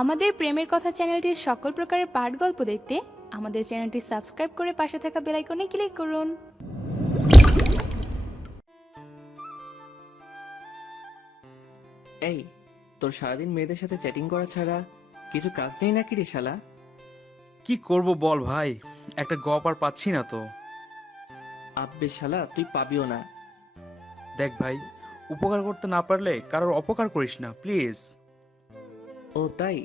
আমাদের প্রেমের কথা চ্যানেলটির সকল প্রকারের পাঠ গল্প দেখতে আমাদের চ্যানেলটি সাবস্ক্রাইব করে পাশে থাকা বেল আইকনে ক্লিক করুন। এই, তোর সারাদিন মেয়েদের সাথে চ্যাটিং করা ছাড়া কিছু কাজ নেই নাকি রে শালা? কি করব বল ভাই, একটা গপ আর পাচ্ছি না তো। আব্বে শালা, তুই পাবিও না। দেখ ভাই, উপকার করতে না পারলে কারোর অপকার করিস না প্লিজ। ও তাই?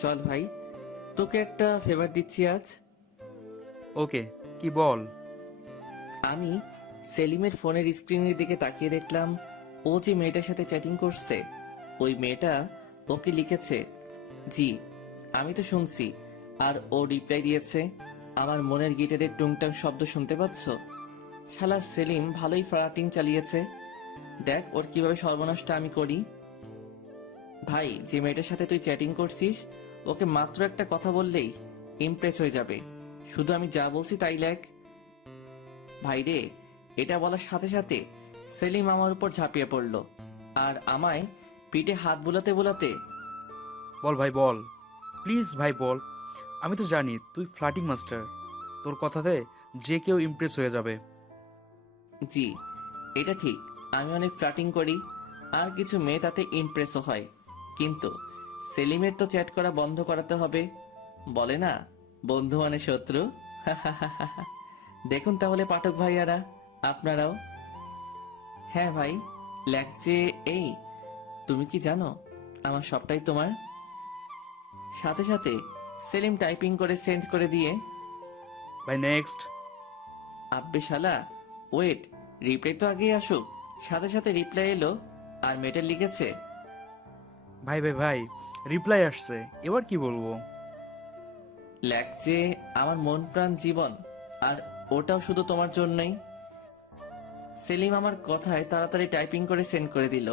চল ভাই, তোকে একটা ফেভার দিচ্ছি আজ। ওকে, কি বল। আমি সেলিমের ফোনের স্ক্রিনের দিকে তাকিয়ে দেখলাম ও যে মেয়েটার সাথে চ্যাটিং করছে, ওই মেয়েটা ওকে লিখেছে জি। আমি তো শুনছি, আর ও রিপ্লাই দিয়েছে আমার মনের গিটারের টুংটাং শব্দ শুনতে পাচ্ছ? শালা সেলিম ভালোই ফ্লার্টিং চালিয়েছে। দেখ ওর কিভাবে সর্বনাশটা আমি করি। ভাই, যে মেয়েটার সাথে তুই চ্যাটিং করছিস, ওকে মাত্র একটা কথা বললেই ইমপ্রেস হয়ে যাবে। শুধু আমি যা বলছি তাই লেখ। ভাই রে, এটা বলার সাথে সাথে সেলিম আমার উপর ঝাঁপিয়ে পড়ল আর আমায় পিঠে হাত বুলাতে বুলাতে বল ভাই বল, প্লিজ ভাই বল। আমি তো জানি তুই ফ্লার্টিং মাস্টার, তোর কথাতে যে কেউ ইমপ্রেস হয়ে যাবে। জি, এটা ঠিক, আমি অনেক ফ্লার্টিং করি আর কিছু মেয়ে তাতে ইমপ্রেসও হয়। কিন্তু সেলিমের তো চ্যাট করা বন্ধ করাতে হবে। বলে না, বন্ধু মানে শত্রু। দেখুন তাহলে পাঠক ভাইয়ারা, আপনারাও। হ্যাঁ ভাই, লেখছে এই, তুমি কি জানো আমার সবটাই তোমার। সাথে সাথে সেলিম টাইপিং করে সেন্ড করে দিয়ে ভাই নেক্সট। আব্বে শালা, ওয়েট, রিপ্লাই তো আগেই আসুক। সাথে সাথে রিপ্লাই এলো আর মেয়েটা লিখেছে ভাই ভাই ভাই, রিপ্লাই আসছে, এবার কি বলবো। লেখছে আমার মন প্রাণ জীবন, আর ওটাও শুধু তোমার জন্যই। সেলিম আমার কথায় তাড়াতাড়ি টাইপিং করে সেন্ড করে দিল।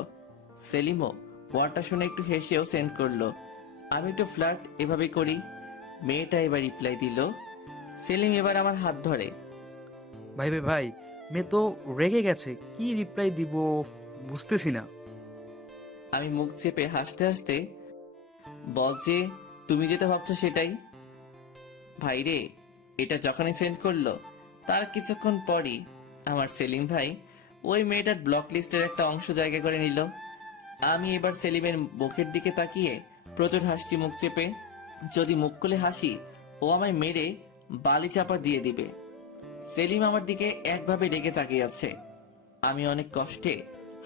সেলিমও ওয়ার্ডটা শুনে একটু হেসেও সেন্ড করলো। আমি একটু ফ্লার্ট এভাবে করি। মেয়েটা এবার রিপ্লাই দিল। সেলিম এবার আমার হাত ধরে। ভাই ভাই ভাই, মেয়ে তো রেগে গেছে, কি রিপ্লাই দিব বুঝতেছি না। আমি মুখ চেপে হাসতে হাসতে বল যে তুমি যেটা ভাবছো সেটাই। ভাই রে, এটা যখনই সেন্ড করলো তার কিছুক্ষণ পরই আমার সেলিম ভাই ওই মেয়েটার ব্লক লিস্টের একটা অংশ জায়গা করে নিল। আমি এবার সেলিমের মুখের দিকে তাকিয়ে প্রচুর হাসছি মুখ চেপে। যদি মুখ খুলে হাসি, ও আমায় মেরে বালি চাপা দিয়ে দিবে। সেলিম আমার দিকে একভাবে রেগে তাকিয়ে আছে। আমি অনেক কষ্টে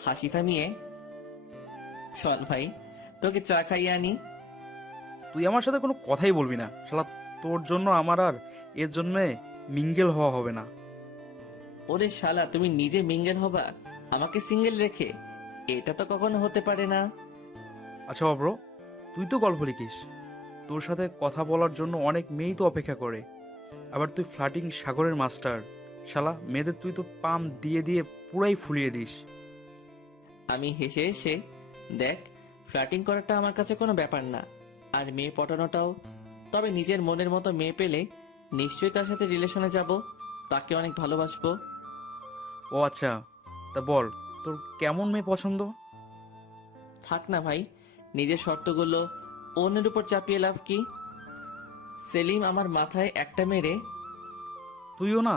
হাসি থামিয়ে চল ভাই, তোকে চা খাইয়ে আনি। তুই আমার সাথে কোনো কথাই বলবি না শালা, তোর জন্য আমার আর এর জন্যে মিঙ্গেল হওয়া হবে না। ওরে শালা, তুমি নিজে মিঙ্গেল হবা আমাকে সিঙ্গেল রেখে? এটা তো কখনো হতে পারে না। আচ্ছা অব্র, তুই তো গল্প লিখিস, তোর সাথে কথা বলার জন্য অনেক মেয়েই তো অপেক্ষা করে। আবার তুই ফ্লার্টিং সাগরের মাস্টার, শালা মেয়েদের তুই তো পাম দিয়ে দিয়ে পুরাই ফুলিয়ে দিস। আমি হেসে হেসে, দেখ, ফ্লার্টিং করাটা আমার কাছে কোনো ব্যাপার না, আর মেয়ে পটানোটাও। তবে নিজের মনের মতো মেয়ে পেলে নিশ্চয়ই তার সাথে রিলেশনে যাব, তাকে অনেক ভালোবাসবো। ও আচ্ছা, তা বল তোর কেমন মেয়ে পছন্দ। থাক না ভাই, নিজের শর্তগুলো অন্যের উপর চাপিয়ে লাভ কি? সেলিম আমার মাথায় একটা মেরে তুইও না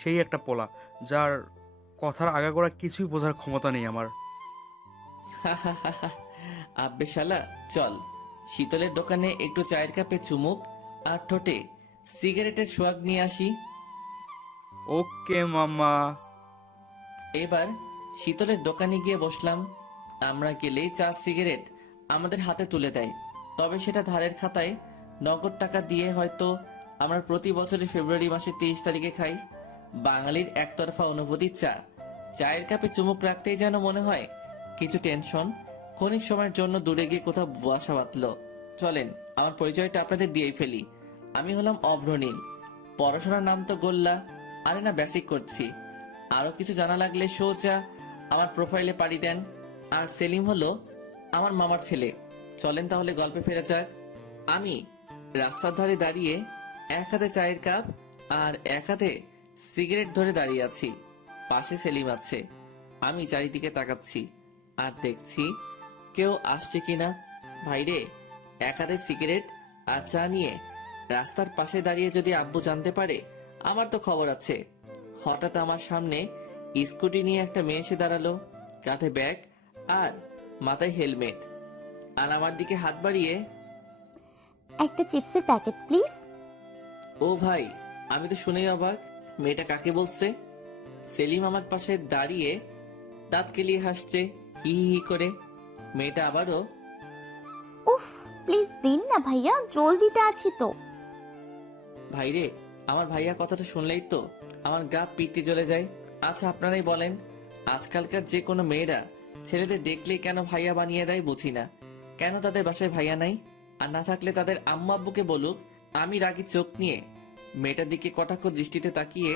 সেই একটা পোলা, যার কথার আগাগোড়া কিছুই বোঝার ক্ষমতা নেই আমার। আব্বে শালা, চল শীতলের দোকানে একটু চায়ের কাপে চুমুক আর ঠোঁটে সিগারেটের সোয়াগ নিয়ে আসি। ওকে মামা। এবার শীতলের দোকানে গিয়ে বসলাম। আমরা গেলেই চা সিগারেট আমাদের হাতে তুলে দেয়, তবে সেটা ধারের খাতায় নগদ টাকা দিয়ে হয়তো আমরা প্রতি বছরের ফেব্রুয়ারি মাসের 30 তারিখে খাই। বাঙালির একতরফা অনুভূতি চা। চায়ের কাপে চুমুক রাখতেই যেন মনে হয় কিছু টেনশন ক্ষণিক সময়ের জন্য দূরে গিয়ে কোথাও বাসা বাঁধলো। চলেন আমার পরিচয়টা আপনাদের দিয়েই ফেলি। আমি হলাম অভ্রনীল। পড়াশোনার নাম তো গোল্লা, আরে না বেসিক করছি। আরো কিছু জানা লাগলে সোজা আমার প্রোফাইলে পাড়ি দেন। আর সেলিম হলো আমার মামার ছেলে। চলেন তাহলে গল্পে ফেরা যাক। আমি রাস্তার ধারে দাঁড়িয়ে এক হাতে চায়ের কাপ আর এক হাতে সিগারেট ধরে দাঁড়িয়ে আছি। পাশে সেলিম আছে। আমি চারিদিকে তাকাচ্ছি আর দেখছি কেউ আসছে কিনা। ভাইরে, এক হাতে সিগারেট আর চা নিয়ে রাস্তার পাশে দাঁড়িয়ে যদি আব্বু জানতে পারে আমার তো খবর আছে। হঠাৎ আমার সামনে স্কুটি নিয়ে একটা মেয়ে এসে দাঁড়ালো, কাঁধে ব্যাগ আর মাথায় হেলমেট, আর আমার দিকে হাত বাড়িয়ে, একটা চিপসের প্যাকেট প্লিজ। ও ভাই, আমি তো শুনেই অবাক, মেয়েটা কাকে বলছে? সেলিম আমার পাশে দাঁড়িয়ে দাঁত কেলিয়ে হাসছে হি হি হি করে। মেয়েটা আবারও, উফ প্লিজ দিন না ভাইয়া, জলদিতে আছি তো। ভাইরে, আমার ভাইয়া কথাটা শুনলেই তো আমার গা পিত্তি জ্বলে যায়। আচ্ছা আপনারাই বলেন, আজকালকার যে কোনো মেয়েরা ছেলেদের দেখলেই কেন ভাইয়া বানিয়ে দেয় বুঝি না। কেন তাদের বাসায় ভাইয়া নাই? আর না থাকলে তাদের আম্মু আব্বুকে বলুক। আমি রাগি চোখ নিয়ে মেয়েটার দিকে কটাক্ষ দৃষ্টিতে তাকিয়ে,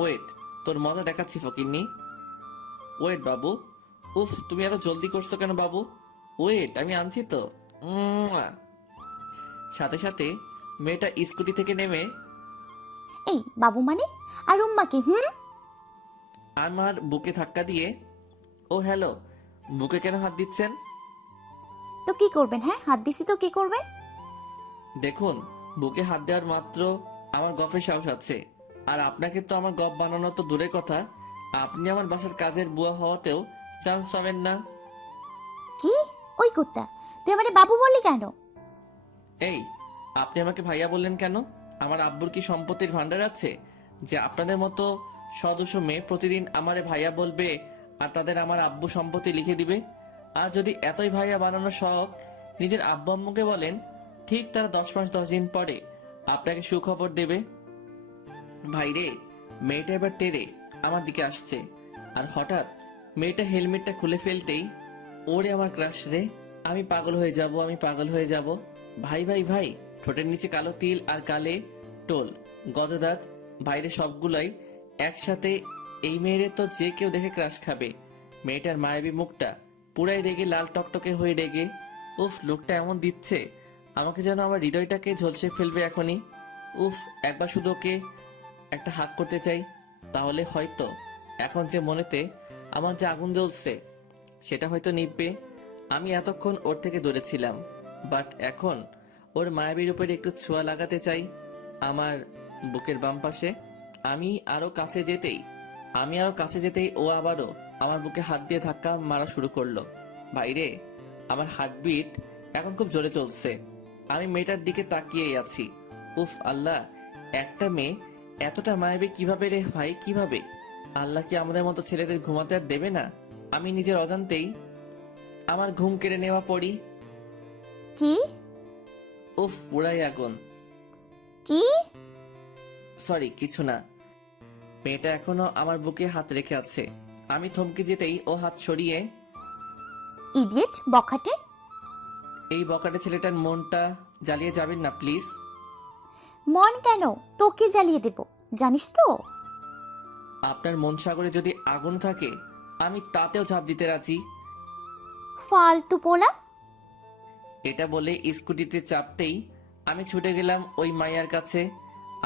ওয়েট, তোর মজা দেখাচ্ছি ফকিন্নি। ওয়েট বাবু। উফ, তুমি এত জলদি করছো কেন বাবু? ওয়েট, আমি আনছি তো। উম্মুয়া। সাথে সাথে মেয়েটা স্কুটি থেকে নেমে এই বাবু মানে? আর উম্মাকে? আমার বুকে ধাক্কা দিয়ে, ও হ্যালো, বুকে কেন হাত দিচ্ছেন? তো কি করবেন? হ্যাঁ হাত দিছি তো কি করবেন? দেখুন, বুকে হাত দেওয়ার মাত্র আমার গফের সাহস আছে। আর আপনাকে তো আমার গপ বানানো তো দূরের কথা, আপনি আমার বাসার কাজের বুয়া হওয়াতেও চান্স পাবেন না। কি? ওই কুত্তা, তুই আমারে বাবু বললি কেন? এই, আপনি আমাকে ভাইয়া বললেন কেন? আমার আব্বুর কি সম্পত্তির ভান্ডার আছে যে আপনাদের মতো সদস্য মেয়ে প্রতিদিন আমারে ভাইয়া বলবে আর তাদের আমার আব্বু সম্পত্তি লিখে দিবে? আর যদি এতই ভাইয়া বানানোর শখ নিজের আব্বু আম্মুকে বলেন, ঠিক তারা 10 মাস 10 দিন পরে আপনাকে সুখবর দেবে। ভাইরে, মেয়েটা এবার তেড়ে আমার দিকে আসছে, আর হঠাৎ মেয়েটা হেলমেটটা খুলে ফেলতেই, ওরে আমার ক্রাশ রে, আমি পাগল হয়ে যাব, আমি পাগল হয়ে যাব। ভাই ভাই ভাই, ঠোঁটের নিচে কালো তিল আর কালে টোল, গজদাঁত, বাইরে সবগুলাই একসাথে। এই মেয়েরে তো যে কেউ দেখে ক্রাশ খাবে। মেয়েটার মায়াবী মুখটা পুরাই রেগে লাল টকটকে হয়ে রেগে। উফ, লোকটা এমন দিচ্ছে আমাকে যেন আমার হৃদয়টাকে ঝলসে ফেলবে এখনই। উফ, একবার শুধু ওকে একটা হাক করতে চাই, তাহলে হয়তো এখন যে মনেতে আমার যে আগুন জ্বলছে সেটা হয়তো নিভবে। আমি এতক্ষণ ওর থেকে দূরে ছিলাম, বাট এখন ওর মায়াবীর উপরে একটু ছোঁয়া লাগাতে চাই আমার বুকের বাম পাশে। আমি আরো কাছে যেতেই ও আবারও আমার বুকে হাত দিয়ে ধাক্কা মারা শুরু করলো। বাইরে আমার হার্টবিট এখন খুব জোরে চলছে। আমি মেয়েটার দিকে তাকিয়েই আছি। উফ আল্লাহ, একটা মেয়ে এতটা মায়াবী কিভাবে রে ভাই, কিভাবে? আল্লাহ কি আমাদের মতো ছেলেদের ঘুমাতে আর দেবে না? আমি নিজের অজান্তেই আমার ঘুম কেড়ে নেওয়া পড়ি। কি? উফ, পুরাই আগুন। কি? সরি, কিছু না। মেয়েটা এখনো আমার বুকে হাত রেখে আছে। আমি থমকে যেতেই ও হাত সরিয়ে, ইডিয়েট বখাটে। এই বকাটে ছেলেটার মনটা জ্বালিয়ে যাবেন না প্লিজ। মন কেন? তোকে জ্বালিয়ে দেব, জানিস তো। আপনার মন সাগরে যদি আগুন থাকে আমি তাতেও ঝাঁপ দিতে রাজি। ফালতু পোলা। এটা বলে স্কুটিতে চাপতেই আমি ছুটে গেলাম ওই মাইয়ার কাছে।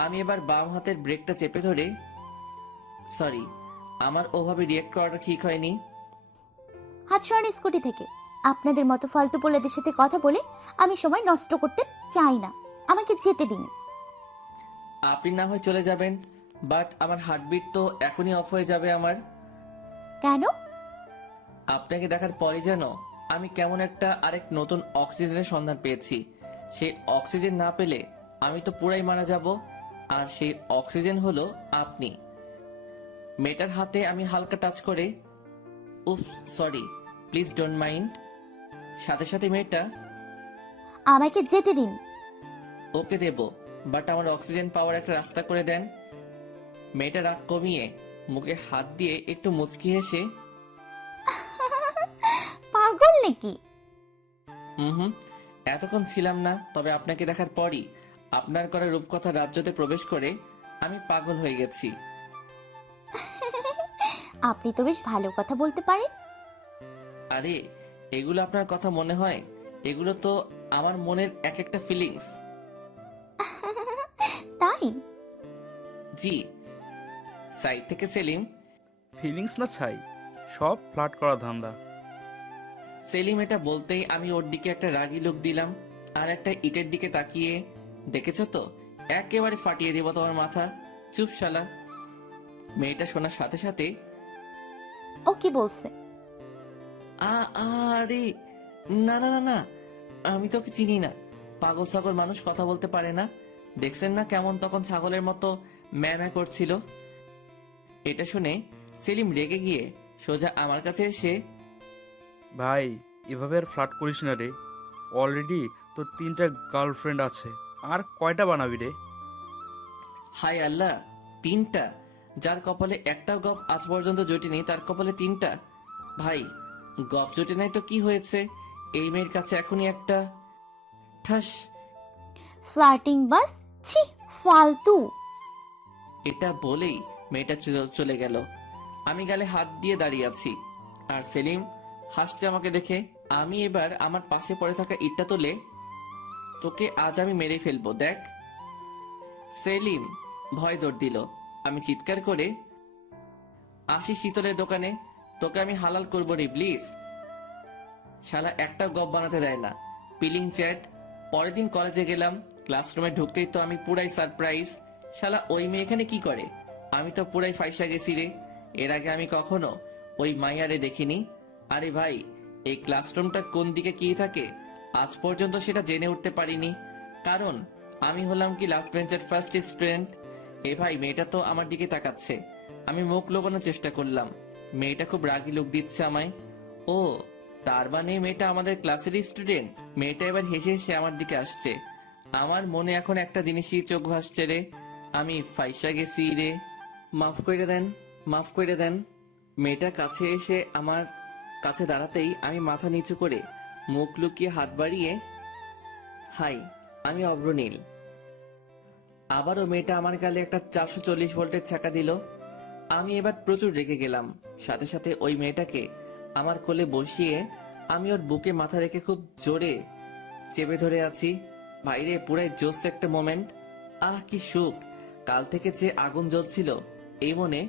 আমি এবার বাম হাতের ব্রেকটা চেপে ধরে, সরি, আমার ওভাবে রিয়েক্ট করাটা ঠিক হয়নি। হাত সরান স্কুটি থেকে। আপনাদের মতো ফালতু পোলাদের সাথে কথা বলে আমি সময় নষ্ট করতে চাই না, আমাকে যেতে দিন। আপনি না হয় চলে যাবেন, বাট আমার হার্টবিট তো এখনই অফ হয়ে যাবে আমার। কেন? আপনাকে দেখার পরই যেন আমি কেমন একটা আরেক নতুন অক্সিজেনের সন্ধান পেয়েছি। সেই অক্সিজেন না পেলে আমি তো পুরাই মারা যাব, আর সেই অক্সিজেন হলো আপনি। মেয়েটার হাতে আমি হালকা টাচ করে, উফ সরি, প্লিজ ডোন্ট মাইন্ড। সাথে সাথে মেয়েটা, আমাকে যেতে দিন। ওকে দেব, বাট আমার অক্সিজেন পাওয়ার একটা রাস্তা করে দেন। মেয়েটা রাগ কমিয়ে মুখে হাত দিয়ে একটু মুচকি হেসে, পাগল নাকি? হুম, এতক্ষণ ছিলাম না, তবে আপনাকে দেখার পরই আপনার করা রূপকথা রাজ্যতে প্রবেশ করে আমি পাগল হয়ে গেছি। আপনি তো বেশ ভালো কথা বলতে পারেন। আরে, এগুলো আপনার কথা মনে হয়? এগুলো তো আমার মনের এক একটা ফিলিংস। তাই? জি। সাইড থেকে সেলিম, ফিলিংস না ছাই, সব ফ্লার্ট করা ধান্দা। সেলিম এটা বলতেই আমি ওর দিকে একটা রাগী লুক দিলাম। আর একটা ইটের দিকে তাকিয়ে, দেখেছো তো, একেবারে ফাটিয়ে দেবো তোমার মাথা। চুপ শালা। মেয়েটা শোনার সাথে সাথে, ও কি বলছে? আরে না না না না, আমি তোকে চিনি না। পাগল ছাগল মানুষ কথা বলতে পারে না। দেখছেন না কেমন তখন ছাগলের মতো ম্যাঁ করছিল। এটা শুনে সেলিম রেগে গিয়ে সোজা আমার কাছে এসে, ভাই এভাবে আর ফ্লার্ট করিস না রে। অলরেডি তোর 3টা গার্লফ্রেন্ড আছে, আর কয়টা বানাবি রে? হায় আল্লাহ, 3টা? যার কপালে একটাও গপ আজ পর্যন্ত জুটেনি তার কপালে 3টা? ভাই, গপ জুটে নাই তো কি হয়েছে? এই মেয়ের কাছে এখনই একটা ঠাস। ফ্লার্টিং বাস, ছি, ফালতু। এটা বলেই মেয়েটা চলে গেল। আমি গালে হাত দিয়ে দাঁড়িয়ে আছি, আর সেলিম হাসছে আমাকে দেখে। আমি এবার আমার পাশে পড়ে থাকা ইটটা তুলে, তোকে আজ আমি মেরে ফেলবো দেখ। সেলিম ভয় দৌড় দিল। আমি চিৎকার করে, আসি শীতলের দোকানে, তোকে আমি হালাল করবো রে প্লিজ। শালা একটা গপ বানাতে দেয় না। Peeling chat. পরের দিন কলেজে গেলাম, ক্লাসরুমে ঢুকতেই তো আমি পুরাই সারপ্রাইজ। শালা ওই মেয়ে এখানে কি করে? আমি তো পুরাই ফাইসা গেছি রে। এর আগে আমি কখনো ওই মাইয়ারে দেখিনি। আরে ভাই, এই ক্লাসরুমটা কোন দিকে কি থাকে আজ পর্যন্ত সেটা জেনে উঠতে পারিনি, কারণ আমি হলাম কি লাস্ট বেঞ্চের ফার্স্ট স্টুডেন্ট। এ ভাই, মেয়েটা তো আমার দিকে তাকাচ্ছে। আমি মুখ লুকানোর চেষ্টা করলাম। মেয়েটা খুব রাগি লুক দিচ্ছে আমায়। ও, তার মানে মেয়েটা আমাদের ক্লাসেরই স্টুডেন্ট। মেয়েটা এবার হেসে হেসে আমার দিকে আসছে। আমার মনে এখন একটা জিনিসই চোখ ভাসছে রে, আমি ফাইসা গেছি রে। মাফ করে দেন, মাফ করে দেন। মেয়েটা কাছে এসে আমার কাছে দাঁড়াতেই আমি মাথা নিচু করে মুখ লুকিয়ে হাত বাড়িয়ে, হাই, আমি অব্রনীল। আবারও মেয়েটা আমার গালে একটা 440 ভোল্টের ছাকা দিল। আমি এবার প্রচুর রেগে গেলাম। সাথে সাথে ওই মেয়েটাকে আমার কোলে বসিয়ে আমি ওর বুকে মাথা রেখে খুব জোরে চেপে ধরে আছি। বাইরে পুরাই জোস একটা মোমেন্ট। আহ কি সুখ! কাল থেকে যে আগুন জ্বলছিল এই মনে,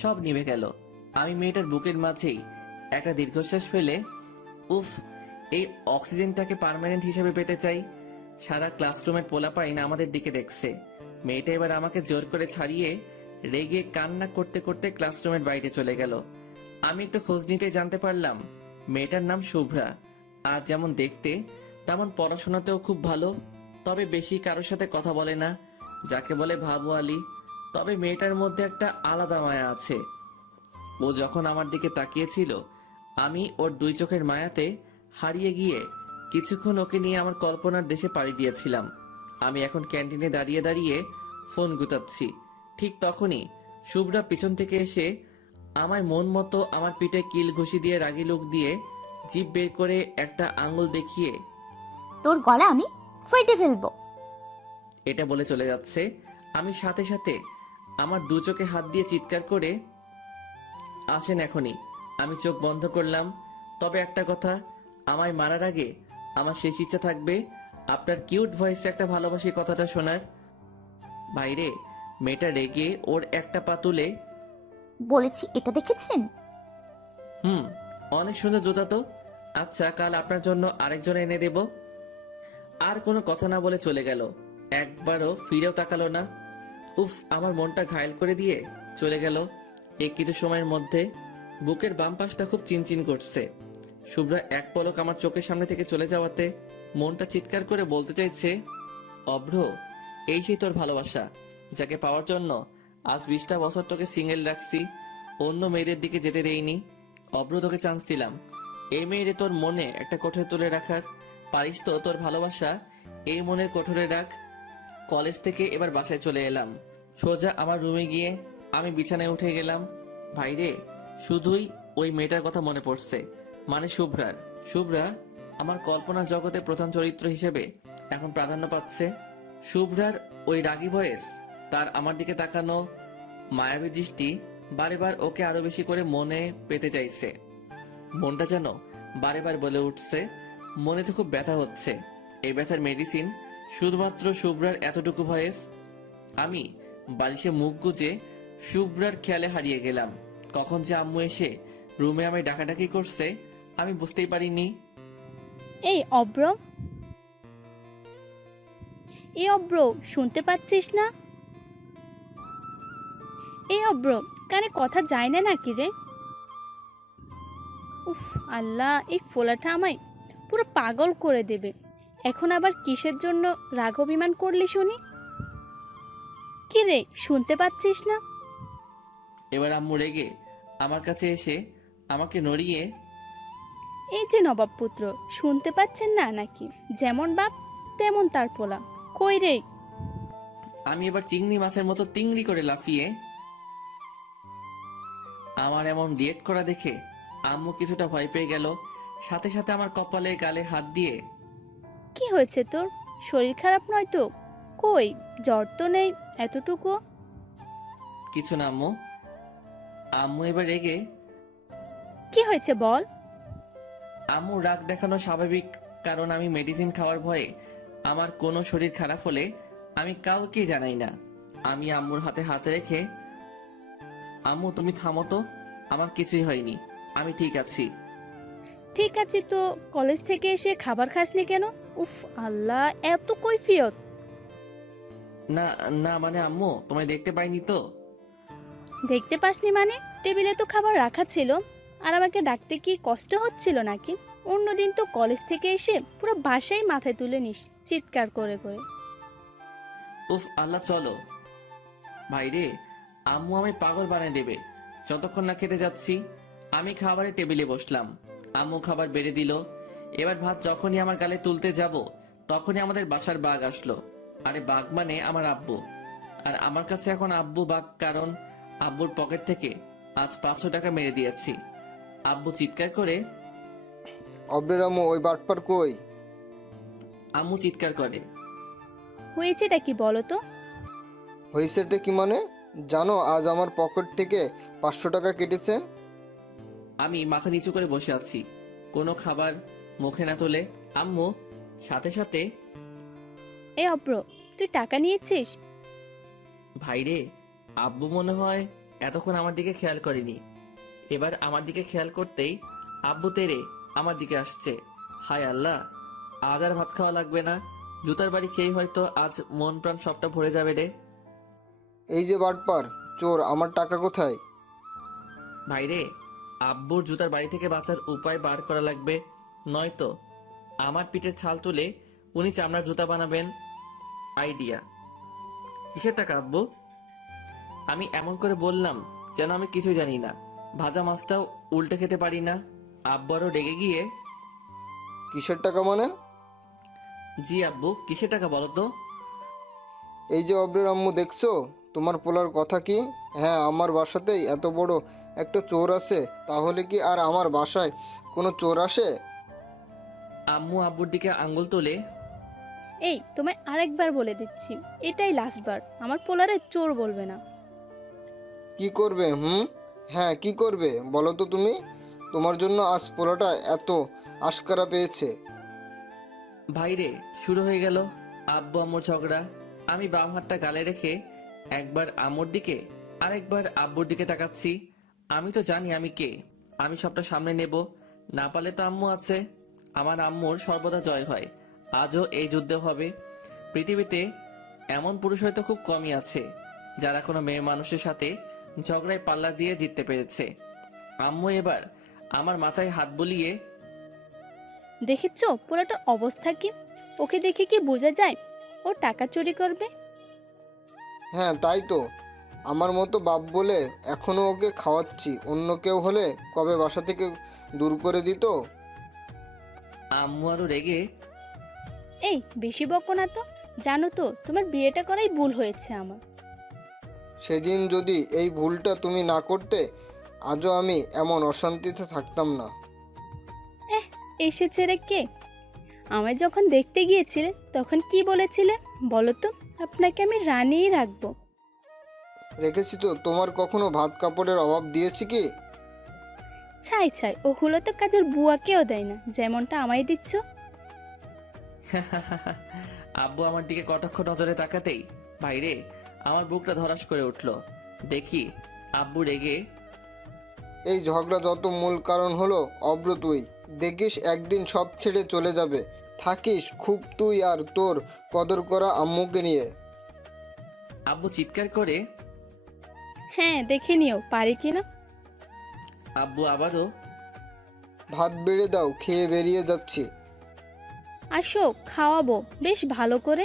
সব নিভে গেল। আমি মেয়েটার বুকের মাঝেই একটা দীর্ঘশ্বাস ফেলে, উফ, এই অক্সিজেনটাকে পার্মানেন্ট হিসেবে পেতে চাই। সারা ক্লাসরুমের পোলাপাইন আমাদের দিকে দেখছে। মেয়েটা এবার আমাকে জোর করে ছাড়িয়ে রেগে কান্না করতে করতে ক্লাসরুমের বাইরে চলে গেল। আমি একটু খোঁজ নিতে জানতে পারলাম মেয়েটার নাম শুভ্রা। আর যেমন দেখতে তেমন পড়াশোনাতেও খুব ভালো, তবে বেশি কারোর সাথে কথা বলে না, যাকে বলে ভাবু আলী। তবে মেয়েটার মধ্যে একটা আলাদা মায়া আছে। ও যখন আমার দিকে তাকিয়েছিল, আমি ওর 2 চোখের মায়াতে হারিয়ে গিয়ে কিছুক্ষণ ওকে নিয়ে আমার কল্পনার দেশে পাড়ি দিয়েছিলাম। আমি এখন ক্যান্টিনে দাঁড়িয়ে দাঁড়িয়ে ফোন গুতাচ্ছি। ঠিক তখনই শুভ্রা পিছন থেকে এসে আমায় মন মতো আমার পিঠে কিল ঘুষি দিয়ে রাগি লুক দিয়ে জিভ বের করে একটা আঙ্গুল দেখিয়ে, তোর গলা আমি ফেটে ফেলবো। এটা বলে চলে যাচ্ছে। আমি সাথে সাথে আমার 2 চোখে হাত দিয়ে চিৎকার করে, আসেন এখনই। আমি চোখ বন্ধ করলাম। তবে একটা কথা, আমায় মারার আগে আমার শেষ ইচ্ছা থাকবে আপনার কিউট ভয়েসে একটা ভালোবাসি কথাটা শোনার। বাইরে মেয়েটা রেগে ওর একটা পা তুলে, বলেছি এটা দেখেছেন? অনেক সুন্দর জুতা তো। আচ্ছা, কাল আপনার জন্য আরেকজন এনে দেব। আর কোনো কথা না বলে চলে গেল। একবারও ফিরেও তাকালো না। উফ, আমার মনটা ঘায়েল করে দিয়ে চলে গেল। এই কিছু সময়ের মধ্যে বুকের বাম পাশটা খুব চিনচিন করছে। শুভ্রা এক পলক আমার চোখের সামনে থেকে চলে যাওয়াতে মনটা চিৎকার করে বলতে চাইছে, অভ্র, এই সেই তোর ভালোবাসা, যাকে পাওয়ার জন্য আজ 20টা বছর তোকে সিঙ্গেল রাখছি, অন্য মেয়েদের দিকে যেতে দেইনি। অভ্র, তোকে চান্স দিলাম এই মেয়েরে তোর মনে একটা কোঠরে তুলে রাখার। পারিস তো তোর ভালোবাসা এই মনের কোঠরে রাখ। কলেজ থেকে এবার বাসায় চলে এলাম। সোজা আমার রুমে গিয়ে আমি বিছানায় উঠে গেলাম। ভাইরে, শুধুই ওই মেয়েটার কথা মনে পড়ছে, মানে শুভ্রার। শুভ্রা আমার কল্পনার জগতে প্রধান চরিত্র হিসেবে এখন প্রাধান্য পাচ্ছে। শুভ্রার ওই রাগী ভয়েস, তার আমার দিকে তাকানো মায়াবী দৃষ্টি বারে বার ওকে আরো বেশি করে মনে পেতে চাইছে। মনটা যেন বারে বার বলে উঠছে, মনে তো খুব ব্যথা হচ্ছে। এই ব্যথার মেডিসিন শুধুমাত্র শুভ্রার এতটুকু ভয়েস। আমি বালিশে মুখ গুজে শুভ্রার খেয়ালে হারিয়ে গেলাম। কখন যে আম্মু এসে রুমে আমায় ডাকাডাকি করছে আমি বুঝতেই পারিনি। এই অব্র, এ অব্র, শুনতে পাচ্ছিস না? এ অব্র, কানে কথা যায় না নাকি রে? উফ আল্লাহ, এই ফোলাটা আমায় পুরো পাগল করে দেবে। এখন আবার কিসের জন্য রাগ অভিমান করলি শুনি? কি রে, শুনতে পাচ্ছিস না? এবার আম্মু রেগে আমার কাছে এসে আমাকে নড়িয়ে, এই যে নবাব পুত্র, শুনতে পাচ্ছেন না নাকি? যেমন বাপ তেমন তার পোলা। কই রে? আমি এবার চিংড়ি মাছের মতো তিংড়ি করে লাফিয়ে আমার এমন রিয়েক্ট করা দেখে আম্মু কিছুটা ভয় পেয়ে গেল। সাথে সাথে আমার কপালে গালে হাত দিয়ে, কি হয়েছে তোর? শরীর খারাপ নয় তো? কই, জ্বর তো নেই এতটুকু। কিছু না আম্মু। আম্মু এবার রেগে, কি হয়েছে বল? আম্মু রাগ দেখানো স্বাভাবিক, কারণ আমি মেডিসিন খাওয়ার ভয়ে আমার কোনো শরীর খারাপ হলে আমি কাউকে জানাই না। আমি আম্মুর হাতে হাত রেখে, আম্মু তুমি থামো তো, আমার কিছুই হয়নি, আমি ঠিক আছি। ঠিক আছে, তো কলেজ থেকে এসে খাবার খাসনি কেন? উফ আল্লাহ, এত কৈফিয়ত! না না, মানে আম্মু তোমায় দেখতে পাইনি তো। দেখতে পাসনি মানে? টেবিলে তো খাবার রাখা ছিল। আর আমাকে ডাকতে কি কষ্ট হচ্ছিল নাকি? অন্যদিন তো কলেজ থেকে এসে পুরো বাসায় মাথায় তুলে নিস চিৎকার করে করে। উফ আল্লাহ, চলো ভাইরে, আম্মু আমায় পাগল বানিয়ে দেবে যতক্ষণ না খেতে যাচ্ছি। আমি খাবারের টেবিলে বসলাম, আম্মু খাবার বেড়ে দিল। এবার ভাত যখনই আমার গালে তুলতে যাব, তখনই আমাদের বাসার বাঘ আসলো। আরে বাঘ মানে আমার আব্বু। আর আমার কাছে এখন আব্বু বাঘ, কারণ আব্বুর পকেট থেকে আজ 500 টাকা মেরে দিয়েছি। আব্বু চিৎকার করে, অব্রের আম্মু ওই বাটপার কই? আম্মু চিৎকার করে, হয়েছেটা কি বলো তো? হয়েছেটা কি মানে? জানো আজ আমার পকেট থেকে 500 টাকা কেটেছে। আমি মাথা নিচু করে বসে আছি, কোনো খাবার মুখে না তুলে। আম্মু সাথে সাথে, এ অব্র, তুই টাকা নিয়েছিস? ভাইরে, আব্বু মনে হয় এতক্ষণ আমার দিকে খেয়াল করেনি। এবার আমার দিকে খেয়াল করতেই আব্বু তেরে আমার দিকে আসছে। হায় আল্লাহ, আজ আর ভাত খাওয়া লাগবে না, জুতার বাড়ি খেয়ে হয়তো আজ মন প্রাণ সবটা ভরে যাবে রে। এই যে বাটপার চোর, আমার টাকা কোথায়? ভাইরে, আব্বুর জুতার বাড়ি থেকে বাঁচার উপায় বার করা লাগবে, নয়তো আমার পিঠের ছাল তুলে উনি চামড়ার জুতা বানাবেন। আইডিয়া। কিসের টাকা আব্বু? আমি এমন করে বললাম যেন আমি কিছুই জানি না। ভাজা মাছটাও উল্টে খেতে পারি না। আব্বু আরো রেগে গিয়ে, কিসের টাকা মানে? জি আব্বু, কিসের টাকা বলো তো? এই যে অব্রের আম্মু, দেখছো তোমার পোলার কথা কি? হ্যাঁ, আমার বাসাতেই এত বড় একটা চোর আছে, তাহলে কি আর আমার বাসায় কোনো চোর আসে? আম্মু আব্বুর দিকে আঙ্গুল তুলে, এই তোমায় আরেকবার বলে দিচ্ছি, এটাই লাস্টবার, আমার পোলারে চোর বলবে না। কি করবে? হ্যাঁ, কি করবে বলো তো তুমি? তোমার জন্য আজ পোলাটা এত আশকারা পেয়েছে। ভাইরে, শুরু হয়ে গেল আব্বু আম্মুর ঝগড়া। আমি বাম হাতটা গালে রেখে একবার আম্মুর দিকে আরেকবার আব্বুর দিকে তাকাচ্ছি। আমি তো জানি আমি কে, আমি সবটা সামনে নেব, না পারলে তো আম্মু আছে। আমার আম্মুর সর্বদা জয় হয়, আজও এই যুদ্ধে হবে। পৃথিবীতে এমন পুরুষ হয়তো খুব কমই আছে যারা কোনো মেয়ে মানুষের সাথে ঝগড়ায় পাল্লা দিয়ে জিততে পেরেছে। আম্মু এবার আমার মাথায় হাত বুলিয়ে, দেখেছো পোলাটার অবস্থা কি? ওকে দেখে কি বোঝা যায় ও টাকা চুরি করবে? হ্যাঁ তাই তো, আমার মতো বাপ বলে এখনো ওকে খাওয়াচ্ছি, অন্য কেউ হলে কবে বাসা থেকে দূর করে দিত। আম্মু আরো রেগে, এই বেশি বকো না তো, জানো তো তোমার বিয়েটা করাই ভুল হয়েছে আমার। সেদিন যদি এই ভুলটা তুমি না করতে, আজও আমি এমন অশান্তিতে থাকতাম না। এসেছে রে কে? আমায় যখন দেখতে গিয়েছিলে তখন কি বলেছিলে বলো তো? আপনাকে আমি রানিই রাখবো। রেখেছি তো, তোমার কখনো ভাত কাপড়ের অভাব দিয়েছি কি? ছাই ছাই, ওগুলো তো কাজের বুয়াকেও দেয় না, যেমনটা আমায় দিচ্ছ। আব্বু আমার দিকে কটাক্ষ নজরে তাকাতেই ভাইরে আমার বুকটা ধরাস করে উঠল। দেখি আব্বু রেগে, এই ঝগড়া যত মূল কারণ হলো অব্র তুই। দেখিস একদিন সব ছেড়ে চলে যাবে, থাকিস খুব তুই আর তোর কদর করা আম্মুকে নিয়ে। আব্বু চিৎকার করে হ্যাঁ, দেখে নিও পারি কি না। আব্বু আবারও ভাত বেড়ে দাও, খেয়ে বেরিয়ে যাচ্ছি। আসো, খাওয়াবো বেশ ভালো করে।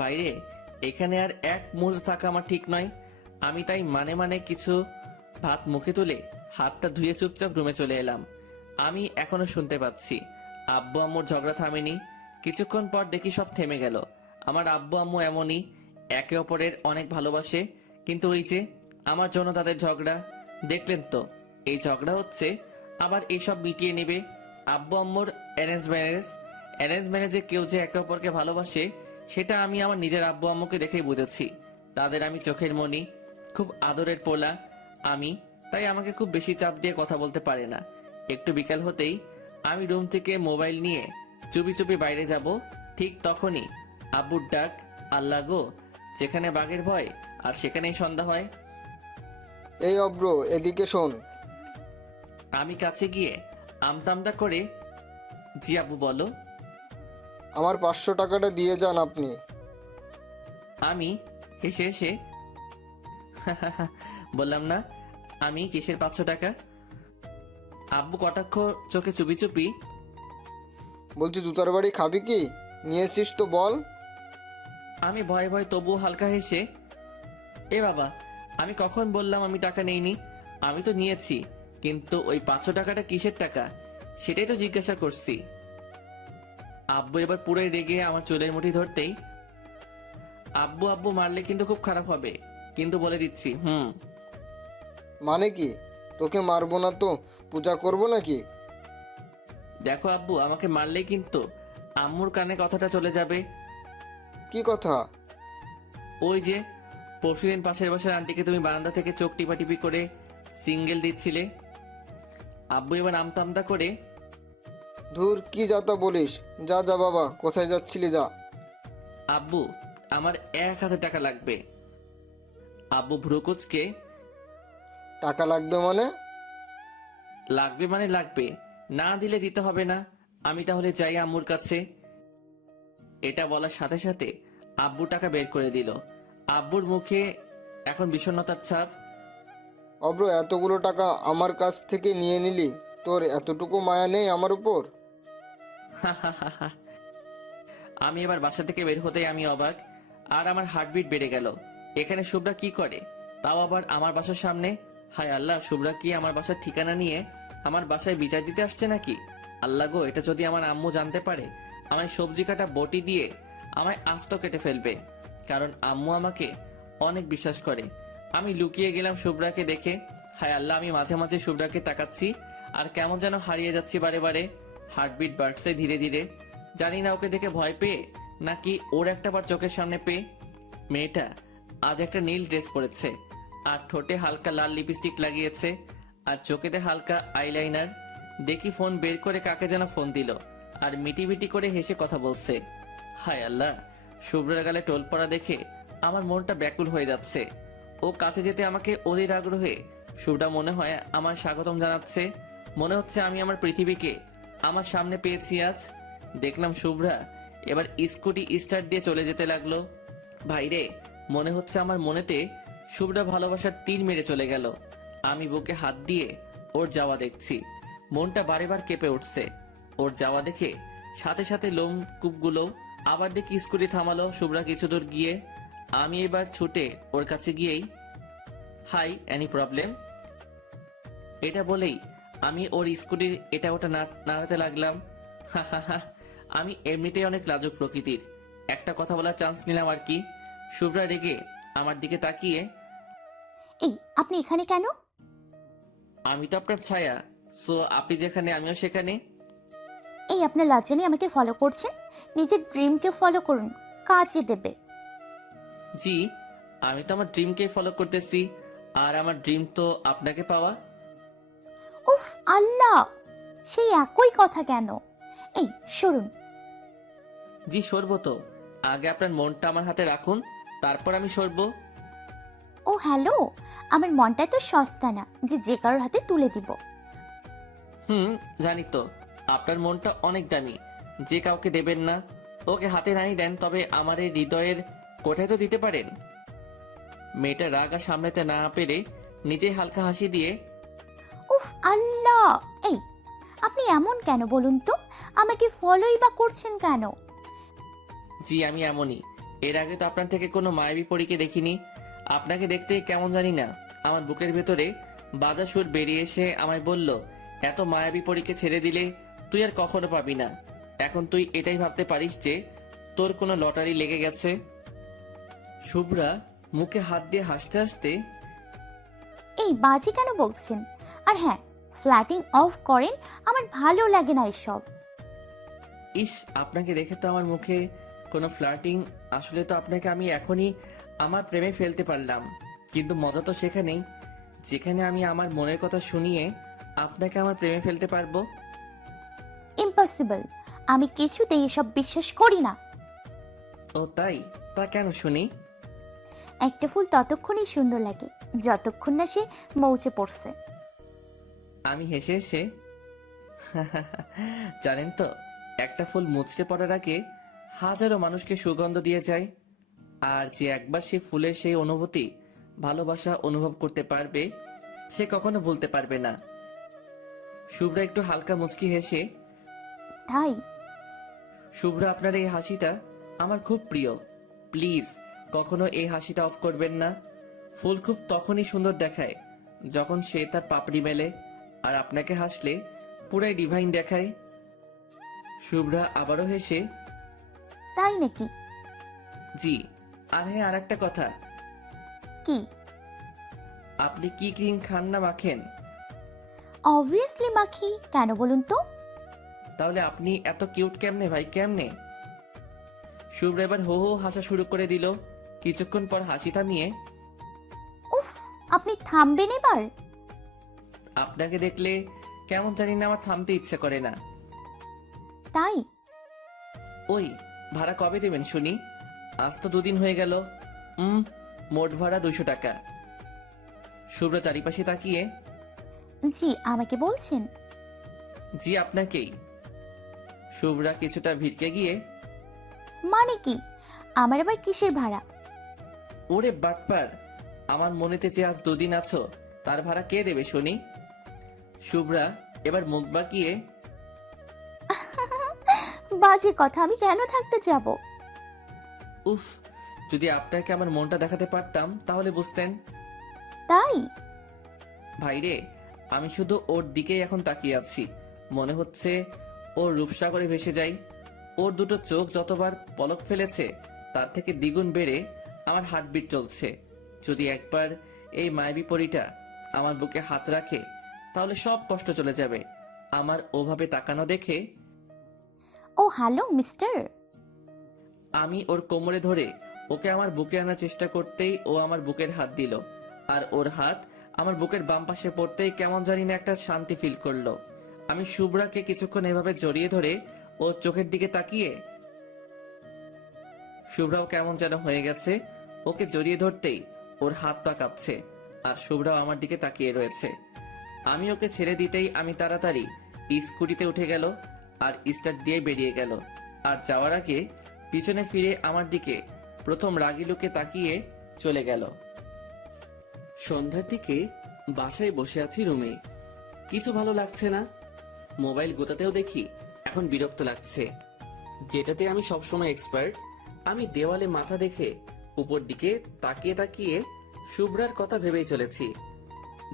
বাইরে এখানে আর এক মুহূর্ত থাকা আমার ঠিক নয়। আমি তাই মানে কিছু ভাত মুখে তুলে হাতটা ধুয়ে চুপচাপ রুমে চলে এলাম। আমি এখনো শুনতে পাচ্ছি আব্বু আম্মুর ঝগড়া থামেনি। কিছুক্ষণ পর দেখি সব থেমে গেল। আমার আব্বু আম্মু এমনই, একে অপরের অনেক ভালোবাসে, কিন্তু ওই যে আমার জন্য তাদের ঝগড়া। দেখলেন তো, এই ঝগড়া হচ্ছে, আবার এইসব মিটিয়ে নেবে। আব্বু আম্মুর অ্যারেঞ্জ ম্যারেজে কেউ যে একে অপরকে ভালোবাসে সেটা আমি আমার নিজের আব্বু আম্মুকে দেখেই বুঝেছি। তাদের আমি চোখের মনি, খুব আদরের পোলা আমি, তাই আমাকে খুব বেশি চাপ দিয়ে কথা বলতে পারে না। একটু বিকাল হতেই আমি রুম থেকে মোবাইল নিয়ে চুপি চুপি বাইরে যাব। ঠিক তখনই আব্বুর ডাক, আল্লাহ গো, যেখানে বাঘের ভয় আর সেখানেই সন্ধ্যা হয়। এই অব্র, এদিকে শোন। আমি কাছে গিয়ে আমতামতা করে, জি আব্বু বলো। আমার 500 টাকাটা দিয়ে যান আপনি। আমি হেসে হেসে বললাম না, আমি কিসের 500 টাকা। আব্বু কটাক্ষ চোখে চুপি চুপি, বলছি জুতার বাড়ি খাবি কি? নিয়েছিস তো বল। আমি ভয়ে ভয়ে তবুও হালকা হেসে, এ বাবা, আমি কখন বললাম আমি টাকা নেইনি? আমি তো নিয়েছি, কিন্তু ওই 500 টাকাটা কিসের টাকা সেটাই তো জিজ্ঞাসা করছি। আব্বু এবার পুরোই রেগে আমার চুলের মুঠি ধরতেই, আব্বু আব্বু মারলে কিন্তু খুব খারাপ হবে, কিন্তু বলে দিচ্ছি। মানে কি? তোকে মারবো না তো পূজা করব নাকি? দেখো আব্বু, আমাকে মারলেই কিন্তু আম্মুর কানে কথাটা চলে যাবে। কি কথা? ওই যে পরশুদিন পাশের বাসার আন্টিকে তুমি বারান্দা থেকে চোখ টিপাটিপি করে সিঙ্গেল দিচ্ছিলে। আব্বু এবার আমতা করে, ধুর, কি যাতা বলিস? যা যা বাবা, কোথায় যাচ্ছিলি যা। আব্বু আমার 1000 টাকা লাগবে। আব্বু ভ্রুকুচকে, টাকা লাগবে মানে? লাগবে মানে লাগবে, না দিলে দিতে হবে না। আমি তাহলে যাই আম্মুর কাছে। এটা বলার সাথে সাথে আব্বু টাকা বের করে দিল। আব্বুর মুখে এখন বিষণ্ণতার ছাপ। অব্র, এতগুলো টাকা আমার কাছ থেকে নিয়ে নিলি, তোর এতটুকু মায়া নেই আমার উপর? আমি এবার বাসা থেকে বের হতেই আমি অবাক, আর আমার হার্টবিট বেড়ে গেল। এখানে শুভ্রা কি করে, তাও আবার আমার বাসার সামনে? হায় আল্লাহ, শুভ্রা কি আমার বাসার ঠিকানা নিয়ে আমার বাসায় বিচার দিতে আসছে নাকি? আল্লাহ গো, এটা যদি আমার আম্মু জানতে পারে, আমায় সবজি কাটা বটি দিয়ে আমায় আস্ত কেটে ফেলবে, কারণ আম্মু আমাকে অনেক বিশ্বাস করে। আমি লুকিয়ে গেলাম শুভ্রাকে দেখে। হায় আল্লাহ, আমি মাঝে মাঝে শুভ্রাকে তাকাচ্ছি আর কেমন যেন হারিয়ে যাচ্ছি বারে বারে। হার্টবিট বাড়ছে ধীরে ধীরে। জানি না ওকে দেখে ভয় পেয়ে নাকি ওর একটা বার চোখের সামনে পেয়ে। মেয়েটা আজ একটা নীল ড্রেস পরেছে, আর ঠোঁটে হালকা লাল লিপস্টিক লাগিয়েছে, আর চোখেতে হালকা আইলাইনার। দেখি ফোন বের করে কাকে যেন ফোন দিল, আর মিটি করে হেসে কথা বলছে। হায় আল্লাহ, শুভ্রের গালে টোল পড়া দেখে আমার মনটা ব্যাকুল হয়ে যাচ্ছে। ও কাছে যেতে আমাকে অধীর আগ্রহে শুভ্রা মনে হয় আমার স্বাগতম জানাচ্ছে। মনে হচ্ছে আমি আমার পৃথিবীকে আমার সামনে পেয়েছি আজ। দেখলাম শুভ্রা এবার স্কুটি স্টার্ট দিয়ে চলে যেতে লাগলো। ভাইরে, মনে হচ্ছে আমার মনেতে শুভ্রা ভালোবাসার তীর মেরে চলে গেল। আমি বুকে হাত দিয়ে ওর যাওয়া দেখছি, মনটা বারেবার কেঁপে উঠছে। ওর যাওয়া দেখে সাথে সাথে লোম কূপগুলো। আবার দেখি স্কুটি থামালো শুভ্রা কিছু দূর গিয়ে। আমি এবার ছুটে ওর কাছে গিয়েই, হাই, এনি প্রবলেম? এটা বলেই আমি ওর স্কুটির এটা ওটা নাড়াতে লাগলাম। আমি এমনিতেই অনেক লাজুক প্রকৃতির, একটা কথা বলার চান্স নিলাম আর কি। শুভ্রা রেগে আমার দিকে তাকিয়ে, এই, আপনি এখানে কেন? আমি তো আপনার ছায়া, সো আপনি যেখানে আমিও সেখানে। এই, আপনার লজ্জা নেই আমাকে ফলো করছেন? নিজের ড্রিমকে ফলো করুন, কাজে দেবে। জি, আমি তো আমার ড্রিমকে ফলো করতেছি, আর আমার ড্রিম তো আপনাকে পাওয়া। উফ আল্লাহ, সেই একই কথা কেন? এই সরুন। জি সরবো তো, আগে আপনার মনটা আমার হাতে রাখুন, তারপর আমি সরবো। ও হ্যালো, আমার মনটা তো সস্তা না যে যে কারোর হাতে তুলে দিব। জানি তো, আপনার মনটা অনেক দামি, যে কাউকে দেবেন না। ওকে হাতে নাই দেন, তবে আমার এই হৃদয়ের কোঠায় তো দিতে পারেন। মেয়েটা রাগ আর সামলাতে না পেরে নিজেই হালকা হাসি দিয়ে, উফ আল্লাহ, এই আপনি এমন কেন বলুন তো? আমাকে ফলোই বা করছেন কেন? জি আমি এমনই। এর আগে তো আপনার থেকে কোনো মায়াবী পরীকে দেখিনি। আপনাকে দেখতে কেমন জানি না, আমার বুকের ভেতরে বাজা সুর বেরিয়ে এসে আমায় বলল, এত মায়াবী পরীকে ছেড়ে দিলে তুই আর কখনো পাবি না। এখন তুই এটাই ভাবতে পারিস যে তোর কোনো লটারি লেগে গেছে। শুভ্রা মুখে হাত দিয়ে হাসতে হাসতে, এই বাজে কেন বলছেন? আর হ্যাঁ, ফ্ল্যাটিং অফ করেন, আমার ভালো লাগে না এসব। ইস, আপনাকে দেখে তো আমার মুখে কোনো ফ্লার্টিং, আসলে তো আপনাকে আমি এখনই আমার প্রেমে ফেলতে পারলাম। কিন্তু মজা তো সেখানেই, যেখানে আমি আমার মনের কথা শুনিয়ে আপনাকে আমার প্রেমে ফেলতে পারবো। ইম্পসিবল, আমি কিছুতেই এসব বিশ্বাস করি না। ও তাই? তা কেন শুনি? একটা ফুল ততক্ষণই সুন্দর লাগে যতক্ষণ না সে মৌচে পড়ছে। আমি হেসে হেসে, জানেন তো, একটা ফুল মুচড়ে পড়ার আগে হাজারো মানুষকে সুগন্ধ দিয়ে যায়। আর যে একবার সে ফুলের সেই অনুভূতি, ভালোবাসা অনুভব করতে পারবে, সে কখনো ভুলতে পারবে না। শুভ্রা একটু হালকা মুচকি হেসে, তাই? শুভ্রা আপনার এই হাসিটা আমার খুব প্রিয়। প্লিজ কখনো এই হাসিটা অফ করবেন না। ফুল খুব তখনই সুন্দর দেখায় যখন সে তার পাপড়ি মেলে, আর আপনাকে হাসলে পুরাই ডিভাইন দেখায়। শুভ্রা আবারও হেসে, তাই নাকি? জি। আর হ্যাঁ, আর একটা কথা, কি? আপনি কি ক্রিম খান না মাখেন? অবভিয়াসলি মাখি, কেন বলুন তো? তাহলে আপনি এত কিউট কেমনে ভাই, কেমনে? শুভ্রা এবার হো হো হাসা শুরু করে দিল। কিছুক্ষণ পর হাসি থামিয়ে, উফ, আপনি থামবেন এবার? আপনাকে দেখলে কেমন জানি না আমার থামতে ইচ্ছে করে না। তাই? ওই, ভাড়া কবে দেবেন শুনি? আজ তো 2 দিন হয়ে গেল। মোট ভাড়া 200 টাকা। শুভ্রা চারিপাশে তাকিয়ে, জি আমাকে বলছেন? জি আপনাকেই। শুভ্রা কিছুটা ভিড়কে গিয়ে, মানে কি? আমার আবার কিসের ভাড়া? ওরে বাটপার, আমার মনেতে যে আজ 2 দিন আছো তার ভাড়া কে দেবে শুনি? শুভ্রা এবার মুখ বাঁকিয়ে, বাজে কথা, আমি কেন থাকতে যাব? উফ, যদি আপনাকে আমার মনটা দেখাতে পারতাম তাহলে বুঝতেন। তাই? ভাইরে, আমি শুধু ওর দিকেই এখন তাকিয়ে আছি। মনে হচ্ছে ওর রূপসাগরে ভেসে যাই। ওর দুটো চোখ যতবার পলক ফেলেছে তার থেকে দ্বিগুণ বেড়ে আমার হার্টবিট চলছে। যদি একবার এই মায়াবী পরীটা আমার বুকে হাত রাখে তাহলে সব কষ্ট চলে যাবে। আমার ওভাবে তাকানো দেখে ও হ্যালো মিস্টার। আমি ওর কোমরে ধরে ওকে আমার বুকে আনার চেষ্টা করতেই ও আমার বুকের হাত দিল, আর ওর হাত আমার বুকের বাম পাশে পড়তেই কেমন জানি না একটা শান্তি ফিল করলো। আমি শুভ্রাকে কিছুক্ষণ এভাবে জড়িয়ে ধরে ওর চোখের দিকে তাকিয়ে, শুভ্রাও কেমন যেন হয়ে গেছে। ওকে জড়িয়ে ধরতেই ওর হাত পা কাঁপছে, আর শুভ্রাও আমার দিকে তাকিয়ে রয়েছে। আমি ওকে ছেড়ে দিতেই আমি তাড়াতাড়ি স্কুটিতে উঠে গেল আর স্টার্ট দিয়ে বেরিয়ে গেল। আর যাওয়ার আগে পিছনে ফিরে আমার দিকে প্রথম রাগী লোকে তাকিয়ে চলে গেল। সন্ধ্যার দিকে বাসায় বসে আছি রুমে। কিছু ভালো লাগছে না। মোবাইল গোতাতেও দেখি এখন বিরক্ত লাগছে। যেটাতে আমি সবসময় এক্সপার্ট, আমি দেওয়ালে মাথা দেখে উপর দিকে তাকিয়ে তাকিয়ে শুভ্রার কথা ভেবেই চলেছি।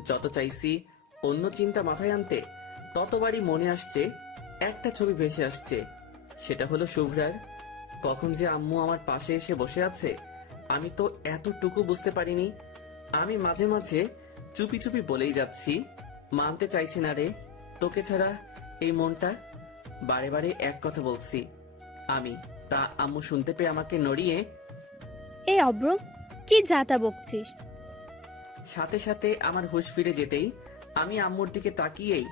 যত চাইছি অন্য চিন্তা মাথায় আনতে ততবারই মনে আসছে একটা ছবি ভেসে আসছে। সেটা হলো শুভ্রার। কখন যে আম্মু আমার পাশে এসে বসে আছে আমি তো এতটুকু বুঝতে পারিনি। আমি মাঝে মাঝে চুপি চুপি বলেই যাচ্ছি, মানতে চাইছি না রে তোকে ছাড়া এই মনটা। বারে বারে এক কথা বলছি আমি, তা আম্মু শুনতে পেয়ে আমাকে নড়িয়ে, এই অব্র, কি যাতা বকছিস? সাথে সাথে আমার হুঁশ ফিরে যেতেই আমি আম্মুর দিকে তাকিয়েই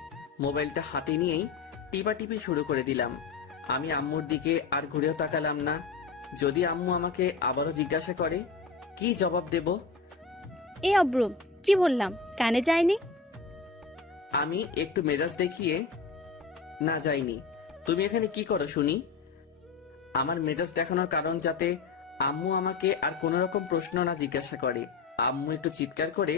মোবাইলটা হাতে নিয়েই টিপাটিপি শুরু করে দিলাম। আমি আম্মুর দিকে আর ঘুরেও তাকালাম না। যদি আম্মু আমাকে আবারও জিজ্ঞাসা করে কি জবাব দেব? এই অব্র, কি বললাম কানে যায়নি? আমি একটু মেজাজ দেখিয়ে, না যাইনি, তুমি এখানে কি করো শুনি? আমার মেজাজ দেখানোর কারণ যাতে আম্মু আমাকে আর কোনো রকম প্রশ্ন না জিজ্ঞাসা করে। আম্মু একটু চিৎকার করে,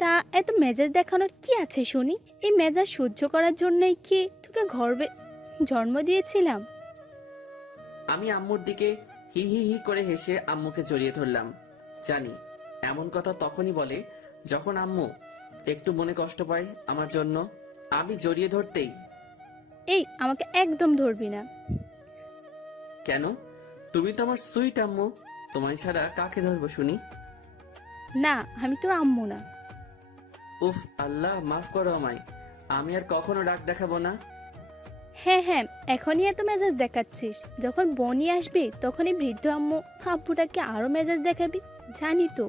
তা এত মেজাজ দেখানোর কি আছে শুনি? এই মেজাজ সহ্য করার জন্যই কি তোকে গর্বে জন্ম দিয়েছিলাম? আমি আম্মুর দিকে হি হি হি করে হেসে আম্মুকে জড়িয়ে ধরলাম। জানি এমন কথা তখনই বলে যখন আম্মু একটু মনে কষ্ট পায় আমার জন্য। আমি জড়িয়ে ধরতেই, এই আমাকে একদম ধরবি না। কেন? তুমি তো আমার সুইট আম্মু, তোমায় ছাড়া কাকে ধরবো শুনি? না, আমি তোর আম্মু না। উফ আল্লাহ, মাফ করো আমায়। আমি আর কখনো রাগ দেখাবো না। হ্যাঁ হ্যাঁ, এখনই এত মেজাজ দেখাচ্ছিস, যখন বনি আসবি তখনই বৃদ্ধ আম্মু আব্বুটাকে আরো মেজাজ দেখাবি। জানি তো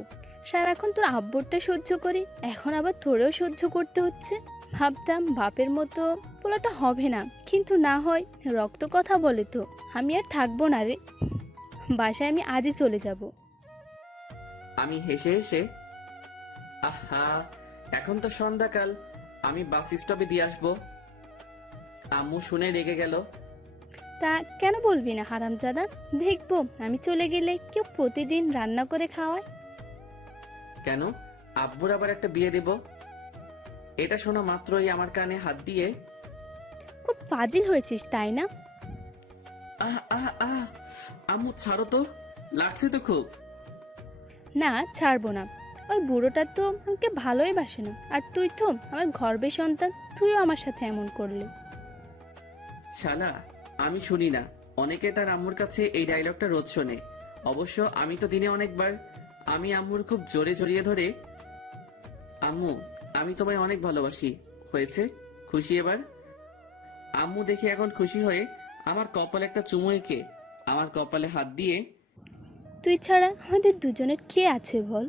সারাক্ষণ তোর আব্বুরটা সহ্য করি, এখন আবার তোরেও সহ্য করতে হচ্ছে। ভাবতাম বাপের মতো পোলাটা হবে না, কিন্তু না হয়, রক্ত কথা বলে তো। আমি আর থাকবো না রে, বাসায় আমি আজই চলে যাব। আমি হেসে হেসে, আহা এখন তো সন্ধ্যাকাল, আমি বাস স্টপে দিয়ে আসবো। আম্মু শুনে রেগে গেল। তা কেন বলবি না হারামজাদা? দেখবো আমি চলে গেলে কেউ প্রতিদিন রান্না করে খাওয়ায়। কেন? আব্বুর আবার একটা বিয়ে দেব? এটা শোনা মাত্রই আমার কানে হাত দিয়ে, খুব ফাজিল হয়েছিস তাই না? আহ আহ আহ আম্মু ছাড়ো তো, লাগছে তো খুব। না, ছাড়বো না। ওই বুড়োটা তো আমাকে ভালোই বাসে না, আর তুই তো আমার গর্বের সন্তান, তুইও আমার সাথে এমন করলি। শালা, আমি শুনি না, অনেকে তার আম্মুর কাছে এই ডায়লগটা রোজ শোনে। অবশ্য আমি তো দিনে অনেকবার। আমি আম্মুর খুব জোরে জড়িয়ে ধরে, আম্মু আমি তোমায় অনেক ভালোবাসি। হয়েছে? খুশি এবার? আম্মু দেখে এখন খুশি হয়ে আমার কপালে একটা চুমু এঁকে আমার কপালে হাত দিয়ে, তুই ছাড়া আমাদের দুজনের কে আছে বল?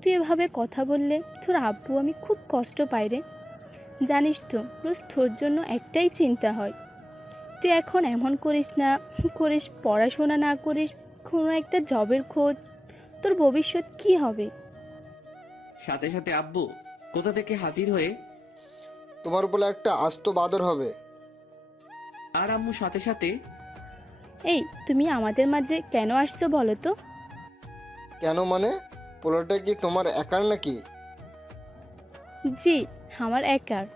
তুই এভাবে কথা বললে তোর আব্বু আমি খুব কষ্ট পাই রে। জানিস তো রোজ তোর জন্য একটাই চিন্তা হয়, তুই এখন এমন করিস না, করিস পড়াশোনা না করিস, কোনো একটা জবের খোঁজ, তোর ভবিষ্যৎ কি হবে? সাথে সাথে আব্বু কোথা থেকে হাজির হয়ে, তোমার বলে একটা আস্ত বাদর হবে। আর আম্মু সাথে সাথে, এই তুমি আমাদের মাঝে কেন আসছো বলো তো? কেন মানে? পোলাটা কি তোমার একার নাকি? জি, আমার একার।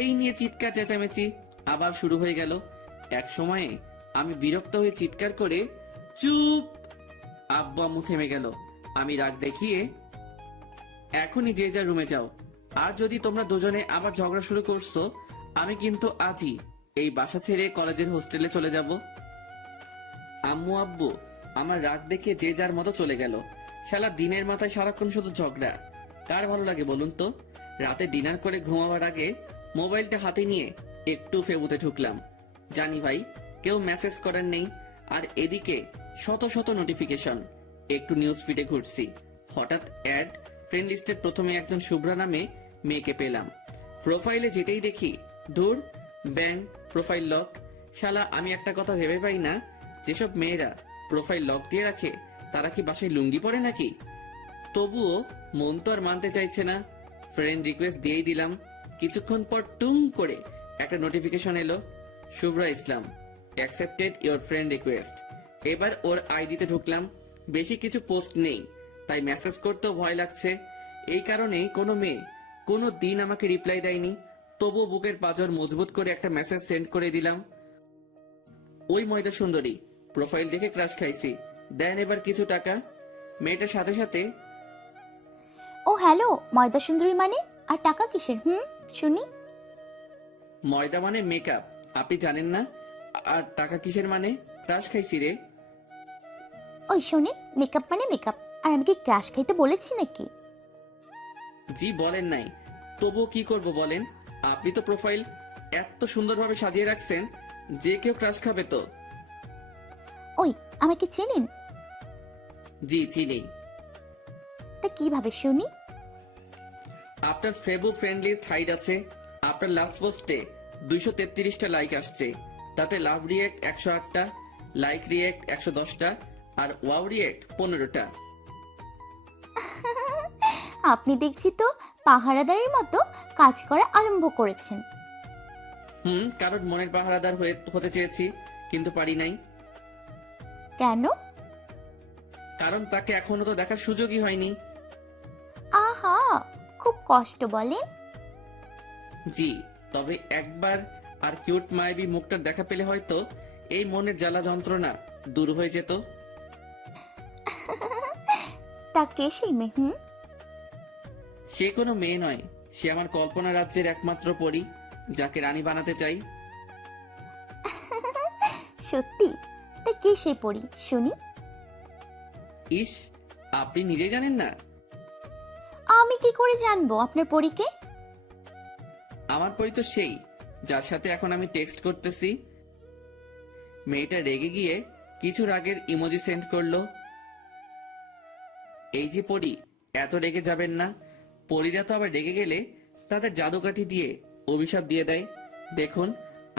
এই নিয়ে চিৎকার চেঁচামেচি আবার শুরু হয়ে গেল। এক সময়ে আমি বিরক্ত হয়ে চিৎকার করে, চুপ! আব্বু আম্মু থেমে গেল। আমি রাগ দেখিয়ে, এখনই যে যার রুমে যাও, আর যদি তোমরা দুজনে আবার ঝগড়া শুরু করছো, আমি কিন্তু আজই এই বাসা ছেড়ে কলেজের হোস্টেলে চলে যাব। আম্মু আব্বু আমার রাগ দেখে যে যার মতো চলে গেল। শালা দিনের মাথায় সারাক্ষণ শুধু ঝগড়া, কার ভালো লাগে বলুন তো? রাতে ডিনার করে ঘুমাবার আগে মোবাইলটা হাতে নিয়ে একটু ফেবুতে ঢুকলাম। জানি ভাই কেউ মেসেজ করার নেই, আর এদিকে শত শত নোটিফিকেশন। একটু নিউজ ফিডে ঘুরছি, হঠাৎ অ্যাড। ফ্রেন্ড লিস্টের প্রথমে একজন শুভ্রা নামে মেয়েকে পেলাম। প্রোফাইলে যেতেই দেখি, ধুর, ব্যাং, প্রোফাইল লক। শালা আমি একটা কথা ভেবে পাই না, যেসব মেয়েরা প্রোফাইল লক দিয়ে রাখে তারা কি বাসায় লুঙ্গি পরে নাকি? তবুও মন তো আর মানতে চাইছে না। ফ্রেন্ড রিকোয়েস্ট দিয়েই দিলাম। কিছুক্ষণ পর টুং করে একটা নোটিফিকেশন এলো, শুভ্রা ইসলাম, অ্যাকসেপ্টেড ইওর ফ্রেন্ড রিকোয়েস্ট। এবার ওর আইডিতে ঢুকলাম। বেশি কিছু পোস্ট নেই, তাই মেসেজ করতেও ভয় লাগছে। এই কারণেই কোনো মেয়ে কোনো দিন আমাকে রিপ্লাই দেয়নি। তবুও বুকের পাঁজর মজবুত করে একটা মেসেজ সেন্ড করে দিলাম। ওই ময়দা সুন্দরী, প্রোফাইল দেখে ক্রাশ খাইছি, দেন এবার কিছু টাকা। মেয়েটার সাথে সাথে, ও হ্যালো, ময়দা সুন্দরী মানে? আর টাকা কিসের? শুনি। ময়দা মানে মেকআপ, আপনি জানেন না? আর টাকা কিসের মানে? ক্রাশ খাইছি রে। ওই শোনে, মেকআপ মানে মেকআপ, আর আমি কি ক্রাশ খাইতে বলেছি নাকি? জি বলেন নাই, তবুও কি করব বলেন? আপনি তো প্রোফাইল এত সুন্দরভাবে সাজিয়ে রাখছেন, যে কেউ ক্রাশ খাবে তো। ওই, আমাকে চেনেন? জি চিনি। তা কিভাবে শুনি? আপনার ফেবু ফ্রেন্ড লিস্ট হাইড আছে। আপনার লাস্ট পোস্টে 233টা লাইক আসছে, তাতে লাভ রিয়েক্ট 108টা, লাইক রিয়েক্ট 110টা, আর ওয়াও রিয়েক্ট 15টা। আপনি দেখছি তো পাহারাদারের মতো কাজ করা আরম্ভ করেছেন। কারণ মনের পাহারাদার হতে চেয়েছি, কিন্তু পারি নাই। কেন? কারণ তাকে এখনো তো দেখার সুযোগই হয়নি। আহা, খুব কষ্ট বলেন। জি, তবে একবার আর কিউট মায়াবী মুখটার দেখা পেলে হয়তো এই মনের জ্বালা যন্ত্রণা দূর হয়ে যেত। তা কে সেই মেয়ে? সে কোনো মেয়ে নয়, সে আমার কল্পনা রাজ্যের একমাত্র পরী, যাকে রানী বানাতে চাই। সত্যি? তা কে সেই পড়ি শুনি? ইস, আপনি নিজেই জানেন না? আমি কি করে জানবো আপনার পরীকে? আমার পরী তো সেই, যার সাথে এখন আমি টেক্সট করতেছি। মেয়েটা রেগে গিয়ে কিছু রাগের ইমোজি সেন্ড করলো। এই যে পরী, এত রেগে যাবেন না। পরীরা তো আবার রেগে গেলে তাদের জাদুকাঠি দিয়ে অভিশাপ দিয়ে দেয়। দেখুন,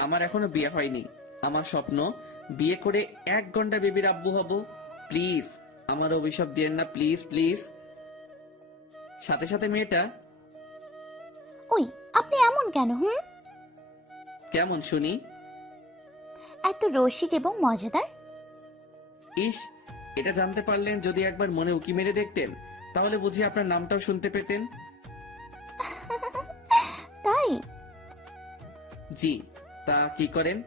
আমার এখনো বিয়ে হয়নি। আমার স্বপ্ন বিয়ে করে 1 ঘন্টা বেবির আব্বু হব। প্লিজ আমার অভিশাপ দিয়েন না, প্লিজ প্লিজ। সাথে সাথে মেয়েটা, ওই আপনি এমন কেন? কেমন শুনি? এত রসিক এবং মজাদার। ইস, এটা জানতে পারলেন যদি একবার মনে উকি মেরে দেখতেন, তাহলে বুঝি আপনার নামটাও শুনতে পেতেন। তাই? জি, তা কি করেন?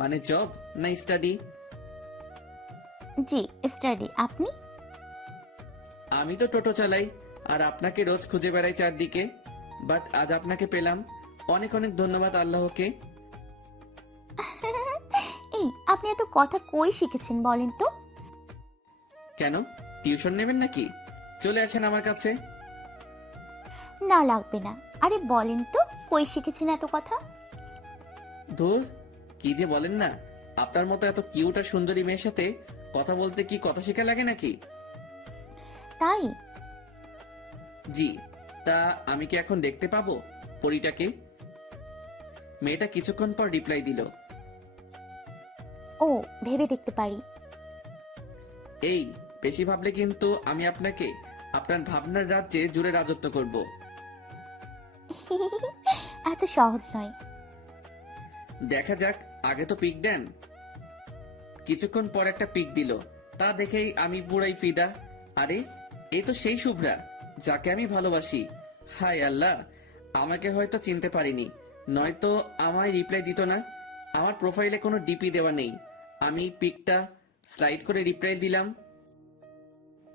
মানে জব না স্টাডি? জি, স্টাডি। আপনি? আমি তো টোটো চালাই, আর আপনাকে রোজ খুঁজে বেড়াই চারদিকে। বাট আজ আপনাকে পেলাম, অনেক অনেক ধন্যবাদ আল্লাহকে। এই, আপনি এত কথা কই শিখেছেন বলেন তো? কেন, টিউশন নেবেন নাকি? চলে আসেন আমার কাছে। না, লাগবে না। আরে বলেন তো, কই শিখেছেন এত কথা? ধুর, কি যে বলেন না। আপনার মতো এত কিউট আর সুন্দরী মেয়ের সাথে কথা বলতে কি কথা শেখা লাগে নাকি? তাই? জি, তা আমি কি এখন দেখতে পাবো পরীটাকে? মেয়েটা কিছুক্ষণ পর রিপ্লাই দিল, ও, ভেবে দেখতে পারি। এই বেশি ভাবলে কিন্তু আমি আপনাকে আপনার ভাবনার রাজ্যে জুড়ে রাজত্ব করব। এত সহজ নয়। দেখা যাক, আগে তো পিক দেন। কিছুক্ষণ পর একটা পিক দিল, তা দেখেই আমি পুরাই ফিদা। আরে, এই তো সেই শুভ্রা যাকে আমি ভালোবাসি। হায় আল্লাহ, আমাকে হয়তো চিনতে পারিনি, নয়তো আমায় রিপ্লাই দিত না। আমার প্রোফাইলে কোনো ডিপি দেওয়া নেই। আমি পিকটা স্লাইড করে রিপ্লাই দিলাম।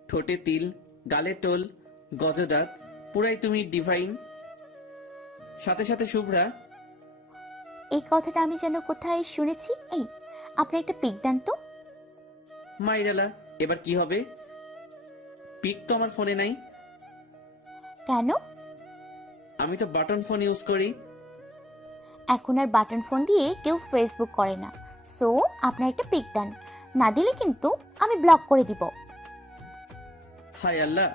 ঠোঁটে তিল, গালে টোল, গজদাঁত, পুরাই তুমি ডিভাইন। সাথে সাথে শুভ্রা, এই কথাটা আমি যেন কোথায় শুনেছি। এই, আপনি একটা পিক দেন তো। মাইরালা, এবার কি হবে? পিক তো আমার ফোনে নাই। কেন? আমি তো বাটন ফোন ইউজ করি। এখন আর বাটন ফোন দিয়ে কেউ ফেসবুক করে না। সো আপনার একটা পিক দেন, না দিলে কিন্তু আমি ব্লক করে দিব। হায় আল্লাহ,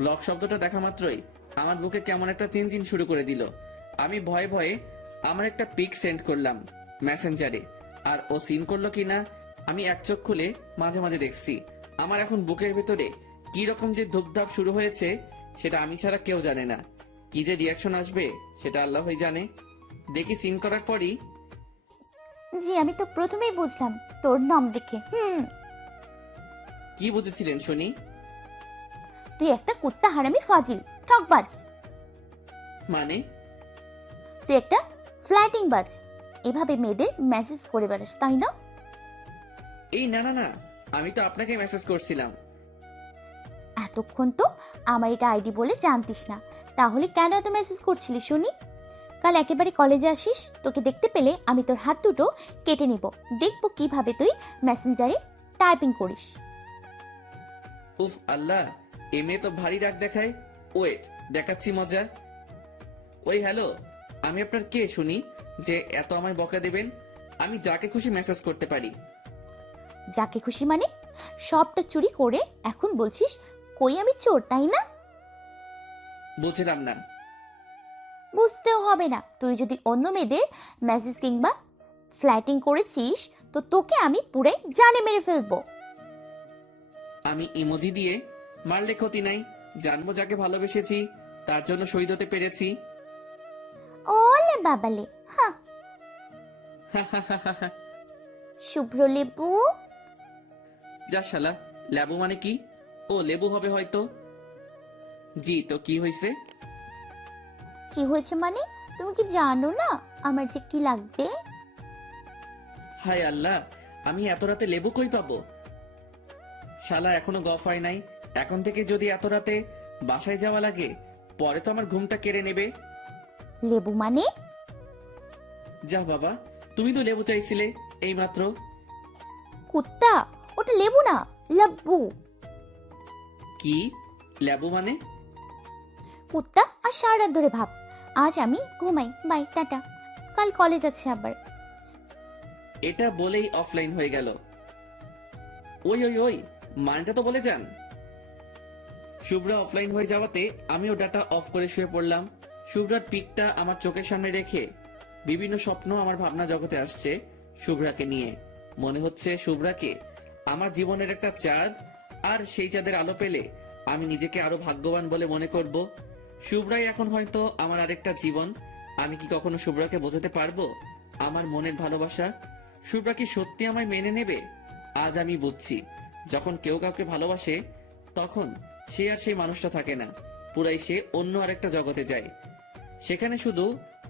ব্লক শব্দটা দেখা মাত্রই আমার বুকে কেমন একটা চিনচিন শুরু করে দিল। আমি ভয়ে ভয়ে আমার একটা পিক সেন্ড করলাম মেসেঞ্জারে, আর ও সিন করলো কিনা আমি এক চোখ খুলে মাঝে মাঝে দেখছি। আমার এখন বুকের ভেতরে কি রকম যে ধূপধাপ শুরু হয়েছে সেটা আমি ছাড়া কেউ জানে না। কি যে রিয়াকশন আসবে সেটা আল্লাহই জানে। দেখি সিন করার পরই, জি, আমি তো প্রথমেই বুঝলাম তোর নাম দেখে। কি বুঝেছিলেন শুনি? তুই একটা কুত্তা হারামি ফাজিল ঠকবাজ। মানে? তুই একটা ফ্ল্যাটিং বাজ। এভাবে মেয়েদের মেসেজ করে বেড়াস, তাই না? এই না না না, আমি তো আপনাকে মেসেজ করছিলাম। এতক্ষণ তো আমার এটা আইডি বলে জানতিস না, তাহলে কেন এত মেসেজ করছিলি শুনি? কাল একেবারে কলেজে আসিস, তোকে দেখতে পেলে আমি তোর হাত দুটো কেটে নিব। দেখবো কিভাবে তুই মেসেঞ্জারে টাইপিং করিস। উফ আল্লাহ, এ মেয়ে তো ভারী রাগ দেখায়। ওয়েট, দেখাচ্ছি মজা। ওই হ্যালো, আমি আপনার কে শুনি যে এত আমায় বকা দেবেন? আমি যাকে খুশি মেসেজ করতে পারি। যাকে খুশি মানে? সবটা চুরি করে এখন বলছিস কই আমি চোর, তাই না? বুঝলাম না। বুঝতেও হবে না। তুই যদি অন্য মেয়েদের মেসেজ কিংবা ফ্ল্যাটিং করেছিস তো তোকে আমি পুরে জানে মেরে ফেলবো। আমি ইমোজি দিয়ে মারলে ক্ষতি নাই। জানবো যাকে ভালোবেসেছি, তার জন্য শহীদ হতে পেরেছি। ওলে বাবালে, হ্যাঁ। শুভ্র লেবু। যা শালা, লেবু মানে কি? ও লেবু হবে হয়তো। জি, তো কি হয়েছে? কি হয়েছে মানে? তুমি কি জানো না আমার যে কি লাগবে? হায় আল্লাহ, আমি এত রাতে লেবু কই পাবো? শালা এখনো গফ হয় নাই। এখন থেকে যদি এত রাতে বাসায় যাওয়া লাগে, পরে তো আমার ঘুমটা কেড়ে নেবে। লেবু মানে? যা বাবা, তুমি তো লেবু চাইছিলে এইমাত্র। কুত্তা, ওটা লেবু না, লাব্বু। কি লেবু মানে? কুত্তা, আর সারা রাত ধরে ভাব। আজ আমি ঘুমাই, বাই, টাটা। কাল কলেজ আছে আবার। এটা বলেই অফলাইন হয়ে গেল। ওই ওই ওই, মানটা তো বলে যান। শুভ্রা অফলাইন হয়ে যাওয়াতে আমিও ডাটা অফ করে শুয়ে পড়লাম। শুভ্রার পিকটা আমার চোখের সামনে রেখে বিভিন্ন স্বপ্ন আমার ভাবনা জগতে আসছে শুভ্রাকে নিয়ে। মনে হচ্ছে শুভ্রাকে আমার জীবনের একটা চাঁদ, আর সেই চাঁদের আলো পেলে আমি নিজেকে আরো ভাগ্যবান বলে মনে করব। শুভ্রাই এখন হয়তো আমার আরেকটা জীবন। আমি কি কখনো শুভ্রাকে বোঝাতে পারবো আমার মনের ভালোবাসা? শুভ্রা কি সত্যি আমায় মেনে নেবে? আজ আমি বুঝছি, যখন কেউ কাউকে ভালোবাসে তখন সে আর সেই মানুষটা থাকে না, পুরাই সে অন্য আরেকটা জগতে যায়। সেখানে শুধু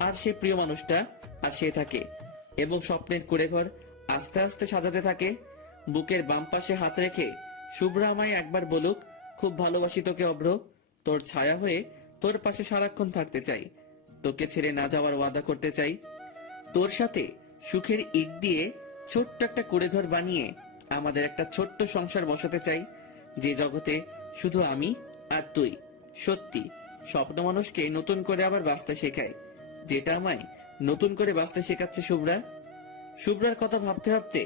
আর সে প্রিয় মানুষটা আর সে থাকে, এবং স্বপ্নের কুড়েঘর আস্তে আস্তে সাজাতে থাকে। বুকের বাম পাশে হাত রেখে শুভ্রা আমায় একবার বলুক, খুব ভালোবাসি তোকে অভ্র, তোর ছায়া হয়ে তোর পাশে সারাক্ষণ থাকতে চাই, তোকে ছেড়ে না যাওয়ার ওয়াদা করতে চাই, তোর সাথে সুখের ইট দিয়ে ছোট্ট একটা কুড়েঘর বানিয়ে আমাদের একটা ছোট্ট সংসার বসাতে চাই, যে জগতে শুধু আমি আর তুই। সত্যি, স্বপ্ন মানুষকে নতুন করে আবার বাঁচতে শেখায়, যেটা আমায় নতুন করে বাঁচতে শেখাচ্ছে শুভ্রা। শুভ্রার কথা ভাবতে ভাবতে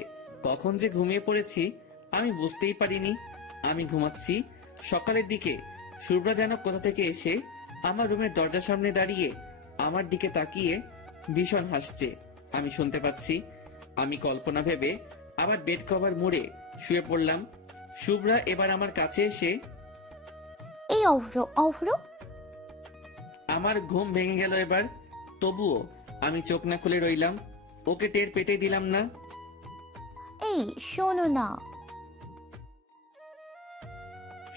কখন যে ঘুমিয়ে পড়েছি আমি বুঝতেই পারিনি। আমি ঘুমাচ্ছি, সকালের দিকে শুভ্রা যেন কোথা থেকে এসে আমার রুমের দরজার সামনে দাঁড়িয়ে আমার দিকে তাকিয়ে ভীষণ হাসছে। আমি শুনতে পাচ্ছি। আমি কল্পনা ভেবে আবার বেড কভার মুড়ে শুয়ে পড়লাম। শুভ্রা এবার আমার কাছে এসে এই অভ্র, অভ্র। আমার ঘুম ভেঙে গেল এবার। তবুও আমি চোখ না খুলে রইলাম, ওকে টের পেতে দিলাম না। এই শোনো না।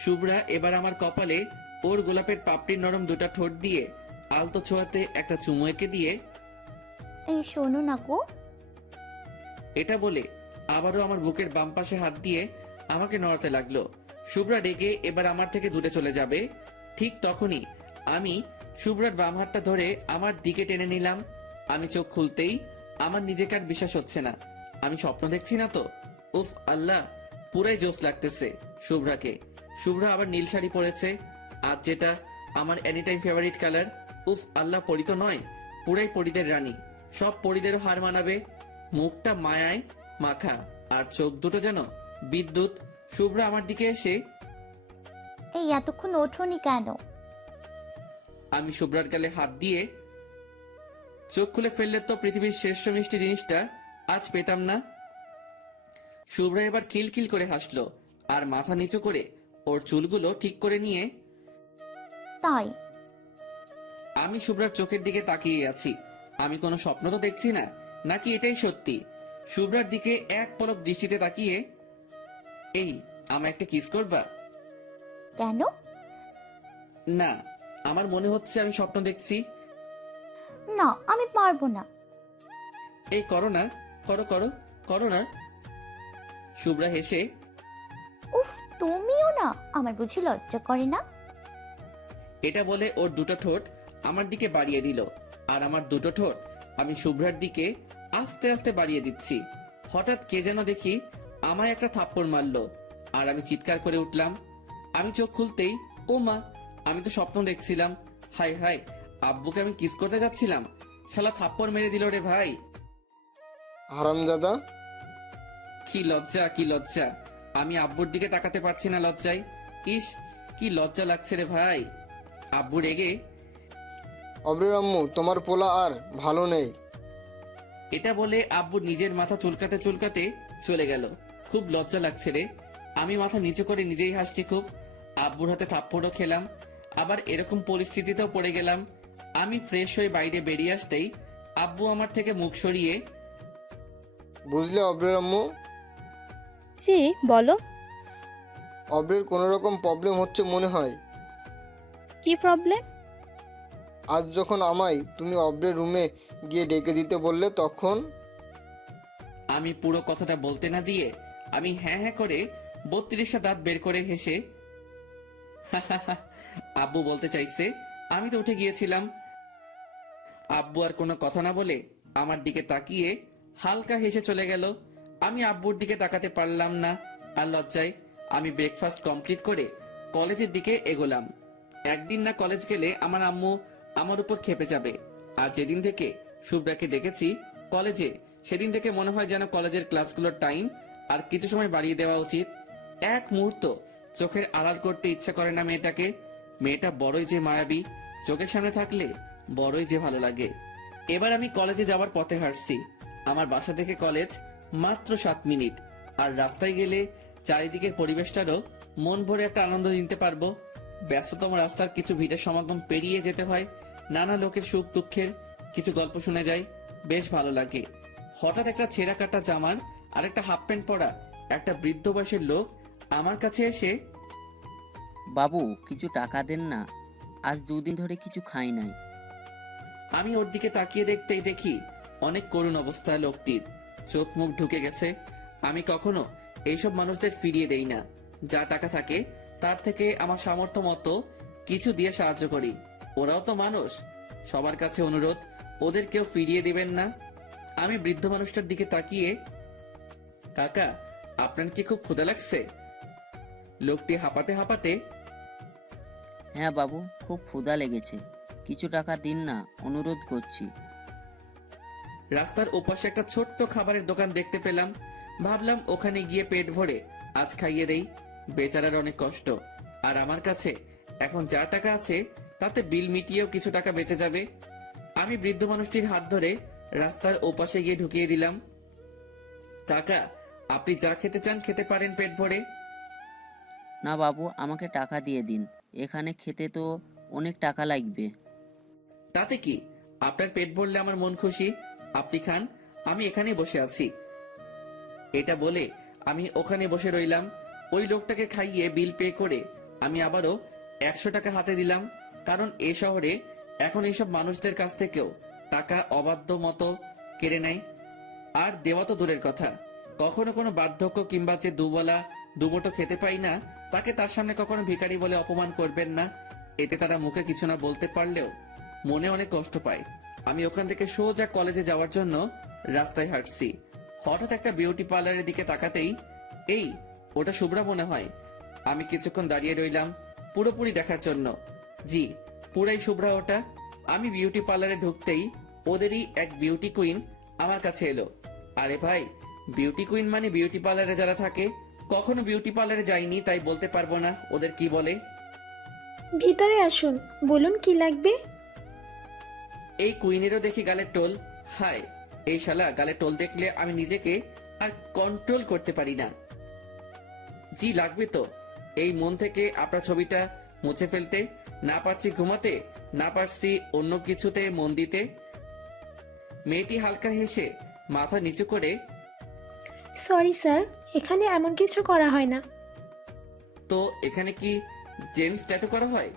শুভ্রা এবার আমার কপালে ওর গোলাপের পাপড়ির নরম দুটা ঠোঁট দিয়ে আলতো ছোঁয়াতে একটা চুমু এঁকে দিয়ে এই শোনো না গো। এটা বলে আবারও আমার বুকের বাম পাশে হাত দিয়ে আমাকে নড়াতে লাগলো। শুভ্রা রেগে এবার আমার থেকে দূরে চলে যাবে, ঠিক তখনই আমি শুভ্রার বাম হাতটা ধরে আমার দিকে টেনে নিলাম। আমি চোখ খুলতেই আমার নিজেকে আর বিশ্বাস হচ্ছে না। আমি স্বপ্ন দেখছি না তো? উফ আল্লাহ, পুরাই জোশ লাগতেছে শুভ্রাকে। শুভ্রা আবার নীল শাড়ি পরেছে, আজ যেটা আমার এনি টাইম ফেভারিট কালার। উফ আল্লাহ, পরি তো নয়, পুরাই পরিদের রানী, সব পরিদেরও হার মানাবে। মুখটা মায়ায় মাখা আর চোখ দুটো যেন বিদ্যুৎ। শুভ্রা আমার দিকে এসে এই এতক্ষণ ওঠোনি কেন? আমি শুভ্রার গালে হাত দিয়ে চোখ খুলে ফেললে তো পৃথিবীর শ্রেষ্ঠ মিষ্টি জিনিসটা আজ পেতাম না। শুভ্রা এবার খিলখিল করে হাসলো আর মাথা নিচু করে ওর চুলগুলো ঠিক করে নিয়ে তাই? আমি শুভ্রার চোখের দিকে তাকিয়ে আছি। আমি কোনো স্বপ্ন তো দেখছি না, নাকি এটাই সত্যি? শুভ্রার দিকে এক পলক দৃষ্টিতে তাকিয়ে, এই আমায় একটা কিস করবা? কেন? না, আমার মনে হচ্ছে আমি স্বপ্ন দেখছি। না, আমি পারবো না। এই করো না, করো করো করো না। শুভ্রা হেসে উফ, তুমিও না, আমার বুঝি লজ্জা করে না? এটা বলে ওর দুটো ঠোঁট আমার দিকে বাড়িয়ে দিল, আর আমার দুটো ঠোঁট আমি শুভ্রার দিকে আস্তে আস্তে বাড়িয়ে দিচ্ছি। হঠাৎ কে যেন দেখি আমায় একটা থাপ্পড় মারলো, আর আমি চিৎকার করে উঠলাম। আমি চোখ খুলতেই, ও মা, আমি তো স্বপ্ন দেখছিলাম। হাই হাই, আব্বুকে আমি কিস করতে যাচ্ছিলাম, শালা থাপ্পড় মেরে দিল রে ভাই। হারামজাদা। কি লজ্জা, কি লজ্জা! আমি আব্বুর দিকে তাকাতে পারছি না লজ্জায়। ইস, কি লজ্জা লাগছে রে ভাই। আব্বু রেগে অব্রের আম্মু, তোমার পোলা আর ভালো নেই। এটা বলে আব্বু নিজের মাথা চুলকাতে চুলকাতে চলে গেল। খুব লজ্জা লাগছে রে। আমি মাথা নিচু করে নিজেই হাসছি খুব। আব্বুর হাতে থাপ্পড়ও খেলাম, আবার এরকম পরিস্থিতিতেও পড়ে গেলাম। আমি ফ্রেশ হয়ে বাইরে বেরিয়ে আসতেই আব্বু আমার থেকে মুখ সরিয়ে বুঝলে অব্রের আম্মু? জি বলো। অব্রের কোনো রকম প্রবলেম হচ্ছে মনে হয়। কি প্রবলেম? আজ যখন আমায় তুমি অব্রের রুমে গিয়ে ডেকে দিতে বললে তখন আমি পুরো কথাটা বলতে না দিয়ে আমি হ্যাঁ হ্যাঁ করে 32টা দাঁত বের করে হেসে আব্বু বলতে চাইছে আমি তো উঠে গিয়েছিলাম। আব্বু আর কোনো কথা না বলে আমার দিকে তাকিয়ে হালকা হেসে চলে গেল। আমি আব্বুর দিকে তাকাতে পারলাম না আর লজ্জায় আমি ব্রেকফাস্ট কমপ্লিট করে কলেজের দিকে এগোলাম। একদিন না কলেজ গেলে আমার আম্মু আমার উপর ক্ষেপে যাবে। আর যেদিন থেকে শুভ্রাকে দেখেছি কলেজে, সেদিন থেকে মনে হয় যেন কলেজের ক্লাসগুলোর টাইম আর কিছু সময় বাড়িয়ে দেওয়া উচিত। এক মুহূর্ত চোখের আড়াল করতে ইচ্ছা করে না মেয়েটাকে। মেয়েটা বড়ই যে মায়াবী, চোখের সামনে থাকলে বড়ই যে ভালো লাগে। এবার আমি কলেজে যাওয়ার পথে হাঁটছি। আমার বাসা থেকে কলেজ মাত্র 7 মিনিট। আর রাস্তায় গেলে চারিদিকের পরিবেশটারও মন ভরে একটা আনন্দ নিতে পারবো। ব্যস্ততম রাস্তার কিছু ভিড়ের সমাগম পেরিয়ে যেতে হয়, নানা লোকের সুখ দুঃখের কিছু গল্প শুনে যাই, বেশ ভালো লাগে। হঠাৎ একটা ছেঁড়া কাটা জামার আর একটা হাফ প্যান্ট পরা একটা বৃদ্ধ বয়সের লোক আমার কাছে এসে, বাবু কিছু টাকা দেন না, আজ 2 দিন ধরে কিছু খাই নাই। আমি ওর দিকে তাকিয়ে দেখতেই দেখি অনেক করুণ অবস্থা লোকটির, চোখ মুখ ঢুকে গেছে। আমি কখনো এইসব মানুষদের ফিরিয়ে দেই না। যা টাকা থাকে তার থেকে আমার সামর্থ্য মতো কিছু দিয়ে সাহায্য করি। ওরাও তো মানুষ, সবার কাছে অনুরোধ ওদের কেউ ফিরিয়ে দিবেন না। আমি বৃদ্ধ মানুষটার দিকে তাকিয়ে, কাকা আপনার কি খুব ক্ষুধা লাগছে? লোকটি হাঁপাতে হাঁপাতে, হ্যাঁ বাবু, খুব ক্ষুধা লেগেছে, কিছু টাকা দিন না, অনুরোধ করছি। রাস্তার ওপাশে একটা ছোট্ট খাবারের দোকান দেখতে পেলাম। ভাবলাম ওখানে গিয়ে পেট ভরে আজ খাইয়ে দেই। বেচারার অনেক কষ্ট, আর আমার কাছে এখন যা টাকা আছে তাতে বিল মিটিয়েও কিছু টাকা বেঁচে যাবে। আমি বৃদ্ধ মানুষটির হাত ধরে রাস্তার ওপাশে গিয়ে ঢুকিয়ে দিলাম। কাকা আপনি যা খেতে চান খেতে পারেন পেট ভরে। না বাবু, আমাকে টাকা দিয়ে দিন, এখানে খেতে তো অনেক টাকা লাগবে। তাতে কি, আপনার পেট ভরলে আমার মন খুশি। আপনি খান, আমি এখানেই বসে আছি। এটা বলে আমি ওখানে বসে রইলাম। ওই লোকটাকে খাইয়ে বিল পে করে আমি আবারও 100 টাকা হাতে দিলাম। কারণ এ শহরে এখন এইসব মানুষদের কাছ থেকেও টাকা অবাধ্য মতো কেড়ে নেয়। আর দেওয়া তো দূরের কথা, কখনো কোনো বার্ধক্য কিংবা যে দুবেলা দুমুঠো খেতে পাই না তাকে তার সামনে কখনো ভিখারি বলে অপমান করবেন না। এতে তারা মুখে কিছু না বলতে পারলেও মনে অনেক কষ্ট পায়। আমি ওখান থেকে সোজা কলেজে যাওয়ার জন্য রাস্তায় হাঁটছি। হঠাৎ একটা বিউটি পার্লারের দিকে তাকাতেই, এই ওটা শুভ্রা মনে হয়। আমি কিছুক্ষণ দাঁড়িয়ে রইলাম পুরোপুরি দেখার জন্য। জি, পুরাই শুভ্রা ওটা। আমি বিউটি পার্লারে ঢুকতেই ওদেরই এক বিউটি কুইন আমার কাছে এলো। আরে ভাই, বিউটি কুইন মানে বিউটি পার্লারে যারা থাকে। কখনো বিউটি পার্লারে যাইনি তাই বলতে পারবো না ওদের কি বলে। ভিতরে আসুন, বলুন কি লাগবে। এই কুইনেরও দেখি গালের টোল। হায়, এই শালা গালের টোল দেখলে আমি নিজেকে আর কন্ট্রোল করতে পারি না। জি লাগবে তো। এই মন থেকে আপনার ছবিটা মুছে ফেলতে, না পারছি ঘুমাতে, না পারছি অন্য কিছুতে মন দিতে। মেয়েটি হালকা হেসে মাথা নিচু করে, সরি স্যার, এখানে এমন কিছু করা হয় না। তো এখানে কি জেন্টস ট্যাটু করা হয়?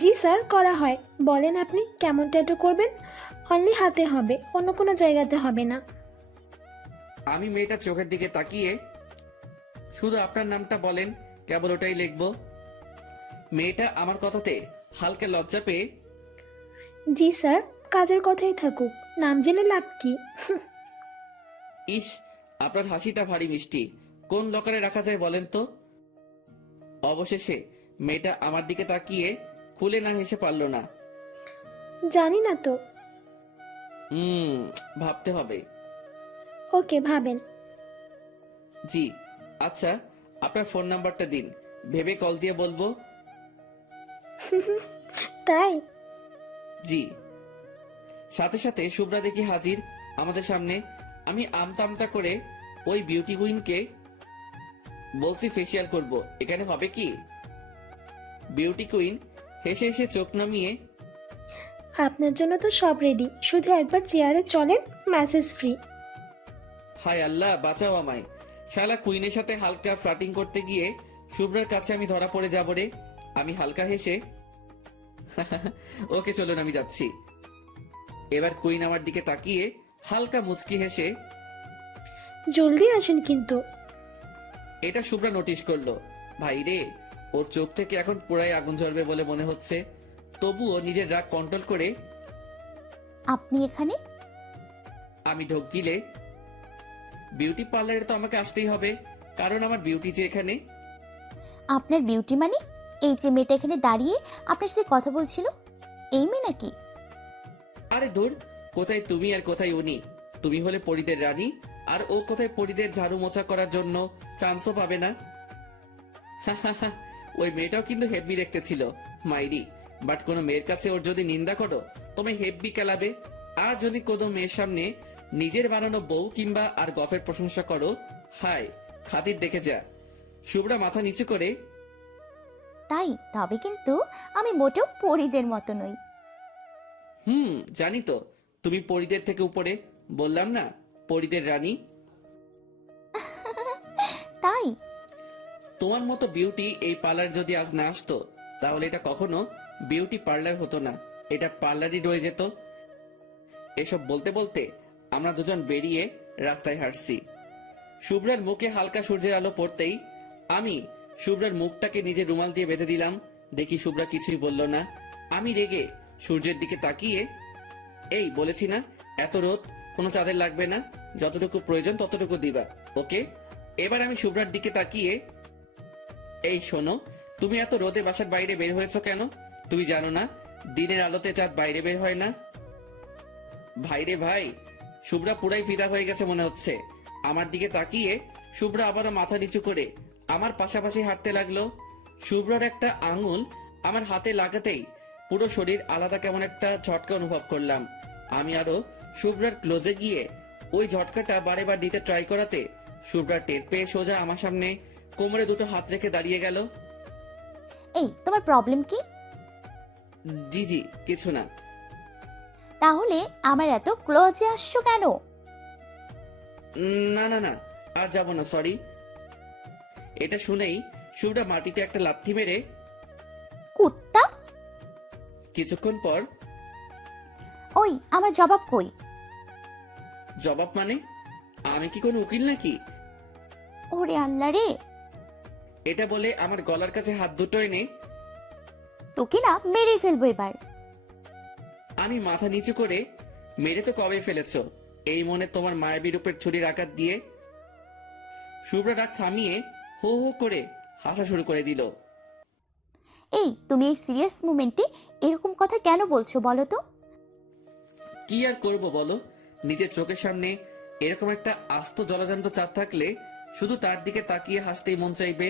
জি স্যার, করা হয়। বলেন আপনি কেমন ট্যাটু করবেন। অনলি হাতে হবে, অন্য কোনো জায়গাতে হবে না। আমি মেয়েটার চোখের দিকে তাকিয়ে, শুধু আপনার নামটা বলেন, কেবল ওটাই লিখবো। মেয়েটা আমার কথাতে হালকা লজ্জা পেয়ে, জি স্যার, কাজের কথাই থাকুক, নাম জেনে লাভ কি। ইস, আপনার হাসিটা ভারী মিষ্টি, কোন লকারে রাখা যায় বলেন তো। অবশেষে মেয়েটা আমার দিকে তাকিয়ে খুলে না হেসে পারল না। জানি না তো। ভাবতে হবে। ওকে, ভাবেন। জি আচ্ছা, আপনার ফোন নাম্বারটা দিন, ভেবে কল দিয়ে বলবো। তাই? জি। সাথে সাথে শুভ্রা দেখি হাজির আমাদের সামনে। আমি আমতা আমতা করে ওই বিউটি কুইনকে বলছি ফেসিয়াল করব, এখানে হবে কি? বিউটি কুইন হেসে হেসে চোখ নামিয়ে, আপনার জন্য তো সব রেডি, শুধু একবার চেয়ারে চলেন, ম্যাসেজ ফ্রি। হায় আল্লাহ, বাঁচাও আমায়। শালা কুইনের সাথে হালকা ফ্লাটিং করতে গিয়ে শুভ্রার কাছে আমি ধরা পড়ে যাব রে। আমি হালকা হেসে ওকে চলুন, আমি যাচ্ছি। এবার কুইন আমার দিকে তাকিয়ে হালকা মুচকি হেসে, জলদি আসেন কিন্তু। এটা শুভ্রা নোটিশ করলো। ভাই রে, ওর চোখ থেকে এখন পুরাই আগুন ঝরবে বলে মনে হচ্ছে। তবুও নিজের রাগ কন্ট্রোল করে আপনি এখানে? আমি ঢোক গিলে, বিউটি পার্লারে তো আমাকে আসতেই হবে, কারণ আমার বিউটি যে এখানে। আপনার বিউটি মানে? এই যে মেয়েটা এখানে দাঁড়িয়ে আপনার সাথে কথা বলছিল, এই মেয়ে নাকি? আরে দূর, কোথায় তুমি আর কোথায় উনি? তুমি হলে পরীদের রানী, আর ও কোথায় পরীদের ঝাড়ু মোছা করার জন্য চান্সও পাবে না। ওই মেয়েটাও কিন্তু হেব্বি দেখতে ছিল মাইরি, বাট কোনো মেয়ের কাছে ওর যদি নিন্দা করো তুমি হেব্বি কেলাবে। আর যদি কোনো মেয়ের সামনে নিজের বানানো বউ কিংবা আর গফের প্রশংসা করো, হায় খাতির দেখে যা। শুভ্রা মাথা নিচু করে, তাই? তবে কিন্তু আমি মোটেও পরীদের মতো নই। জানি তো, তুমি পরীদের থেকে উপরে, বললাম না পরীদের রানী। তাই? তোমার মতো বিউটি এই পার্লার যদি আজ না আসতো, তাহলে এটা কখনো বিউটি পার্লার হতো না, এটা পার্লারই রয়ে যেত। এসব বলতে বলতে আমরা দুজন বেরিয়ে রাস্তায় হাঁটছি। শুভ্রার মুখে হালকা সূর্যের আলো পড়তেই আমি শুভ্রার মুখটাকে নিজের রুমাল দিয়ে বেঁধে দিলাম। দেখি শুভ্রা কিছুই বলল না। আমি রেগে সূর্যের দিকে তাকিয়ে, এই বলেছি না এত রোদ, কোনো চাঁদের লাগবে না, যতটুকু প্রয়োজন ততটুকু দিবা, ওকে? এবার আমি শুভ্রার দিকে তাকিয়ে, এই শোনো, তুমি এত রোদে বাসার বাইরে বের হয়েছো কেন? তুমি জানো না দিনের আলোতে চাঁদ বাইরে বের হয় না? ভাইরে ভাই, শুভ্রা পুরাই ফিদা হয়ে গেছে মনে হচ্ছে। আমার দিকে তাকিয়ে শুভ্রা আবারও মাথা নিচু করে আমার পাশাপাশি হাঁটতে লাগলো। শুভ্রার একটা আঙুল আমার হাতে লাগাতেই পুরো শরীর আলাদা কেমন একটা ঝটকা অনুভব করলাম। আমি আরো শুভ্রার ক্লোজে গিয়ে ওই ঝটকাটা বারে বার দিতে ট্রাই করাতে শুভ্রা টের পেয়ে সোজা আমার সামনে কোমরে দুটো হাত রেখে দাঁড়িয়ে গেল। এই, তোমার প্রবলেম কি? জি জি, কিছু না। তাহলে আমার এত ক্লোজে আসছো কেন? না না না, আর যাব না, সরি। এটা শুনেই শুভ্রা মাটিতে একটা লাথি মেরে কুত্তা! কিছুক্ষণ পর, ওই, আমার জবাব কই? জবাব মানে? আমি কি কোনো উকিল নাকি? ওরে আল্লাহ রে! এটা বলে আমার গলার কাছে হাত দুটো এনে তোকে না মেরে ফেলবো এবার। আমি মাথা নিচু করে, মেরে তো কবে ফেলেছো, এই মনে তোমার মায়াবী রূপের ছুরির আঘাত দিয়ে। শুভ্রা ডাক থামিয়ে হো হো করে হাসা শুরু করে দিল। এই, তুমি এই সিরিয়াস মোমেন্টে এরকম কথা কেন বলছো বলো তো? কি আর করব বলো, নিজের চোখের সামনে এরকম একটা আস্ত জলজান্ত চাঁদ থাকলে শুধু তার দিকে তাকিয়ে হাসতেই মন চাইবে,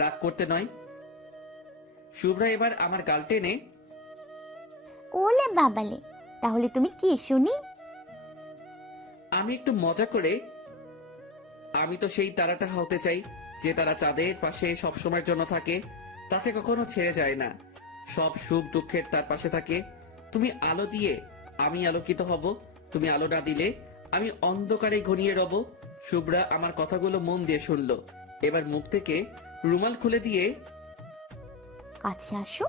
রাগ করতে নয়। শুভ্রা এবার আমার গাল টেনে, ওলে বাবালে, তাহলে তুমি কি শুনি? আমি একটু মজা করে, আমি তো সেই তারাটা হতে চাই যে তারা চাঁদের পাশে সব সময়ের জন্য থাকে, তাকে কখনো ছেড়ে যায় না, সব সুখ দুঃখের তার পাশে থাকে। তুমি আলো দিয়ে আমি আলোকিত হব, তুমি আলো না দিলে আমি অন্ধকারে ঘনিয়ে রব। শুভ্রা আমার কথাগুলো মন দিয়ে শুনলো। এবার মুখ থেকে রুমাল খুলে দিয়ে কাছে আসো।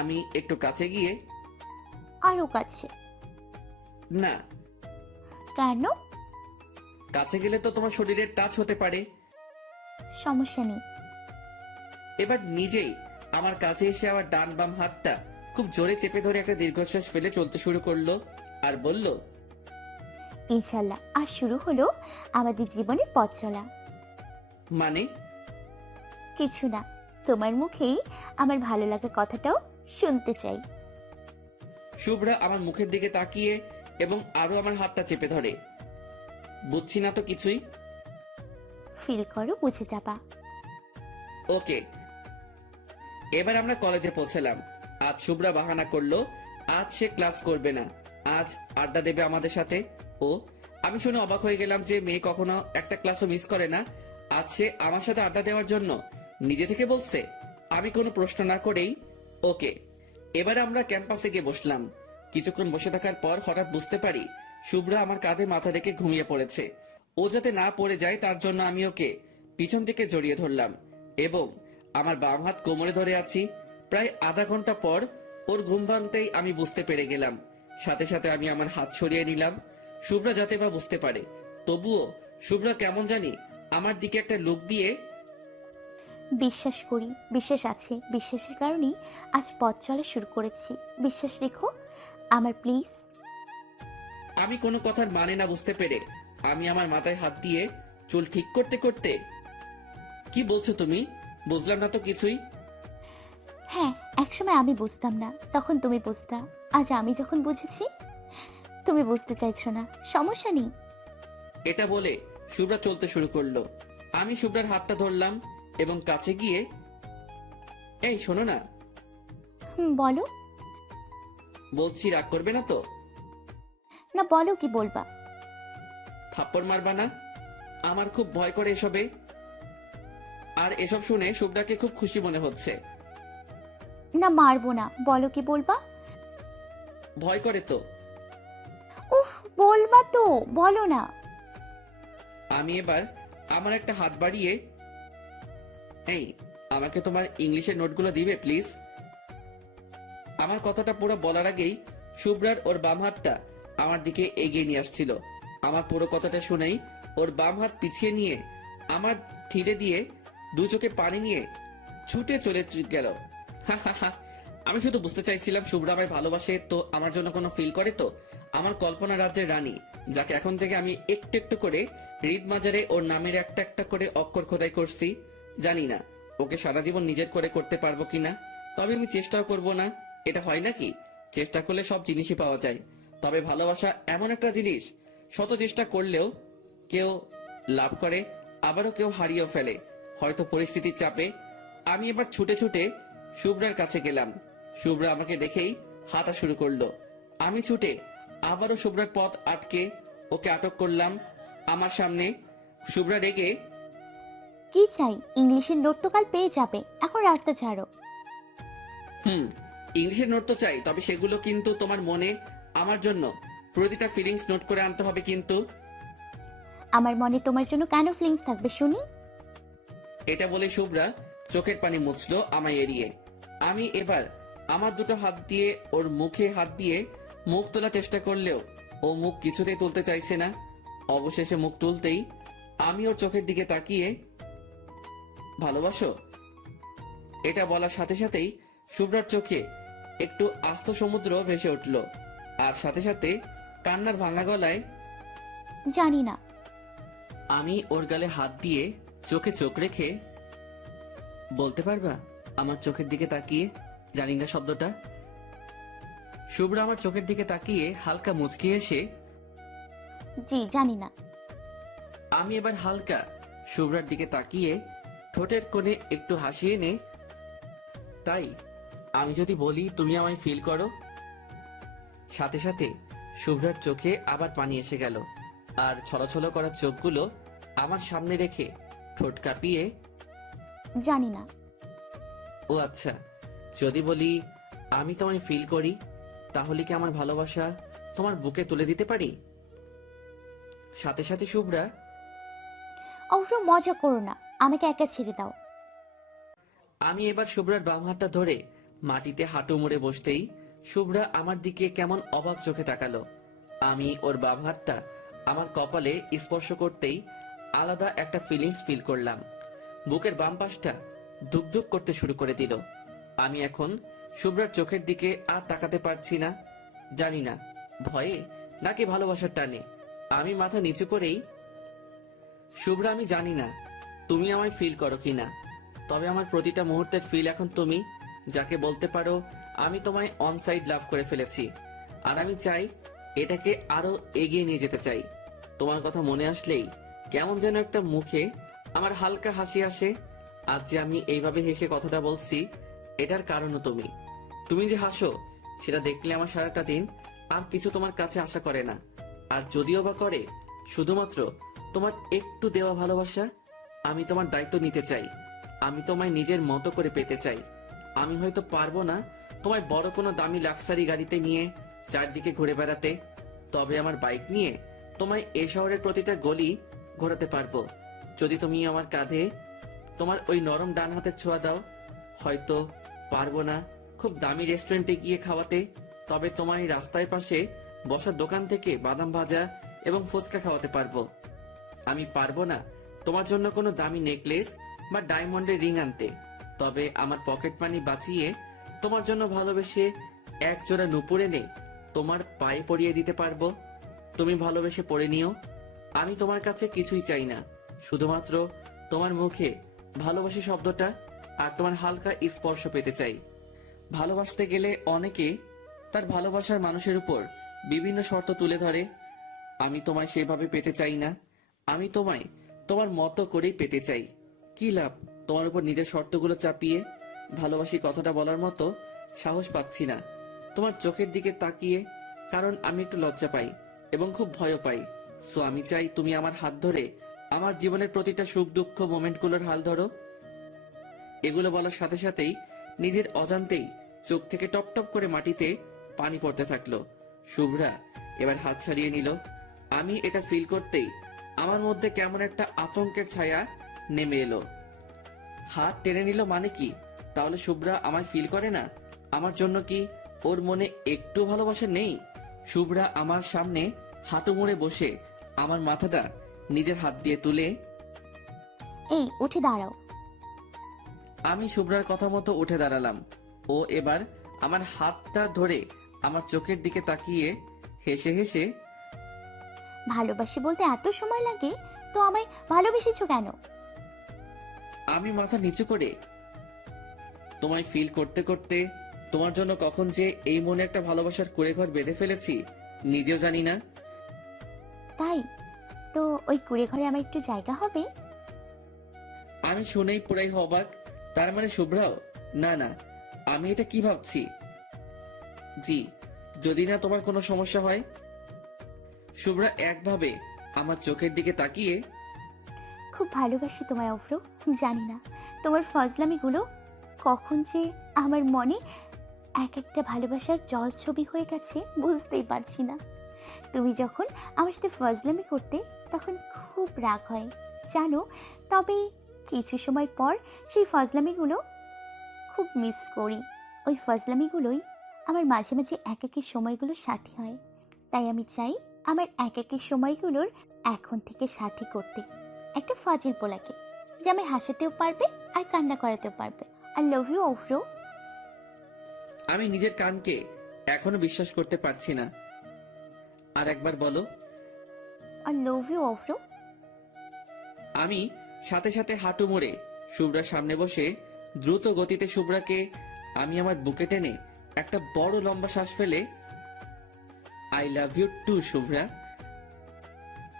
আমি একটু কাছে গিয়ে, আরো কাছে। না, কেন? কাছে গেলে তো তোমার শরীরের টাচ হতে পারে। সমস্যা নেই। এবার নিজেই আমার কাছে এসে আমার ডান বাম হাতটা খুব জোরে চেপে ধরে একটা দীর্ঘশ্বাস ফেলে চলতে শুরু করলো আর বলল, ইনশাল্লাহ আর শুরু হলো আমাদের জীবনের পথ চলা। মানে? কিছু না, তোমার মুখেই আমার ভালো লাগা কথাটাও শুনতে চাই। শুভ্রা আমার মুখের দিকে তাকিয়ে এবং আরো আমার হাতটা চেপে ধরে। বুঝছি না তো কিছুই। ফিল করো, বুঝে যাবা। ওকে। এবার আমরা কলেজে পৌঁছলাম। আজ শুভ্রা বাহানা করলো আজ সে ক্লাস করবে না, আজ আড্ডা দেবে আমাদের সাথে। ও, আমি শুনে অবাক হয়ে গেলাম যে মেয়ে কখনো একটা ক্লাসও মিস করে না, আজ সে আমার সাথে আড্ডা দেওয়ার জন্য নিজে থেকে বলছে। আমি কোনো প্রশ্ন না করেই ওকে। এবার আমরা ক্যাম্পাসে গিয়ে বসলাম। কিছুক্ষণ বসে থাকার পর হঠাৎ বুঝতে পারি শুভ্রা আমার কাঁধে মাথা রেখে ঘুমিয়ে পড়েছে। ও যাতে না পড়ে যায় তার জন্য আমি ওকে পিছন থেকে জড়িয়ে ধরলাম এবং আমার বাম হাত কোমরে ধরে আছি। প্রায় আধা ঘন্টা পর ওর ঘুম ভাঙতেই আমি বুঝতে পেরে গেলাম। সাথে সাথে আমি আমার হাত সরিয়ে নিলাম, শুভ্রা যাতে বা বুঝতে পারে। তবুও শুভ্রা কেমন জানি আমার দিকে একটা লুক দিয়ে বিশ্বাস করি, বিশ্বাস আছে, বিশ্বাসের কারণেই আজ পথ চলা শুরু করেছি। বিশ্বাস রেখো আমার প্লিজ। আমি কোনো কথার মানে না বুঝতে পেরে আমি আমার মাথায় হাত দিয়ে চুল ঠিক করতে করতে, কি বলছো তুমি? বুঝলাম না তো কিছুই। হ্যাঁ, একসময় আমি বুঝতাম না, তখন তুমি বুঝতা। আজ আমি যখন বুঝেছি তুমি বুঝতে চাইছো না, সমস্যা নেই। এটা বলে শুভ্রা চলতে শুরু করলো। আমি শুভ্রার হাতটা ধরলাম এবং কাছে গিয়ে, এই শোনো না, বলো। বলছি রাগ করবে না তো? না বলো, কি বলবা? থাপ্পড় মারবা না? আমার খুব ভয় করে এসবে। আর এসব শুনে শুভ্রাকে খুব খুশি মনে হচ্ছে। না মারবো না, বলো কি বলবা। ভয় করে তো? উফ, বলবা তো, বলো না। আমি এবার আমার একটা হাত বাড়িয়ে, এই আমাকে তোমার ইংলিশের নোটগুলো দিবে প্লিজ? আমার কথাটা পুরো বলার আগেই শুভ্রার ওর বাম হাতটা আমার দিকে এগিয়ে নিয়ে আসছিল। আমার পুরো কথাটা শুনেই ওর বাম হাত পিছিয়ে নিয়ে আমার ঠিড়ে দিয়ে দু চোখে পানি নিয়ে ছুটে চলে গেল। হা হা হা। আমি শুধু বুঝতে চাইছিলাম শুভ্রা আমায় ভালোবাসে তো, আমার জন্য কোনো ফিল করে তো। আমার কল্পনা রাজ্যের রানী, যাকে এখন থেকে আমি একটু একটু করে হৃদ মাজারে ওর নামের একটা একটা করে অক্ষর খোদাই করছি। জানি না ওকে সারা জীবন নিজের করে করতে পারবো কিনা, তবে আমি চেষ্টাও করব না। এটা হয় নাকি, চেষ্টা করলে সব জিনিসই পাওয়া যায়। তবে ভালোবাসা এমন একটা জিনিস, শত চেষ্টা করলেও কেউ লাভ করে, আবারও কেউ হারিয়েও ফেলে, হয়তো পরিস্থিতির চাপে। আমি এবার ছুটে ছুটে শুভ্রার কাছে গেলাম। শুভ্রা আমাকে দেখেই হাঁটা শুরু করলো। আমি ছুটে আবারও শুভ্রার পথ আটকে ওকে আটক করলাম আমার সামনে। শুভ্রা রেগে, কি চাই? ইংলিশের নোট তো কাল পেয়ে যাবে, এখন রাস্তা ছাড়ো। ইংলিশের নোট তো চাই, তবে সেগুলো কিন্তু তোমার মনে আমার জন্য প্রতিটা ফিলিংস নোট করে আনতে হবে কিন্তু। আমার মনে তোমার জন্য কেন ফিলিংস থাকবে শুনি? এটা বলে শুভ্রা চোখের পানি মুছলো আমায় এড়িয়ে। আমি এবার আমার দুটো হাত দিয়ে ওর মুখে হাত দিয়ে মুখ তোলার চেষ্টা করলেও ও মুখ কিছুতেই তুলতে চাইছে না। অবশেষে মুখ তুলতেই আমি ওর চোখের দিকে তাকিয়ে, ভালোবাসো? এটা বলার সাথে সাথেই শুভ্রার চোখে একটু আস্ত সমুদ্র ভেসে উঠল, আর সাথে সাথে কান্নার ভাঙা গলায়, জানি না। আমি ওর গালে হাত দিয়ে চোখে চোখ রেখে, বলতে পারবা আমার চোখের দিকে তাকিয়ে জানি না শব্দটা? শুভ্রা আমার চোখের দিকে তাকিয়ে হালকা মুচকি এসে, জি জানি না। আমি এবার হালকা শুভ্রার দিকে তাকিয়ে ঠোঁটের কোণে একটু হাসি এনে, তাই আমি যদি বলি তুমি আমায় ফিল করো? সাথে সাথে শুভ্রার চোখে আবার পানি এসে গেল, আর ছলছল করা চোখগুলো আমার সামনে রেখে ঠোঁট কাঁপিয়ে, জানি না। ও আচ্ছা, যদি বলি আমি তোমায় ফিল করি, তাহলে কি আমার ভালোবাসা তোমার বুকে তুলে দিতে পারি? সাথে সাথে শুভ্রা, অবশ্য মজা করো না, আমাকে একা ছেড়ে দাও। আমি এবার শুভ্রার বাম হাতটা ধরে মাটিতে হাঁটু মুড়ে বসতেই শুভ্রা আমার দিকে কেমন অবাক চোখে তাকালো। আমি ওর বাম হাতটা আমার কপালে স্পর্শ করতেই আলাদা একটা ফিলিংস ফিল করলাম। বুকের বাম পাশটা ধুকধুক করতে শুরু করে দিল। আমি এখন শুভ্রার চোখের দিকে আর তাকাতে পারছি না। জানি না ভয়ে নাকি ভালোবাসার টানে আমি মাথা নিচু করেই, শুভ্রা আমি জানি না তুমি আমায় ফিল করো কিনা, তবে আমার প্রতিটা মুহূর্তের ফিল এখন তুমি, যাকে বলতে পারো আমি তোমায় অন সাইড লাভ করে ফেলেছি। আর আমি চাই এটাকে আরো এগিয়ে নিয়ে যেতে চাই। তোমার কথা মনে আসলেই কেমন যেন একটা মুখে আমার হালকা হাসি আসে। আজ যে আমি এইভাবে হেসে কথাটা বলছি, এটার কারণও তুমি। তুমি যে হাসো সেটা দেখলে আমার সারাটা দিন আর কিছু তোমার কাছে আশা করে না। আর যদিও বা করে, শুধুমাত্র তোমার একটু দেওয়া ভালোবাসা। আমি তোমার দায়িত্ব নিতে চাই, আমি তোমায় নিজের মতো করে পেতে চাই। আমি হয়তো পারবো না তোমায় বড় কোনো দামি লাক্সারি গাড়িতে নিয়ে চারদিকে ঘুরে বেড়াতে, তবে আমার বাইক নিয়ে তোমায় এই শহরের প্রতিটা গলি ঘোরাতে পারবো, যদি তুমি আমার কাঁধে তোমার ওই নরম ডান হাতের ছোঁয়া দাও। হয়তো পারবো না খুব দামি রেস্টুরেন্টে গিয়ে খাওয়াতে, তবে তোমার এই রাস্তায় পাশে বসার দোকান থেকে বাদাম ভাজা এবং ফুচকা খাওয়াতে পারবো। আমি পারবো না তোমার জন্য কোনো দামি নেকলেস বা ডায়মন্ডের রিং আনতে, তবে আমার পকেট মানি বাঁচিয়ে তোমার জন্য ভালোবেসে এক জোড়া নুপুর এনে তোমার পায়ে পরিয়ে দিতে পারবো। তুমি ভালোবেসে পরে নিও। আমি তোমার কাছে কিছুই চাই না, শুধুমাত্র তোমার মুখে ভালোবাসি শব্দটা আর তোমার হালকা স্পর্শ পেতে চাই। ভালোবাসতে গেলে অনেকে তার ভালোবাসার মানুষের উপর বিভিন্ন শর্ত তুলে ধরে। আমি তোমায় সেভাবে পেতে চাই না, আমি তোমায় তোমার মতো করেই পেতে চাই। কি লাভ তোমার উপর নিজের শর্তগুলো চাপিয়ে? ভালোবাসি কথাটা বলার মতো সাহস পাচ্ছি না তোমার চোখের দিকে তাকিয়ে, কারণ আমি একটু লজ্জা পাই এবং খুব ভয়ও পাই। সো আমি চাই তুমি আমার হাত ধরে আমার জীবনের প্রতিটা সুখ দুঃখ মোমেন্টগুলোর হাল ধরো। এগুলো বলার সাথে সাথেই নিজের অজান্তেই চোখ থেকে টপ টপ করে মাটিতে পানি পড়তে থাকলো। শুভ্রা এবার হাত ছাড়িয়ে নিল। আমি এটা ফিল করতেই আমার মধ্যে কেমন একটা আতঙ্কের ছায়া নেমে এলো। হাত টেনে নিল মানে কি? তাহলে শুভ্রা আমায় ফিল করে না? আমার জন্য কি ওর মনে একটু ভালোবাসা নেই? শুভ্রা আমার সামনে হাঁটু মুড়ে বসে আমার মাথাটা নিজের হাত দিয়ে তুলে, এই উঠে দাঁড়াও। আমি শুভ্রার কথা মতো উঠে দাঁড়ালাম। ও এবার আমার হাতটা ধরে আমার চোখের দিকে তাকিয়ে হেসে হেসে, ভালোবাসি বলতে এত সময় লাগে তো আমায় ভালোবেসেছো কেন? আমি মাথা নিচু করে তোমায় ফিল করতে করতে তোমার জন্য কখন যে এই মনে একটা ভালোবাসার কুঁড়েঘর বেঁধে ফেলেছি নিজেও জানি না। তাই তো ওই কুড়ে ঘরে আমার একটু জায়গা হবে? আমি শুনেই পুরাই অবাক। তার মানে শুভ্রাও? না না, আমি এটা কি ভাবছি? জি, যদি না তোমার কোনো সমস্যা হয়। শুভ্রা একভাবে আমার চোখের দিকে তাকিয়ে, খুব ভালোবাসি তোমায় অভ্র, জানি না তোমার ফজলামিগুলো কখন যে আমার মনে এক একটা ভালোবাসার জল ছবি হয়ে গেছে বুঝতেই পারছি না। তুমি যখন আমার সাথে ফজলামি করতে তখন খুব রাগ হয় জানো, তবে কিছু সময় পর সেই ফজলামিগুলো খুব মিস করি। ওই ফজলামিগুলোই আমার মাঝে মাঝে একাকী সময়গুলোর সাথী হয়। তাই আমি চাই আমার একাকী সময়গুলোর এখন থেকে সাথী করতে একটা ফাজিল পোলাকে, যে আমি হাসাতেও পারবে আর কান্না করাতেও পারবে। আই লাভ ইউ অভ্র। আমি নিজের কানকে এখনো বিশ্বাস করতে পারছি না। আর একবার বলো। আই লাভ ইউ অভ্র। আমি সাথে সাথে হাঁটু মুড়ে শুভ্রার সামনে বসে দ্রুত গতিতে শুভ্রাকে আমি আমার বুকে টেনে একটা বড় লম্বা শ্বাস ফেলে, I love you too Shubhra.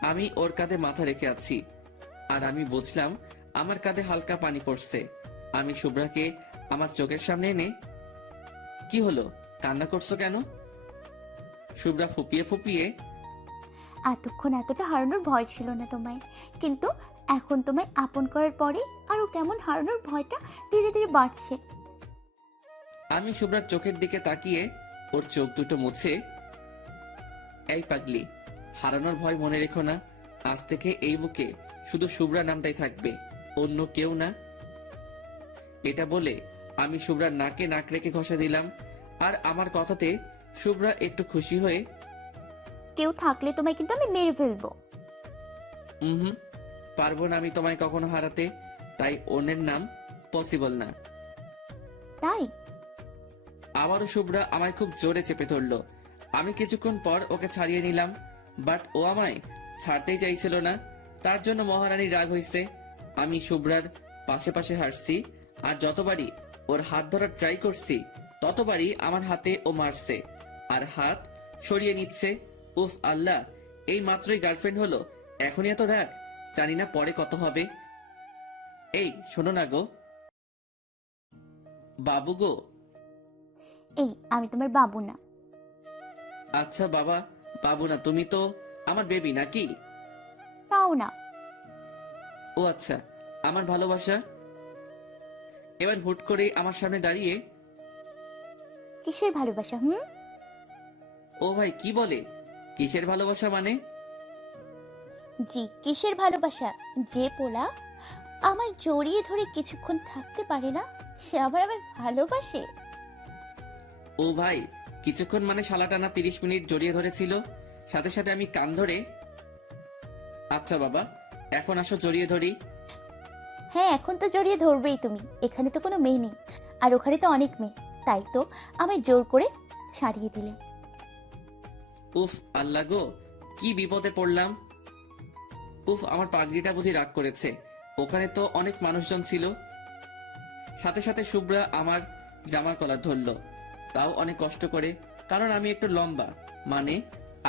আমি ওর কাঁধে মাথা রেখে আছি আর আমি বুঝলাম আমার কাঁধে হালকা পানি পড়ছে। আমি শুভ্রাকে আমার চোখের সামনে এনে, কি হলো, কান্না করছো কেন? শুভ্রা ফুপিয়ে ফুপিয়ে, এতক্ষণ এতটা হারানোর ভয় ছিল না তোমায়, কিন্তু এখন তোমায় আপন করার পরে আরো কেমন হারানোর ভয়টা ধীরে ধীরে বাড়ছে। আমি শুভ্রার চোখের দিকে তাকিয়ে ওর চোখ দুটো মুছে, এই পাগলি, হারানোর ভয় মনে রেখো না। আজ থেকে এই বুকে শুধু শুভ্রা নামটাই থাকবে, অন্য কেউ না। এটা বলে আমি শুভ্রার নাকে নাক রেখে ঘষা দিলাম। আর আমার কথাতে শুভ্রা একটু খুশি হয়ে, কেউ থাকলে তোমায় কিন্তু আমি মেরে ফেলবো। হুম, পারবো না আমি তোমায় কখনো হারাতে, তাই অন্যের নাম পসিবল না। তাই আবারও শুভ্রা আমায় খুব জোরে চেপে ধরলো। আমি কিছুক্ষণ পর ওকে ছাড়িয়ে নিলাম, বাট ও আমায় ছাড়তেই চাইছিল না। তার জন্য মহারানী রাগ হয়েছে। আমি শুভ্রার পাশে পাশে হাঁটছি আর যতবারই ওর হাত ধরার ট্রাই করছি ততবারই আমার হাতে ও মারছে আর হাত সরিয়ে নিচ্ছে। উফ আল্লাহ, এই মাত্রই গার্লফ্রেন্ড হলো, এখনই এত রাগ, জানি না পরে কত হবে। এই শোনো না গো, বাবু গো। এই আমি তোমার বাবু না। আচ্ছা বাবা, বাবু না, তুমি তো আমার বেবি নাকি? তাও না। ও আচ্ছা, আমার ভালোবাসা। এবার হুট করে আমার সামনে দাঁড়িয়ে, কিসের ভালোবাসা? ও ভাই কি বলে? কিসের ভালোবাসা মানে? জি কিসের ভালোবাসা? যে পোলা আমার জড়িয়ে ধরে কিছুক্ষণ থাকতে পারে না সে আবার আমায় ভালোবাসে? ও ভাই, কিছুক্ষণ মানে শালাটানা 30 মিনিট জড়িয়ে ধরেছিল, সাথে সাথে আমি কান ধরে। আচ্ছা বাবা, এখন আসো জড়িয়ে ধরি। হ্যাঁ এখন তো জড়িয়ে ধরবেই তুমি, এখানে তো কোনো মেয়ে নেই আর ওখানে তো অনেক মেয়ে, তাই তো আমায় জোর করে ছাড়িয়ে দিলে। উফ আল্লাহ গো, কি বিপদে পড়লাম। উফ, আমার পাগড়িটা বুঝি রাগ করেছে। ওখানে তো অনেক মানুষজন ছিল। সাথে সাথে শুভ্রা আমার জামার কলার ধরলো, তাও অনেক কষ্ট করে, কারণ আমি একটু লম্বা মানে,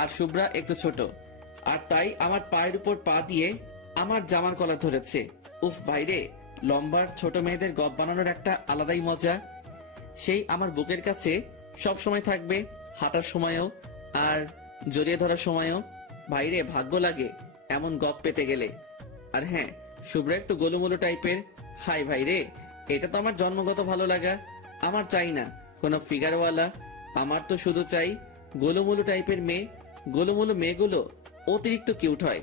আর শুভ্রা একটু ছোট, আর তাই আমার পায়ের উপর পা দিয়ে আমার জামার কলার ধরেছে। উফ ভাইরে, লম্বার ছোট মেয়েদের গপ বানানোর একটা আলাদাই মজা। সেই আমার বুকের কাছে সব সময় থাকবে, হাঁটার সময়ও আর জড়িয়ে ধরার সময়ও। ভাইরে, ভাগ্য লাগে এমন গপ পেতে গেলে। আর হ্যাঁ, শুভ্রা একটু গোলুমোলু টাইপের। হাই ভাইরে, এটা তো আমার জন্মগত ভালো লাগা। আমার চাই না কোনো ফিগারওয়ালা, আমার তো শুধু চাই গোলুমোলু টাইপের মেয়ে। গোলুমোলু মেয়েগুলো অতিরিক্ত কিউট হয়।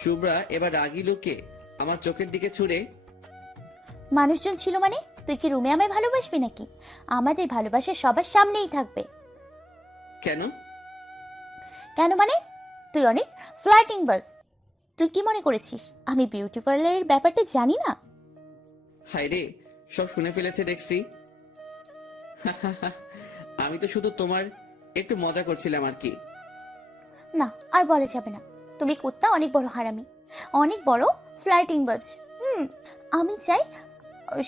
শুভ্রা এবার রাগি লুকে আমার চোখের দিকে ছুড়ে, মানুষজন ছিল মানে তুই কি রুমে আমায় ভালোবাসবি নাকি? আমাদের ভালোবাসা সবার সামনেই থাকবে। কেন? কেন মানে? তুই অনেক ফ্লার্টিং বাস। তুই কি মনে করেছিস আমি বিউটি পার্লারের ব্যাপারটা জানি না? হায়রে, সব শুনে ফেলেছে দেখছি। আমি তো শুধু তোমার একটু মজা করছিলাম আর কি। না আর বলা যাবে না, তুমি কুত্তা অনেক বড় হারামি, অনেক বড় ফ্লার্টিং বাজ। আমি চাই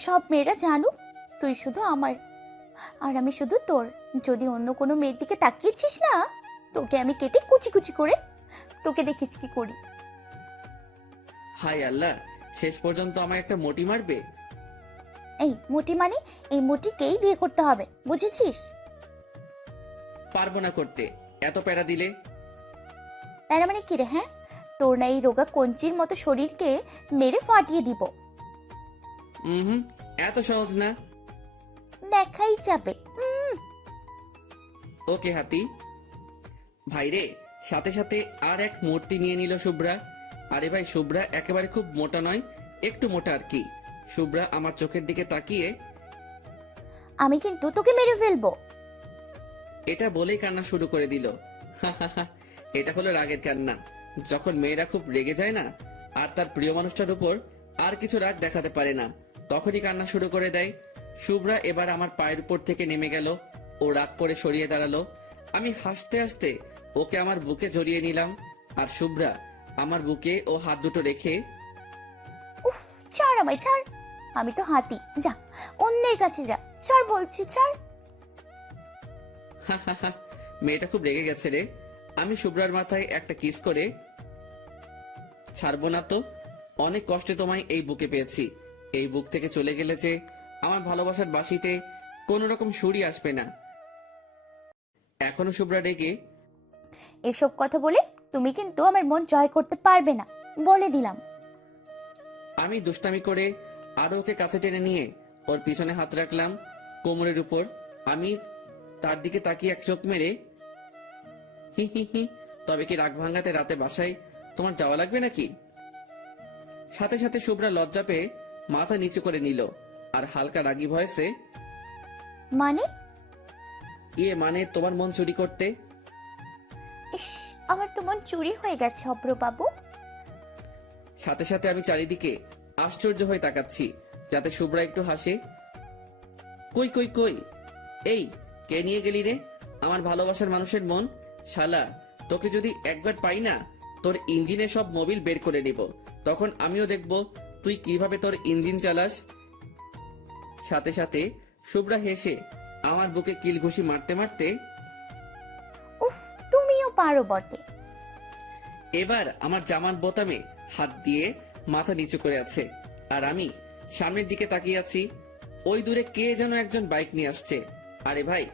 সব মেয়েরা জানুক তুই শুধু আমার আর আমি শুধু তোর। যদি অন্য কোনো মেয়ের দিকে তাকিয়েছিস না, তোকে আমি কেটে কুচি কুচি করে তোকে দেখিস কি করি। হাই আল্লাহ, শেষ পর্যন্ত আমার একটা মোটি মারবে? এই মোটি মানে এই মোটিকেই বিয়ে করতে হবে, বুঝেছিস? পারবো না করতে, এত প্যারা দিলে। তার মানে কি রে? হ্যাঁ, তোর না এই রোগা কঞ্চির মতো শরীরকে মেরে ফাটিয়ে দিব। হুম, এত সহজ না। দেখাই যাবে। ওকে হাতি। ভাইরে, সাথে সাথে আর এক মূর্তি নিয়ে নিল শুভ্রা। আরে ভাই, শুভ্রা একেবারে খুব মোটা নয়, একটু মোটা আর কি। শুভ্রা আমার চোখের দিকে তাকিয়ে, আমি কিন্তু তোকে মেরে ফেলবো। এটা বলেই কান্না শুরু করে দিল। এটা হলো রাগের কান্না। যখন মেয়েরা খুব রেগে যায় না, আর তার প্রিয় মানুষটার উপর আর কিছু রাগ দেখাতে পারে না, তখনই কান্না শুরু করে দেয়। শুভ্রা এবার আমার পায়ের উপর থেকে নেমে গেল। ও রাগ করে সরিয়ে দাঁড়ালো। আমি হাসতে হাসতে ওকে আমার বুকে জড়িয়ে নিলাম, আর শুভ্রা আমার বুকে ও হাত দুটো রেখে, উফ, ছাড় আমায় ছাড়। আমি তো হাতি, যা অন্যের কাছে যা, ছাড় বলছি ছাড়। মেয়েটা খুব রেগে গেছে রে। আমি শুভ্রার মাথায় একটা কিস করে, ছাড়বো না তো, অনেক কষ্টে তোমায় এই বুকে পেয়েছি। এই বুক থেকে চলে গেলে যে আমার ভালোবাসার বাঁশিতে কোন রকম সুরই আসবে না। এখনো শুভ্রা রেগে, এসব কথা বলে তুমি কিন্তু আমার মন জয় করতে পারবে না, বলে দিলাম। আমি দুষ্টামি করে আরো ওকে কাছে টেনে নিয়ে ওর পিছনে হাত রাখলাম কোমরের উপর। আমি তার দিকে তাকিয়ে এক চোখ মেরে, হি হি হি, তবে কি রাগ ভাঙাতে রাতে বাসায় তোমার যাওয়া লাগবে নাকি? সাথে সাথে শুভ্রা লজ্জা পেয়ে মাথা নিচু করে নিল আর হালকা রাগী ভয়েসে, মানে? মানে তোমার মন চুরি করতে। ইস, আমার তো মন চুরি হয়ে গেছে অব্রবাবু। সাথে সাথে আমি চারিদিকে আশ্চর্য হয়ে তাকাচ্ছি যাতে শুভ্রা একটু হাসে। কই কই কই, এই কে নিয়ে গেলি রে আমার ভালোবাসার মানুষের মন? শালা, তোকে যদি একবার পাই না, তোর ইঞ্জিনের সব মোবিল বের করে নিব। তখন আমিও দেখব তুই কিভাবে তোর ইঞ্জিন চালাস। সাথে সাথে শুভ্রা হেসে আমার বুকে কিল ঘুষি মারতে মারতে, উফ, তুমিও পারো বটে। এবার আমার জামার বোতামে হাত দিয়ে মাথা নিচু করে আছে, আর আমি সামনের দিকে তাকিয়ে আছি। ওই দূরে কে যেন একজন বাইক নিয়ে আসছে। আরে ভাই,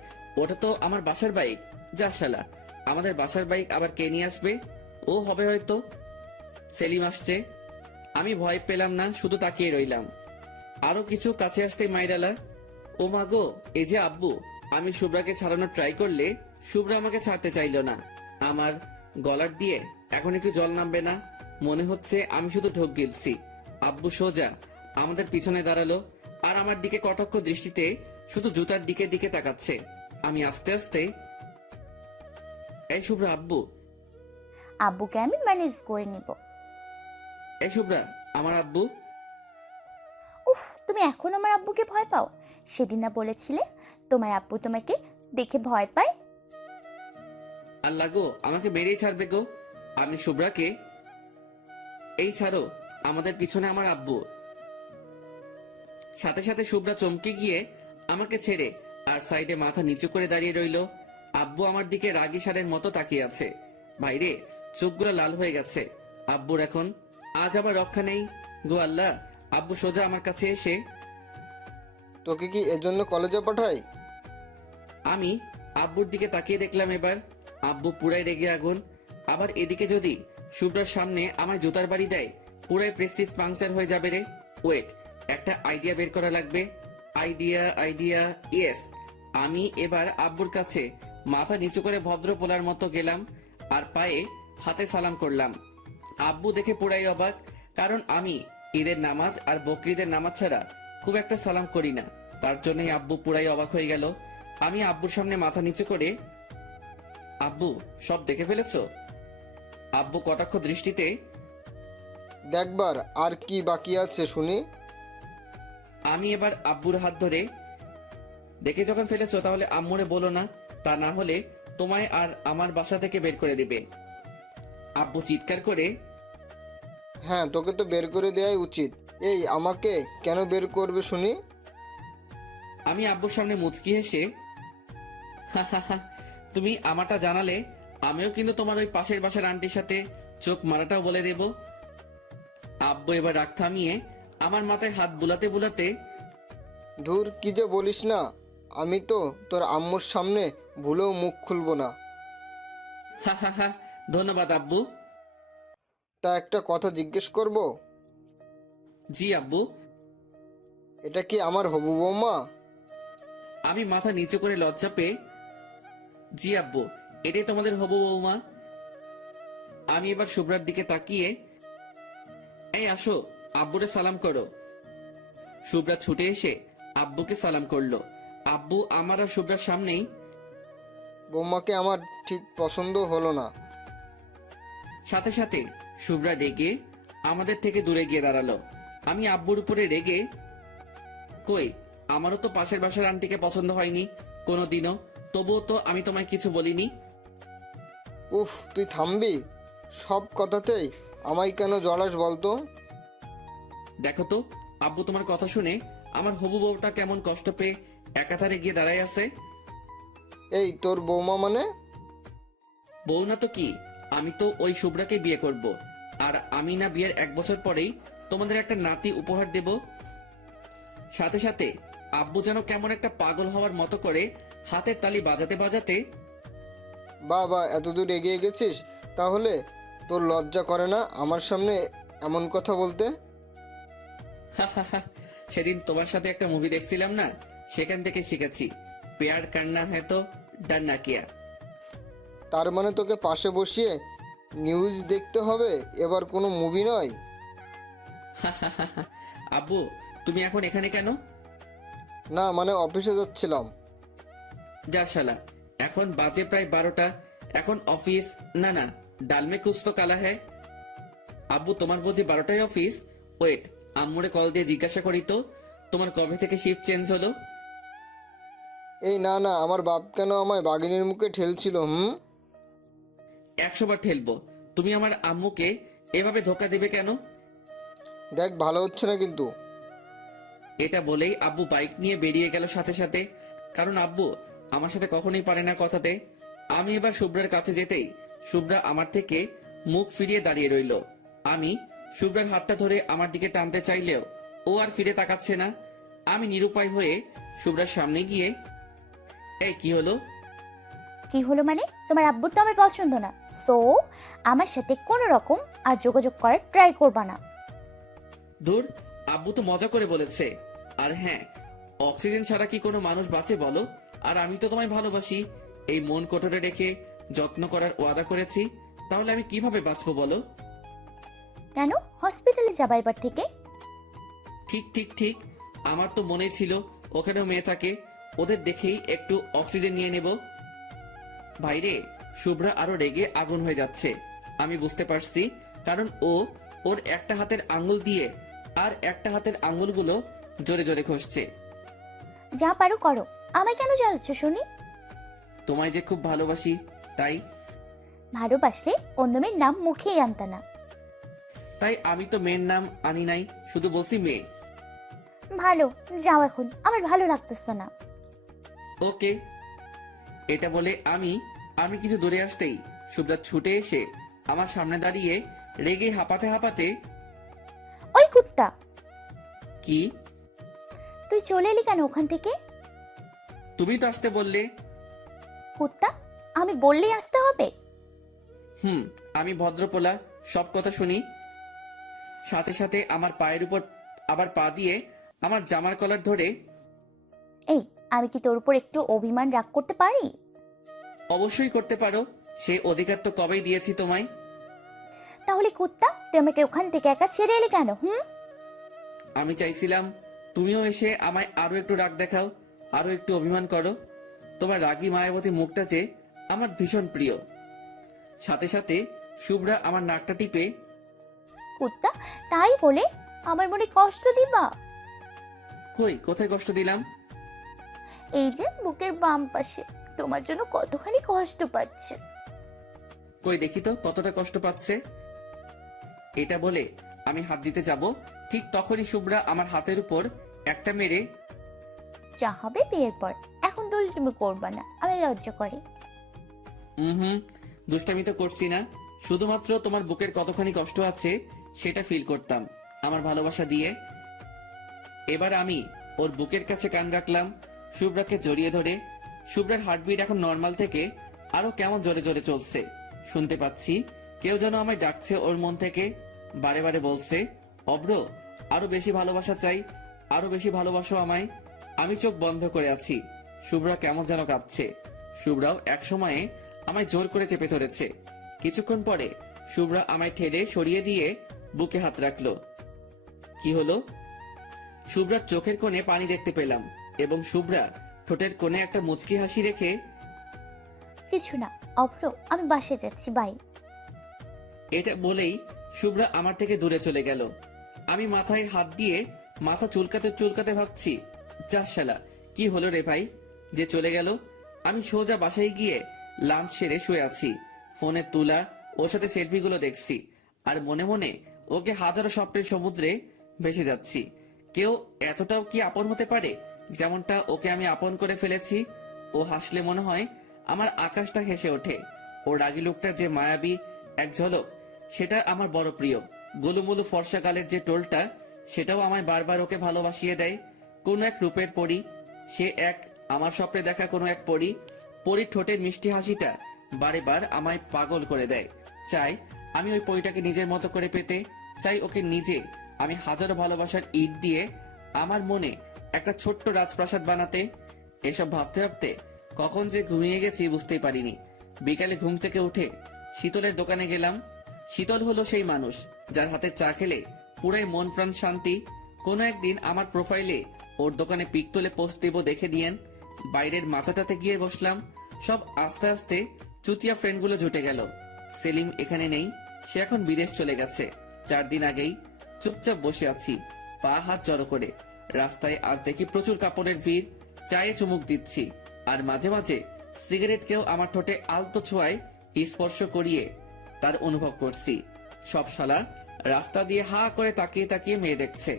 ওটা তো আমার বাসার বাইক। যা শালা, আমাদের বাসার বাইক আবার কে নিয়ে আসবে? ও হবে হয়তো সেলিম আসছে। আমি ভয় পেলাম না, শুধু তাকিয়ে রইলাম। আরো কিছু কাছে আসতেই মাইরালা, ও মা গো, এই যে আব্বু। আমি শুভ্রাকে ছাড়ানোর ট্রাই করলে শুভ্রা আমাকে ছাড়তে চাইলো না। আমার গলার দিয়ে এখন একটু জল নামবে না? মনে হচ্ছে আমি শুধু ঢোক গিলছি। আব্বু সোজা আমাদের পিছনে দাঁড়ালো আর আমার দিকে কটাক্ষ দৃষ্টিতে শুধু জুতার দিকে দিকে তাকাচ্ছে। আমি আস্তে আস্তে, এই শুভ্রা আব্বু। আব্বুকে আমি ম্যানেজ করে নিব। এই শুভ্রা আমার আব্বু। উফ, তুমি এখন আমার আব্বুকে ভয় পাও? সেদিন না বলেছিলে তোমার আব্বু তোমাকে দেখে ভয় পায়? আল্লাহ গো, আমাকে মেরেই ছাড়বে গো। আমি শুভ্রাকে, এই ছাড়ো, আমাদের পিছনে আমার আব্বু। সাথে সাথে শুভ্রা চমকে গিয়ে আমাকে ছেড়ে আর সাইডে মাথা নিচু করে দাঁড়িয়ে রইল। আব্বু আমার দিকে রাগী ষাঁড়ের মতো তাকিয়ে আছে। ভাইরে, চোখগুলো লাল হয়ে গেছে আব্বুর এখন। আজ আবার রক্ষা নেই গো আল্লাহ। আব্বু সোজা আমার কাছে এসে, তোকে কি এজন্য কলেজে পাঠাই? আমি আব্বুর দিকে তাকিয়ে দেখলাম এবার আব্বু পুরাই রেগে আগুন। আবার এদিকে যদি শুভ্রার সামনে আমার জুতার বাড়ি দেয়, পুরাই প্রেস্টিজ পাংচার হয়ে যাবে রে। ওয়েট, একটা আইডিয়া বের করা লাগবে। Idea, yes. আমি এবার আব্বুর কাছে মাথা নিচু করে ভদ্র পোলার মতো গেলাম আর পায়ে হাতে সালাম করলাম। আব্বু দেখে পুরাই অবাক, কারণ আমি ঈদের নামাজ আর বকরিদের নামাজ ছাড়া খুব একটা সালাম করি না। তার জন্যই আব্বু পুরাই অবাক হয়ে গেল। আমি আব্বুর সামনে মাথা নিচু করে, আব্বু সব দেখে ফেলেছো? আব্বু কটাক্ষ দৃষ্টিতে, দেখবার আর কি বাকি আছে শুনি। আমি এবার আব্বুর হাত ধরে, দেখে যখন ফেলেছো তাহলে আম্মুরে বলো না, তা না হলে তোমায় আর আমার বাসা থেকে বের করে দিবে। আব্বু চিৎকার করে, হ্যাঁ, তোকে তো বের করে দেওয়াই উচিত। এই, আমাকে কেন বের করবে শুনি? আমি আব্বুর সামনে মুচকি হেসে, হা হা হা, তুমি আমারটা জানালে আমিও কিন্তু তোমার ওই পাশের বাসার আন্টির সাথে চোখ মারাটাও বলে দেব। আব্বু এবার রাগ থামিয়ে আমার মাথায় হাত বুলাতে বুলাতে, ধুর, কি যে বলিস না। আমি তো তোর আম্মুর সামনে ভুলেও মুখ খুলবো না। হা হা হা, ধন্যবাদ আব্বু। তা একটা কথা জিজ্ঞেস করব? জি আব্বু। এটা কি আমার হবু বৌমা? আমি মাথা নিচু করে লজ্জা পেয়ে, জি আব্বু, এটাই তোমাদের হবু বৌমা। আমি এবার শুভ্রার দিকে তাকিয়ে, এই আসো, আব্বুরে সালাম করো। শুভ্রা ছুটে এসে আব্বুকে সালাম করলো। আব্বু আমার আর শুভ্রার সামনেই, বৌমাকে আমার ঠিক পছন্দ হলো না। সাথে সাথে শুভ্রা রেগে আমাদের থেকে দূরে গিয়ে দাঁড়ালো। আমি আব্বুর উপরে রেগে, কই, আমারও তো পাশের বাসার আন্টিকে পছন্দ হয়নি কোনোদিনও, তবুও তো আমি তোমায় কিছু বলিনি। উফ, তুই থামবি? সব কথাতেই আমায় কেন জড়াস বলতো? দেখো তো আব্বু, তোমার কথা শুনে আমার হবু বউটা কেমন কষ্ট পেয়ে একাধারে গিয়ে দাঁড়ায় আছে। এই, তোর বৌমা মানে? বউ না তো কি, আমি তো ওই শুভ্রাকে বিয়ে করব। আর আমি না বিয়ের 1 বছর পরেই তোমাদের একটা নাতি উপহার দেব। সাথে সাথে আব্বু যেন কেমন একটা পাগল হওয়ার মতো করে হাতের তালি বাজাতে বাজাতে, বাবা, এতদূর এগিয়ে গেছিস? তাহলে তোর লজ্জা করে না আমার সামনে এমন কথা বলতে? হা হা হা, সেদিন তোমার সাথে একটা মুভি দেখছিলাম না, সেখান থেকে শিখেছি, প্যার কান্না হ্যাঁ তো ডান্না কিয়া। তার মানে তোকে পাশে বসিয়ে নিউজ দেখতে হবে, এবার কোনো মুভি নয়। আব্বু, তুমি এখন এখানে কেন? না, মানে অফিসে যাচ্ছিলাম। যা শালা, এখন বাজে প্রায় 12টা, এখন অফিস? না না, ডালমে কুছ তো কালা হ্যায়। আব্বু, তোমার বুঝি 12টায় অফিস? ওয়েট, আম্মুরে কল দিয়ে জিজ্ঞাসা করি তো, তোমার কবে থেকে শিফট চেঞ্জ হলো? এই না না, আমার বাপ কেন আমায় বাঘিনীর মুখে ঠেলছিল? 100 বার ঠেলবো। তুমি আমার আম্মুকে এভাবে ধোকা দেবে কেন? দেখ, ভালো হচ্ছে না কিন্তু। এটা বলেই আব্বু বাইক নিয়ে বেরিয়ে গেল সাথে সাথে, কারণ আব্বু আমার সাথে কখনোই পারে না কথাতে। আমি এবার শুভ্রার কাছে যেতেই শুভ্রা আমার থেকে মুখ ফিরিয়ে দাঁড়িয়ে রইল। আমি শুভ্রার হাতটা ধরে আমার দিকে টানতে চাইলেও ও আর ফিরে তাকাচ্ছে না। আমি নিরুপায় হয়ে শুভ্রার সামনে গিয়ে, এই কি হলো? কি হলো মানে? তোমার আব্বুর তো আমার পছন্দ না, সো আমার সাথে কোনো রকম আর যোগাযোগ করার ট্রাই করবা না। দূর, আব্বু তো মজা করে বলেছে। আর হ্যাঁ, অক্সিজেন ছাড়া কি কোনো মানুষ বাঁচে বলো? আর আমি তো তোমায় ভালোবাসি, এই মন কোটরে রেখে যত্ন করার ওয়াদা করেছি। তাহলে আমি কিভাবে বাঁচবো বলো? কেন হসপিটালে যাবা এবার থেকে? ঠিক ঠিক ঠিক, আমার তো মনে ছিল ওখানেও মেয়ে থাকে, ওদের দেখেই একটু অক্সিজেন নিয়ে নেব। ভাইরে, শুভ্রা আরো রেগে আগুন হয়ে যাচ্ছে। আমি বুঝতে পারছি, কারণ ওর একটা হাতের আঙ্গুল দিয়ে আর একটা হাতের আঙ্গুলগুলো জোরে জোরে ঘষছে। যা পারো করো, আমায় কেন জ্বালাচ্ছ শুনি? তোমায় যে খুব ভালোবাসি তাই। ভালোবাসলে অন্য মেয়ের নাম মুখেই আনতা না। তাই আমি তো মেয়ের নাম আনি নাই, শুধু বলছি মেয়ে। ভালো, যাও এখন, আমার ভালো লাগতেছে না। ওকে। এটা বলে আমি কিছু দূরে আসতেই শুভ্রা ছুটে এসে আমার সামনে দাঁড়িয়ে রেগে হাঁপাতে হাঁপাতে, ওই কুত্তা, কি? তুই চলে এলি কেন ওখান থেকে? তুমি তো আসতে বললে। কুত্তা, আমি বললেই আসতে হবে? আমি ভদ্রপোলা, সব কথা শুনি। সাথে সাথে আমার পায়ের উপর আবার পা দিয়ে আমার জামার কলার ধরে। এই, আমি কি তোর উপর একটু অভিমান রাগ করতে পারি? অবশ্যই করতে পারো, সে অধিকার তো কবেই দিয়েছি তোমায়। তাহলে কুত্তা, তুই আমাকে ওখান থেকে একা ছেড়ে এলি কেন? আমি চাইছিলাম তুমিও এসে আমায় আরো একটু রাগ দেখাও, আরো একটু অভিমান করো। তোমার রাগী মায়াবতী মুখটা যে আমার ভীষণ প্রিয়। সাথে সাথে শুভ্রা আমার নাকটা টিপে, কুত্তা, তাই বলে আমার মনে কষ্ট দিবা? কই, কোথায় কষ্ট দিলাম? এই যে বুকের বাম পাশে, তোমার জন্য কতখানি কষ্ট পাচ্ছে। কই দেখি তো কতটা কষ্ট পাচ্ছে। এটা বলে আমি হাত দিতে যাব, ঠিক তখনই শুভ্রা আমার হাতের উপর একটা মেরে, যা হবে বিয়ের পর, এখন দুষ্টুমি করবা না, আমি লজ্জা করে। দুষ্টামি তো করছি না, শুধুমাত্র তোমার বুকের কতখানি কষ্ট আছে সেটা ফিল করতাম আমার ভালোবাসা দিয়ে। এবার আমি ওর বুকের কাছে কান রাখলাম, শুভ্রাকে জড়িয়ে ধরে। শুভ্রার হার্টবিট এখন নর্মাল থেকে আরো কেমন জোরে জোরে চলছে। শুনতে পাচ্ছি কেউ যেন আমায় ডাকছে ওর মন থেকে, বারে বারে বলছে, অব্র, আরো বেশি ভালোবাসা চাই, আরো বেশি ভালোবাসো আমায়। আমি চোখ বন্ধ করে আছি, শুভ্রা কেমন যেন কাঁপছে। শুভ্রাও এক সময়ে আমায় জোর করে চেপে ধরেছে। কিছুক্ষণ পরে শুভ্রা আমায় ঠেলে সরিয়ে দিয়ে বুকে হাত রাখলো। কি হলো? শুভ্রার চোখের কোণে পানি দেখতে পেলাম এবং শুভ্রা ঠোঁটের কোণে একটা মুচকি হাসি রেখে, কিছু না অভ্র, আমি বাসে যাচ্ছি, বাই। এটা বলেই শুভ্রা আমার থেকে দূরে চলে গেল। আমি মাথায় হাত দিয়ে মাথা চুলকাতে চুলকাতে ভাবছি, যা শালা, কি হলো রে ভাই যে চলে গেল। আমি সোজা বাসায় গিয়ে লাঞ্চ সেরে শুয়ে আছি, ফোনে তোলা ওর সাথে সেলফিগুলো দেখছি আর মনে মনে ওকে হাজারো স্বপ্নের সমুদ্রে ভেসে যাচ্ছি। কেউ এতটাও কি আপন হতে পারে যেমনটা ওকে আমি আপন করে ফেলেছি। ও হাসলে মনে হয় আমার আকাশটা হেসে ওঠে। ও রাগী লোকটার যে মায়াবী এক ঝলক, সেটা আমার বড় প্রিয়। গোলুমুলু ফর্সা গালের যে টোলটা, সেটাও আমায় বারবার ওকে ভালোবাসিয়ে দেয়। কোন এক রূপের পরী, সে এক আমার স্বপ্নে দেখা কোনো এক পরী। পরীর ঠোঁটের মিষ্টি হাসিটা বারে বার আমায় পাগল করে দেয়। চাই আমি ওই পরীটাকে নিজের মতো করে পেতে, চাই ওকে নিজে আমি হাজারো ভালোবাসার ইট দিয়ে আমার মনে একটা ছোট্ট রাজপ্রাসাদ বানাতে। এসব ভাবতে ভাবতে কখন যে ঘুমিয়ে গেছি বুঝতেই পারিনি। বিকালে ঘুম থেকে উঠে শীতলের দোকানে গেলাম। শীতল হলো সেই মানুষ যার হাতে চা খেলে পুরাই মন প্রাণ শান্তি। কোনো একদিন আমার প্রোফাইলে ওর দোকানে পিক তুলে পোস্ট দেব, দেখে দিয়েন। বাইরের মাচাটাতে গিয়ে বসলাম। সব আস্তে আস্তে চুতিয়া ফ্রেন্ডগুলো জুটে গেল। সেলিম এখানে নেই, সে এখন বিদেশ চলে গেছে 4 দিন আগেই। চুপচাপ বসে আছি, পা হাত জড়ো করে। রাস্তায় আজ দেখি প্রচুর কাপড়ের ভিড়। চায়ে চুমুক দিচ্ছি আর মাঝে মাঝে সিগারেটকেও আমার ঠোঁটে আলতো ছোঁয়ায় স্পর্শ করিয়ে তার অনুভব করছি। সব শালা রাস্তা দিয়ে হা করে তাকিয়ে তাকিয়ে মেয়ে দেখছে,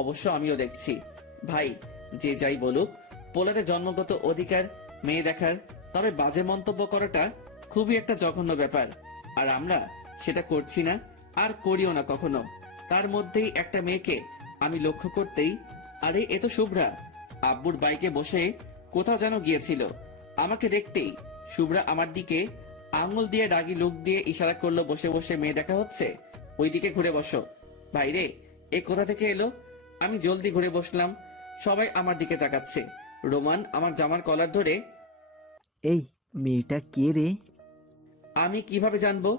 অবশ্য আমিও দেখছি। ভাই, যে যাই বলুক, পোলাতে জন্মগত অধিকার মেয়ে দেখার, তবে বাজে মন্তব্য করাটা খুবই একটা জঘন্য ব্যাপার। আর আমরা সেটা করছি না, আর করিও না কখনো। তার মধ্যেই একটা মেয়েকে আমি লক্ষ্য করতেই, আরে এ তো শুভ্রা। আব্বুর বাইকে বসে কোথাও যেন গিয়েছিল। আমাকে দেখতেই শুভ্রা আমার দিকে আঙুল দিয়ে রাগী লুক দিয়ে ইশারা করলো, বসে বসে মেয়ে দেখা হচ্ছে, ওইদিকে ঘুরে বসো। ভাইরে, এ কোথা থেকে এলো? আমি জলদি ঘুরে বসলাম। সবাই আমার দিকে তাকাচ্ছে। রোমান আমার জামার কলার ধরে, এই মেয়েটা কে রে? আমি কিভাবে জানবো?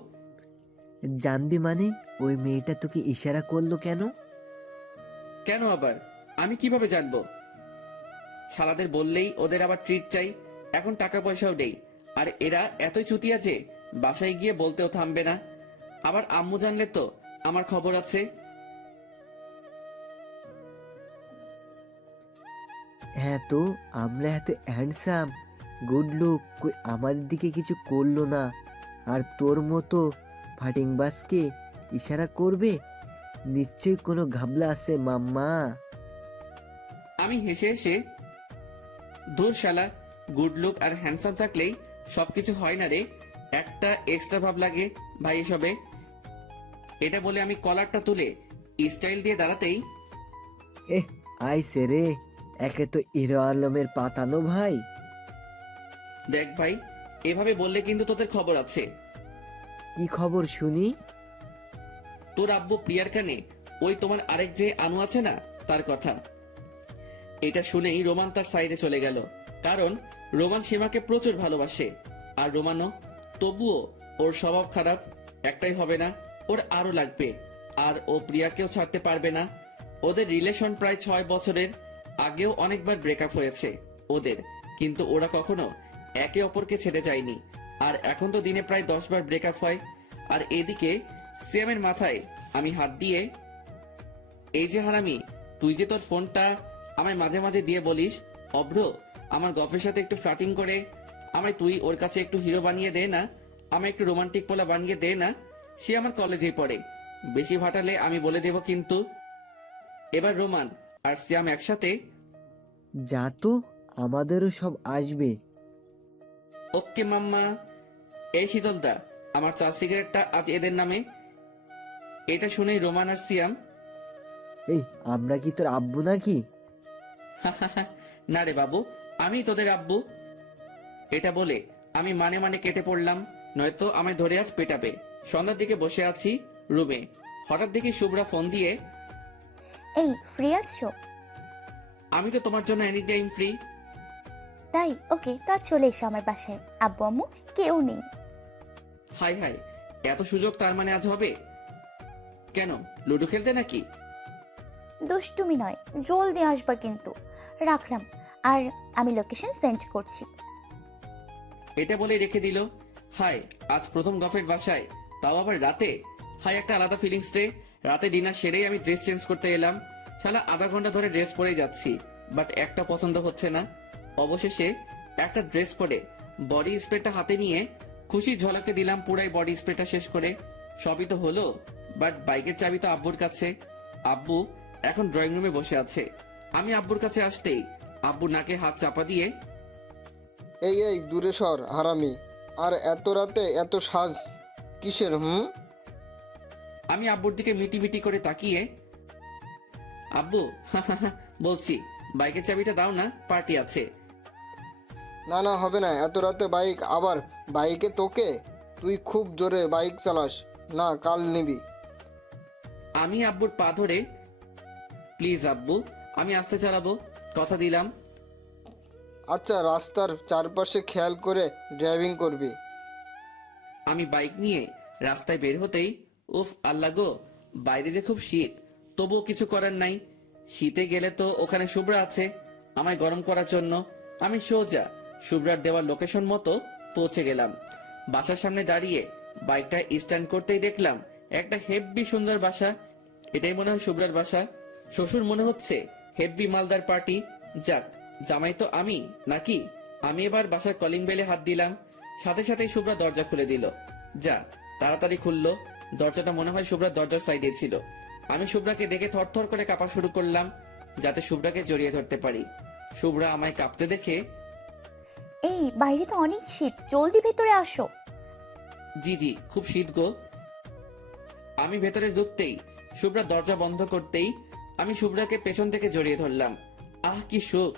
জানবি মানে? ওই মেয়েটা তোকে ইশারা করলো কেন? কেন আবার? আমি কিভাবে জানবো? শালাদের বললেই ওদের আবার ট্রিট চাই, এখন টাকা পয়সাও নেই। আর এরা এতই চুতিয়া যে বাসায় গিয়ে বলতেও থামবে না। আবার আম্মু জানলে তো আমার খবর আছে। হ্যাঁ, তো আমরা এত হ্যান্ডসাম গুড লুক, কই আমাদের দিকে কিছু করলো না, আর তোর মতো ফাটিংবাজকে ইশারা করবে? নিশ্চয়ই কোনো ঘাবলা আছে মাম্মা। আমি হেসে হেসে, ধুর শালা, গুড লুক আর হ্যান্ডসাম থাকলেই সবকিছু হয় না রে, একটা এক্সট্রা ভাব লাগে ভাই এসবে। এটা বলে আমি কলারটা তুলে স্টাইল দিয়ে দাঁড়াতেই, আইসে রে, একে তো হিরো আলমের পাতানো ভাই। দেখ ভাই, এভাবে বললে কিন্তু তোদের খবর আছে। কি খবর শুনি? তোর আব্বু প্রিয়ার কানে ওই তোমার আরেক যে আনু আছে না, তার কথা। এটা শুনেই রোমান তার সাইডে চলে গেল, কারণ রোমান সীমাকে প্রচুর ভালোবাসে। আর রোমানও, তবুও ওর স্বভাব খারাপ, একটাই হবে না, ওর আরো লাগবে। আর ও প্রিয়াকেও ছাড়তে পারবে না। ওদের রিলেশন প্রায় 6 বছরের, আগেও অনেকবার ব্রেকআপ হয়েছে ওদের, কিন্তু ওরা কখনো একে অপরকে ছেড়ে যায়নি। আর এখন তো দিনে প্রায় 10 বার ব্রেকআপ হয়। আর এদিকে সিয়ামের মাথায় আমি হাত দিয়ে, এই যে হারামি, তুই যে তোর ফোনটা আমায় মাঝে মাঝে দিয়ে বলিস, অভ্র আমার গফের সাথে একটু ফ্লার্টিং করে আমায় তুই ওর কাছে একটু হিরো বানিয়ে দে না, আমায় একটু রোমান্টিক পোলা বানিয়ে দে না। সে আমার কলেজে পড়ে, বেশি ভাটালে আমি বলে দেব কিন্তু। এবার রোমান আর সিয়াম একসাথে, যা তো, আমাদেরও সব আসবে। ওকে মাম্মা। এই শীতলদা, আমার চা সিগারেটটা আজ এদের নামে। এটা শুনেই রোমান আর সিয়াম, এই আমরা কি তোর আব্বু নাকি? না রে বাবু, আমি তোদের আব্বু। এটা বলে আমি মানে মানে কেটে পড়লাম, নয়তো আমায় ধরে আজ পেটাবে। সন্ধ্যার দিকে বসে আছি রুমে, হঠাৎ দেখি শুভ্রা ফোন দিয়ে, এই ফ্রি আছো? আমি তো তোমার জন্য এনি টাইম ফ্রি। তাই ওকে, তা চলে এসো আমার বাসায়, আব্বু আম্মু কেউ নেই। হাই হাই, এত সুযোগ তার মানে আজ হবে? কেন, লুডো খেলতে নাকি? দুষ্টুমি নয়, জলদি আসবা কিন্তু। রাখলাম, আর আমি লোকেশন সেন্ড করছি। এটা বলে রেখে দিল। হাই, আজ প্রথম গফের বাসায়, তাও আবার রাতে। হাই, একটা আলাদা ফিলিংস রে। রাতে ডিনার সেরেই আমি ড্রেস চেঞ্জ করতে এলাম, শালা আধা ঘন্টা ধরে ড্রেস পরে যাচ্ছি, বাট একটা পছন্দ হচ্ছে না। অবশেষে একটা ড্রেস পরে বডি স্প্রেটা হাতে নিয়ে খুশি ঝলকে দিলাম পুরাই বডি স্প্রেটা শেষ করে। সবই তো হলো, বাট বাইকের চাবি তো আব্বুর কাছে। আব্বু এখন ড্রয়িং রুমে বসে আছে। আমি আব্বুর কাছে আসতেই আব্বু নাকে হাত চাপা দিয়ে, এই এই দূরে সর হারামি, আর এত রাতে এত সাজ কিসের? আমি আব্বুর দিকে মিটি মিটি করে তাকিয়ে, আব্বু বলছি, বাইকের চাবিটা দাও না, পার্টি আছে। না না, হবে না, এত রাতে বাইক, আবার বাইকে তোকে? তুই খুব জোরে বাইক চালাস না, কাল নিবি। আমি আব্বুর পা ধরে, প্লিজ আব্বু, আমি আস্তে চালাবো, কথা দিলাম। আচ্ছা, রাস্তার চারপাশে খেয়াল করে ড্রাইভিং করবি। আমি বাইক নিয়ে রাস্তায় বের হতেই, উফ আল্লাহ গো, বাইরে যে খুব শীত, তবুও কিছু করার নাই। শীতে গেলে তো ওখানে শুভ্রা আছে আমায় গরম করার জন্য। আমি সোজা শুভ্রার দেওয়ার লোকেশন মতো পৌঁছে গেলাম। বাসার সামনে দাঁড়িয়ে বাইকটা স্ট্যান্ড করতেই দেখলাম একটা হেব্বি সুন্দর বাসা। এটাই মনে হয় শুভ্রার বাসা। শ্বশুর মনে হচ্ছে হেব্বি মালদার পার্টি। যাক, জামাই তো আমি নাকি। আমি এবার বাসার কলিং বেলে হাত দিলাম, সাথে সাথেই শুভ্রা দরজা খুলে দিল। যা তাড়াতাড়ি খুললো দরজাটা, মনে হয় শুভ্রার দরজার সাইডে ছিল। আমি শুভ্রাকে দেখে থরথর করে কাঁপা শুরু করলাম, যাতে শুভ্রাকে জড়িয়ে ধরতে পারি। শুভ্রা আমায় কাঁপতে দেখে, এই বাইরে তো অনেক শীত, জলদি ভেতরে আসো। জি জি, খুব শীত গো। আমি ভেতরে ঢুকতেই শুভ্রা দরজা বন্ধ করতেই আমি শুভ্রাকে পেছন থেকে জড়িয়ে ধরলাম। আহ কি সুখ।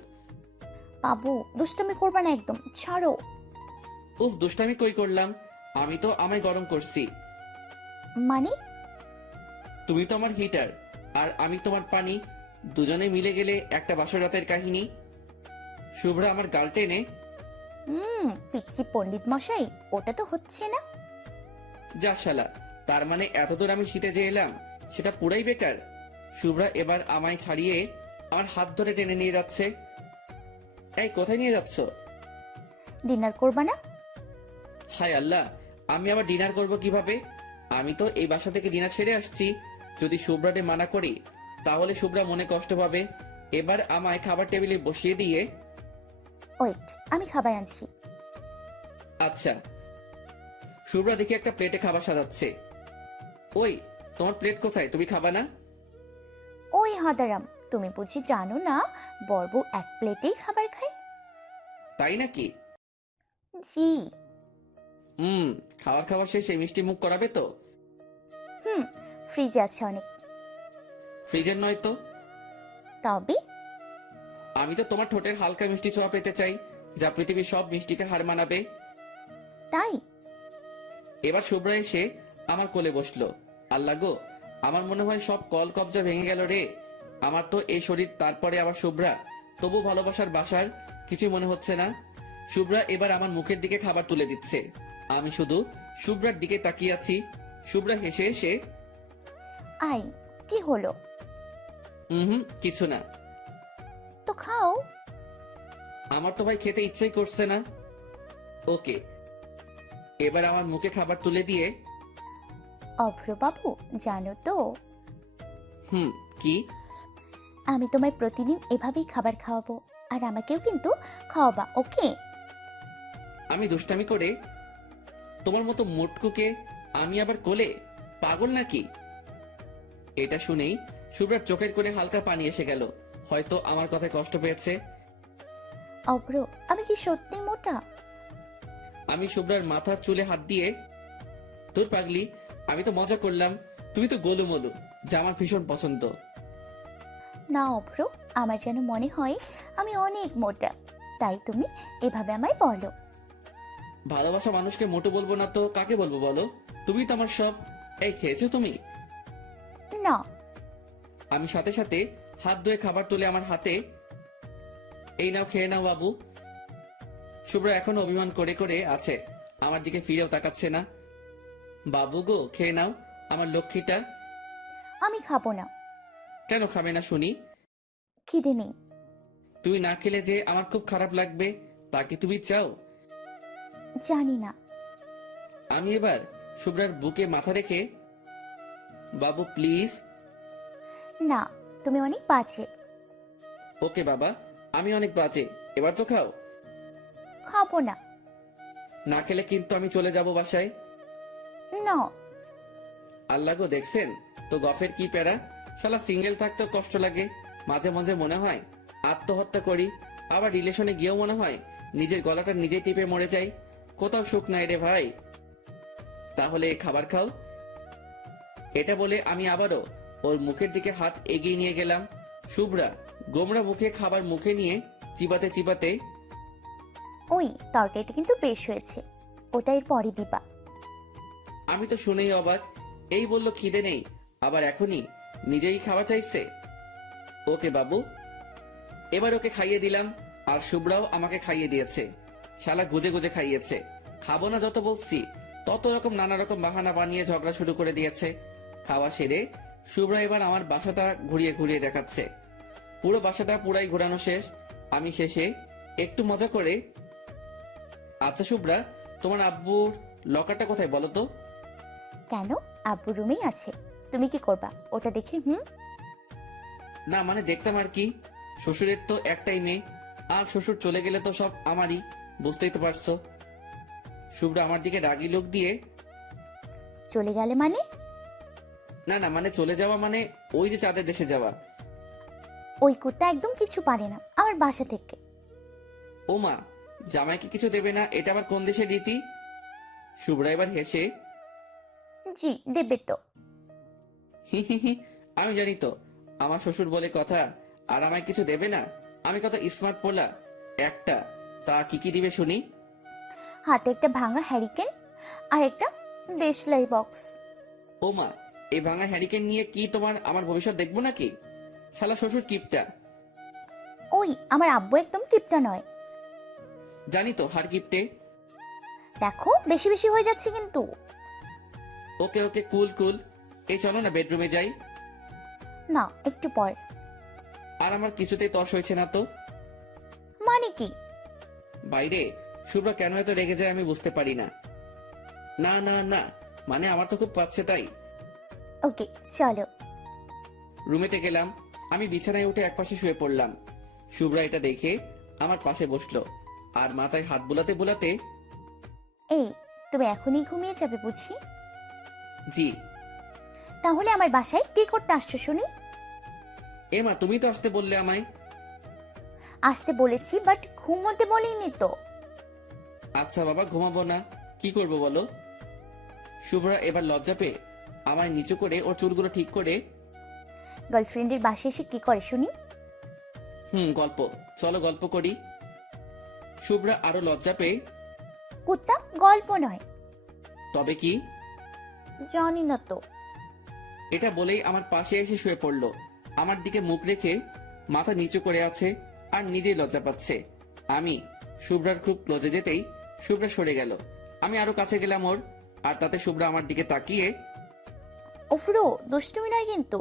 বাবু দুষ্টুমি করবা না একদম, ছাড়ো। উফ, দুষ্টামি কই করলাম, আমি তো আমায় গরম করছি। মানে? তুমি তো আমার হিটার আর আমি তোমার পানি, দুজনে মিলে গেলে একটা বাসর রাতের কাহিনী। শুভ্রা আমার গাল টেনে, পিচ্ছি পণ্ডিত মশাই, ওটা তো হচ্ছে না। যা শালা, তার মানে এতদূর আমি শীতে যে এলাম সেটা পুরাই বেকার। শুভ্রা এবার আমায় ছাড়িয়ে আমার হাত ধরে টেনে নিয়ে যাচ্ছে। এই কোথায় নিয়ে যাচ্ছ? ডিনার করবা না? হায় আল্লাহ, আমি আবার ডিনার করব কিভাবে? আমি তো এই বাসা থেকে ডিনার সেরে আসছি। যদি শুভ্রাকে মানা করি তাহলে শুভ্রা মনে কষ্ট পাবে। এবার আমায় খাবার টেবিলে বসিয়ে দিয়ে, ওয়েট, আমি খাবার আনছি। আচ্ছা। শুভ্রা দেখি একটা প্লেটে খাবার সাজাচ্ছে। ওই, তোমার প্লেট কোথায়? তুমি খাবা না? ওই হাদারাম, তুমি বুঝি জানো না বড়বু এক প্লেটেই খাবার খায়? তাই নাকি? জি। খাবার খাবার শেষে মিষ্টি মুখ করাবে তো? হুম, ফ্রিজে আছে অনেক। ফ্রিজের নয় তো? তবে আমি তো তোমার ঠোঁটের হালকা মিষ্টি ছোঁয়া পেতে চাই, যা পৃথিবীর সব মিষ্টিকে হার মানাবে। তাই এবার শুভ্রা এসে আমার কোলে বসলো। আল্লাহ গো, আমার মনে হয় সব কল কবজা ভেঙে গেল রে। আমার তো এই শরীর, তারপরে আবার শুভ্রা, তবু ভালোবাসার বাসার কিছু মনে হচ্ছে না। শুভ্রা এবার আমার মুখের দিকে খাবার তুলে দিচ্ছে। আমি শুধু শুভ্রার দিকে তাকিয়ে আছি। শুভ্রা হেসে হেসে, আই, কি হলো? কিছু না। তো খাও। আমার তো ভাই খেতে ইচ্ছেই করছে না। ওকে। এবার আমার মুখে খাবার তুলে দিয়ে, অভ্র বাবু, জানো তো কি? আমি তোমায় প্রতিদিন এভাবেই খাবার খাওয়াবো, আর আমাকেও কিন্তু খাওয়াবা, ওকে? আমি দুষ্টামি করে? তোমার মতো মোটকুকে আমি আবার কোলে? পাগল নাকি? এটা শুনেই শুভ্রার চোখের কোণে হালকা পানি এসে গেল। হয়তো আমার কথায় কষ্ট পেয়েছে। অভ্র, আমি কি সত্যি মোটা? আমি শুভ্রার মাথার চুলে হাত দিয়ে, তোর পাগলি, আমি তো মজা করলাম। তুমি তো গোলুমলু, যা আমার ভীষণ পছন্দ। না অভ্র, আমার যেন মনে হয় আমি অনেক মোটা, তাই তুমি এভাবে আমায় বলো। ভালোবাসা মানুষকে মোটু বলবো না তো কাকে বলবো বলো? তুমি তো আমার সব। এই, খেয়েছো তুমি? না। আমি সাথে সাথে হাত ধুয়ে খাবার তুলে আমার হাতে, এই নাও খেয়ে নাও বাবু। শুভ্রা এখনো অভিমান করে করে আছে, আমার দিকে ফিরেও তাকাচ্ছে না। বাবু গো, খেয়ে নাও আমার লক্ষ্মীটা। আমি খাবো না। কেন খাবে না শুনি? খিদে নেই। তুমি না খেলে যে আমার খুব খারাপ লাগবে, তা কি তুমি চাও? জানি না। আমি এবার শুভ্রার বুকে মাথা রেখে, বাবু প্লিজ। না, তুমি অনেক বাজে। ওকে বাবা, আমি অনেক বাজে, এবার তো খাও। খাবো না। না খেলে কিন্তু আমি চলে যাব বাসায়। না। আল্লাহ গো, দেখছেন তো গফের কি প্যারা। শালা সিঙ্গেল থাকতেও কষ্ট লাগে। মাঝে মাঝে মনে হয় আত্মহত্যা করি, আবার রিলেশনে গিয়েও মনে হয় নিজের গলাটা নিজে টিপে মরে যাই। কোথাও সুখ নাই রে ভাই। তাহলে খাবার খাও। এটা বলে আমি আবারও ওর মুখের দিকে হাত এগিয়ে নিয়ে গেলাম। শুভ্রা গোমরা মুখে খাবার মুখে নিয়ে চিবাতে চিবাতে, ওই তরকারিটা কিন্তু বেশ হয়েছে, ওটা এর পরে দিবা। আমি তো শুনেই অবাক। এই বললো খিদে নেই, আবার এখনই নিজেই খাওয়া চাইছে। ওকে বাবু। এবার ওকে খাইয়ে দিলাম, আর শুভ্রাও আমাকে খাইয়ে দিয়েছে। শালা গুজে গুজে খাইয়েছে। খাবো না যত বলছি, তত রকম নানা রকম বাহানা বানিয়ে ঝগড়া শুরু করে দিয়েছে। খাওয়া সেরে শুভ্রা এবার আমার বাসাটা ঘুরিয়ে ঘুরিয়ে দেখাচ্ছে। পুরো বাসাটা পুরাই ঘোরানো শেষ। আমি শেষে একটু মজা করে, আচ্ছা শুভ্রা, তোমার আব্বুর লকারটা কোথায় বলো তো? কেন, আব্বু রুমেই আছে। তুমি কি করবা ওটা দেখে? না মানে দেখতাম আর কি। শ্বশুরের তো একটাই মেয়ে, আর শ্বশুর চলে গেলে তো সব আমারই, বুঝতেই তো পারছো। শুভ্রা আমার দিকে রাগি লোক দিয়ে, চলে গেলে মানে? না না, মানে চলে যাওয়া মানে ওই যে চাঁদের দেশে যাওয়া। ওই কুত্তা একদম কিছু পারে না আমার বাসা থেকে। ও মা, জামাইকে কিছু দেবে না, এটা আবার কোন দেশের রীতি? শুভ্রা এবার হেসে, জি দেবে তো। হি হি হি, আমি জানি তো আমার শ্বশুর বলে কথা, আর আমায় কিছু দেবে না। আমি কত স্মার্ট পোলা একটা। তা কি কি দিবে শুনি? হাতে একটা ভাঙা হ্যারিকেন আর একটা দেশলাই বক্স। ও মা, এই ভাঙা হ্যারিকেন নিয়ে কি তোমার আমার ভবিষ্যৎ দেখবো নাকি? শালা শ্বশুর কিপটা। ওই আমার আব্বু একদম কিপটা নয়। জানি তো, হার কিপটে। দেখো বেশি বেশি হয়ে যাচ্ছে কিন্তু। ওকে ওকে, কুল কুল। এই চলো না বেডরুমে যাই। না, একটু পর। আর আমার কিছুতেই তর্স হয়েছে না তো। মানে কি? বাইরে শুভ্রা কেন এত রেগে যায় আমি বুঝতে পারি না। না না না, মানে আমার তো খুব পাচ্ছে তাই। ওকে, চলো। রুমেতে গেলাম, আমি বিছানায় উঠে একপাশে শুয়ে পড়লাম। শুভ্রা এটা দেখে আমার পাশে বসলো আর মাথায় হাত বুলাতে বুলাতে, এই, তুমি এখনই ঘুমিয়ে যাবে বুঝি? জি। তাহলে আমার বাসায় কি করতে আসছো শুনি? এমা তুমি তো আসতে বললে আমায়। আসতে বলেছি, বাট ঘুমোতে বলিনি তো। আচ্ছা বাবা, ঘুমাবো না, কি করব বলো। শুভ্রা এবার লজ্জা পেয়ে আমায় নিচু করে ওর চুলগুলো ঠিক করে, গার্লফ্রেন্ডের বাসায় এসে কি করে শুনি? গল্প, চলো গল্প করি। শুভ্রা আরো লজ্জা পেয়ে, কুত্তা, গল্প নয়। তবে কি? জানি না তো। এটা বলেই আমার পাশে এসে শুয়ে পড়লো। আমার দিকে মুখ রেখে মাথা নিচু করে আছে আর নিজেই লজ্জা পাচ্ছে। আমি শুভ্রার খুব ক্লোজে যেতেই শুভ্রা সরে গেল। আমি আরো কাছে গেলাম ওর, আর তাতে শুভ্রা আমার দিকে তাকিয়ে, ওফরো, দুষ্টুমি নয় কিন্তু।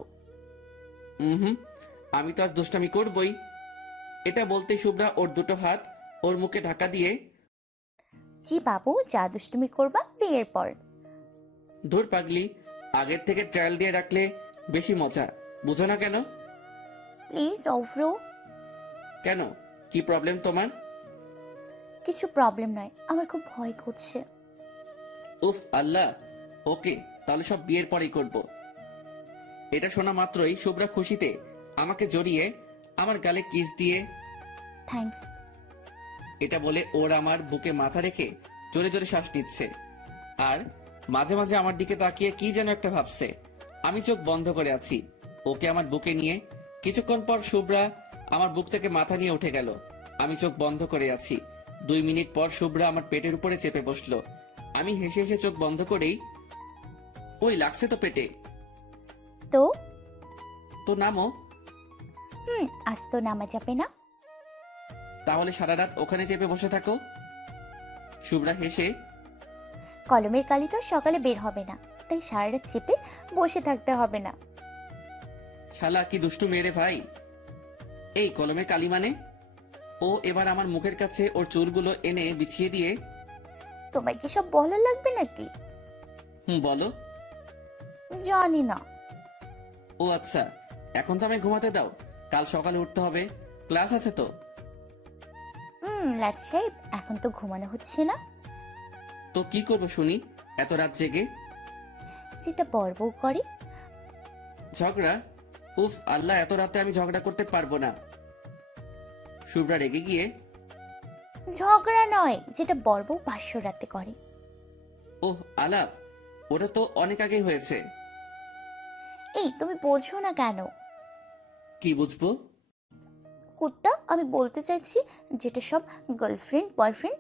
হুম, আমি তো আজ দুষ্টামি করবই। এটা বলতে শুভ্রা ওর দুটো হাত ওর মুখে ঢাকা দিয়ে, জি বাবু, যা দুষ্টুমি করবা বিয়ের পর। ধুর পাগলি, আগের থেকে ট্রায়াল দিয়ে রাখলে বেশি মজা, বুঝো না কেন? প্লিজ ওফরো। কেন, কি প্রবলেম তোমার? কিছু প্রবলেম নয়, আমার খুব ভয় করছে। উফ আল্লাহ, ওকে তাহলে সব বিয়ের পরেই করব। এটা শোনা মাত্রই শুভ্রা খুশিতে আমাকে জড়িয়ে আমার গালে কিস দিয়ে, থ্যাঙ্কস। এটা বলে ওর আমার বুকে মাথা রেখে জোরে জোরে শ্বাস নিচ্ছে আর মাঝে মাঝে আমার দিকে তাকিয়ে কি যেন একটা ভাবছে। আমি চোখ বন্ধ করে আছি, ওকে আমার বুকে নিয়ে। কিছুক্ষণ পর শুভ্রা আমার বুক থেকে মাথা নিয়ে উঠে গেল। আমি চোখ বন্ধ করে আছি। 2 মিনিট পর শুভ্রা আমার পেটের উপরে চেপে বসলো। আমি হেসে হেসে চোখ বন্ধ করেই, ওই লাগছে তো পেটে। তো তো নামো। আজ তো নামা যাবে না। তাহলে সারা রাত ওখানে চেপে বসে থাকো। শুভ্রা হেসে, কলমের কালি তো সকালে বের হবে না, তাই সারা রাত চেপে বসে থাকতে হবে না। শালা কি দুষ্টু মেরে ভাই। এই কলমে কালি মানে? ও এবার আমার মুখের কাছে ওর চুলগুলো এনে বিছিয়ে দিয়ে, তোমায় কি সব বলা লাগবে নাকি? বলো। জানি না। ও আচ্ছা, এখন তো আমায় ঘুমাতে দাও, কাল সকালে উঠতে হবে, ক্লাস আছে তো। লাজ সাহেব, এখন তো ঘুমানো হচ্ছে না। তো কি করবো শুনি এত রাত জেগে? যেটা বর বউ করে। ঝগড়া? উফ আল্লাহ, এত রাতে আমি ঝগড়া করতে পারবো না। শুভ্রা রেগে গিয়ে, ঝগড়া নয়, যেটা বর বউ পাঁচশো রাতে করে। ওহ আলাপ, ওটা তো অনেক আগেই হয়েছে। এই, তুমি বোঝো না কেন? কি বুঝবো? কুত্তা, আমি বলতে চাইছি যেটা সব গার্লফ্রেন্ড বয়ফ্রেন্ড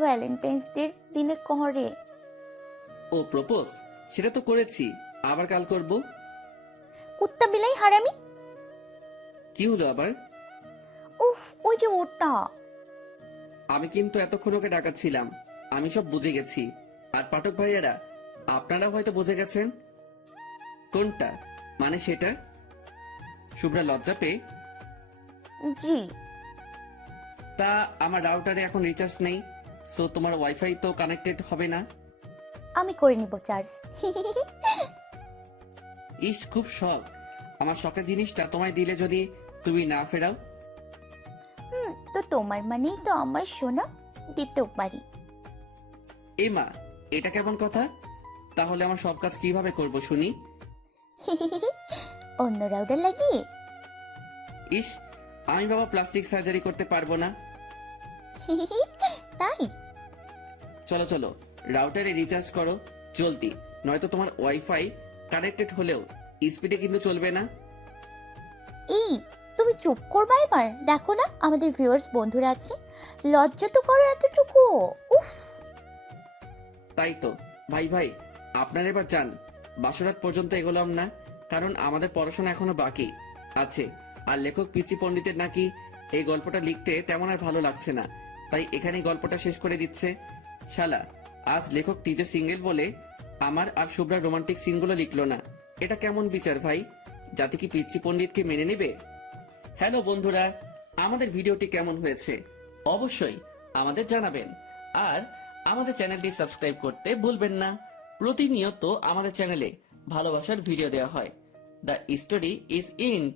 ভ্যালেন্টাইন্স ডের দিনে করে। ও প্রপোজ? সেটা তো করেছি, আবার কাল করব। কুত্তা বিলাই হারামি। কি হলো আবার? উফ, ওই যে ওটা। আমি কিন্তু এতক্ষণ ওকে ডাকাচ্ছিলাম, আমি সব বুঝে গেছি। আর পাঠক ভাইয়েরা, আপনারা হয়তো বুঝে গেছেন। কোনটা? মানে সেটা? শুভ্রা লজ্জা পেয়ে, জি। তা আমার রাউটারে এখন রিচার্জ নেই, সো তোমার ওয়াইফাই তো কানেক্টেড হবে না। আমি করে নিব চার্জ। ইস, খুব শখ। আমার শখের জিনিসটা তোমায় দিলে যদি তুমি না ফেরাও। তো তোমার মানেই তো আমার সোনা, দিতেও পারি। এ মা, এটা কেমন কথা? তাহলে আমার সব কাজ কিভাবে করব শুনি? অন্য রাউডার লাগিয়ে। ইস, আমি বাবা প্লাস্টিক সার্জারি করতে পারবো না। তাই? চলো চলো, রাউটারে রিচার্জ করো জলদি, নয়তো তোমার ওয়াইফাই কানেক্টেড হলেও স্পিডে কিন্তু চলবে না। এই, তুমি চুপ করবা এবার। দেখো না আমাদের ভিউয়ার্স বন্ধুরা আছে, লজ্জা তো করো এতটুকু। উফ। তাই তো ভাই ভাই, আপনার এবার যান, বাসরাত পর্যন্ত এগোলাম না, কারণ আমাদের পড়াশোনা এখনো বাকি আছে। আর লেখক পিচি পণ্ডিতের নাকি এই গল্পটা লিখতে তেমন আর ভালো লাগছে না, তাই এখানেই গল্পটা শেষ করে দিচ্ছে। শালা, আজ লেখক নিজে সিঙ্গেল বলে আমার আর শুভ্রার রোমান্টিক সিনগুলো লিখলো না। এটা কেমন বিচার ভাই? যাতে কি পিচ্চি পণ্ডিতকে মেনে নেবে? হ্যালো বন্ধুরা, আমাদের ভিডিওটি কেমন হয়েছে অবশ্যই আমাদের জানাবেন। আর আমাদের চ্যানেলটি সাবস্ক্রাইব করতে ভুলবেন না। প্রতিনিয়ত আমাদের চ্যানেলে ভালোবাসার ভিডিও দেওয়া হয়। The story is and.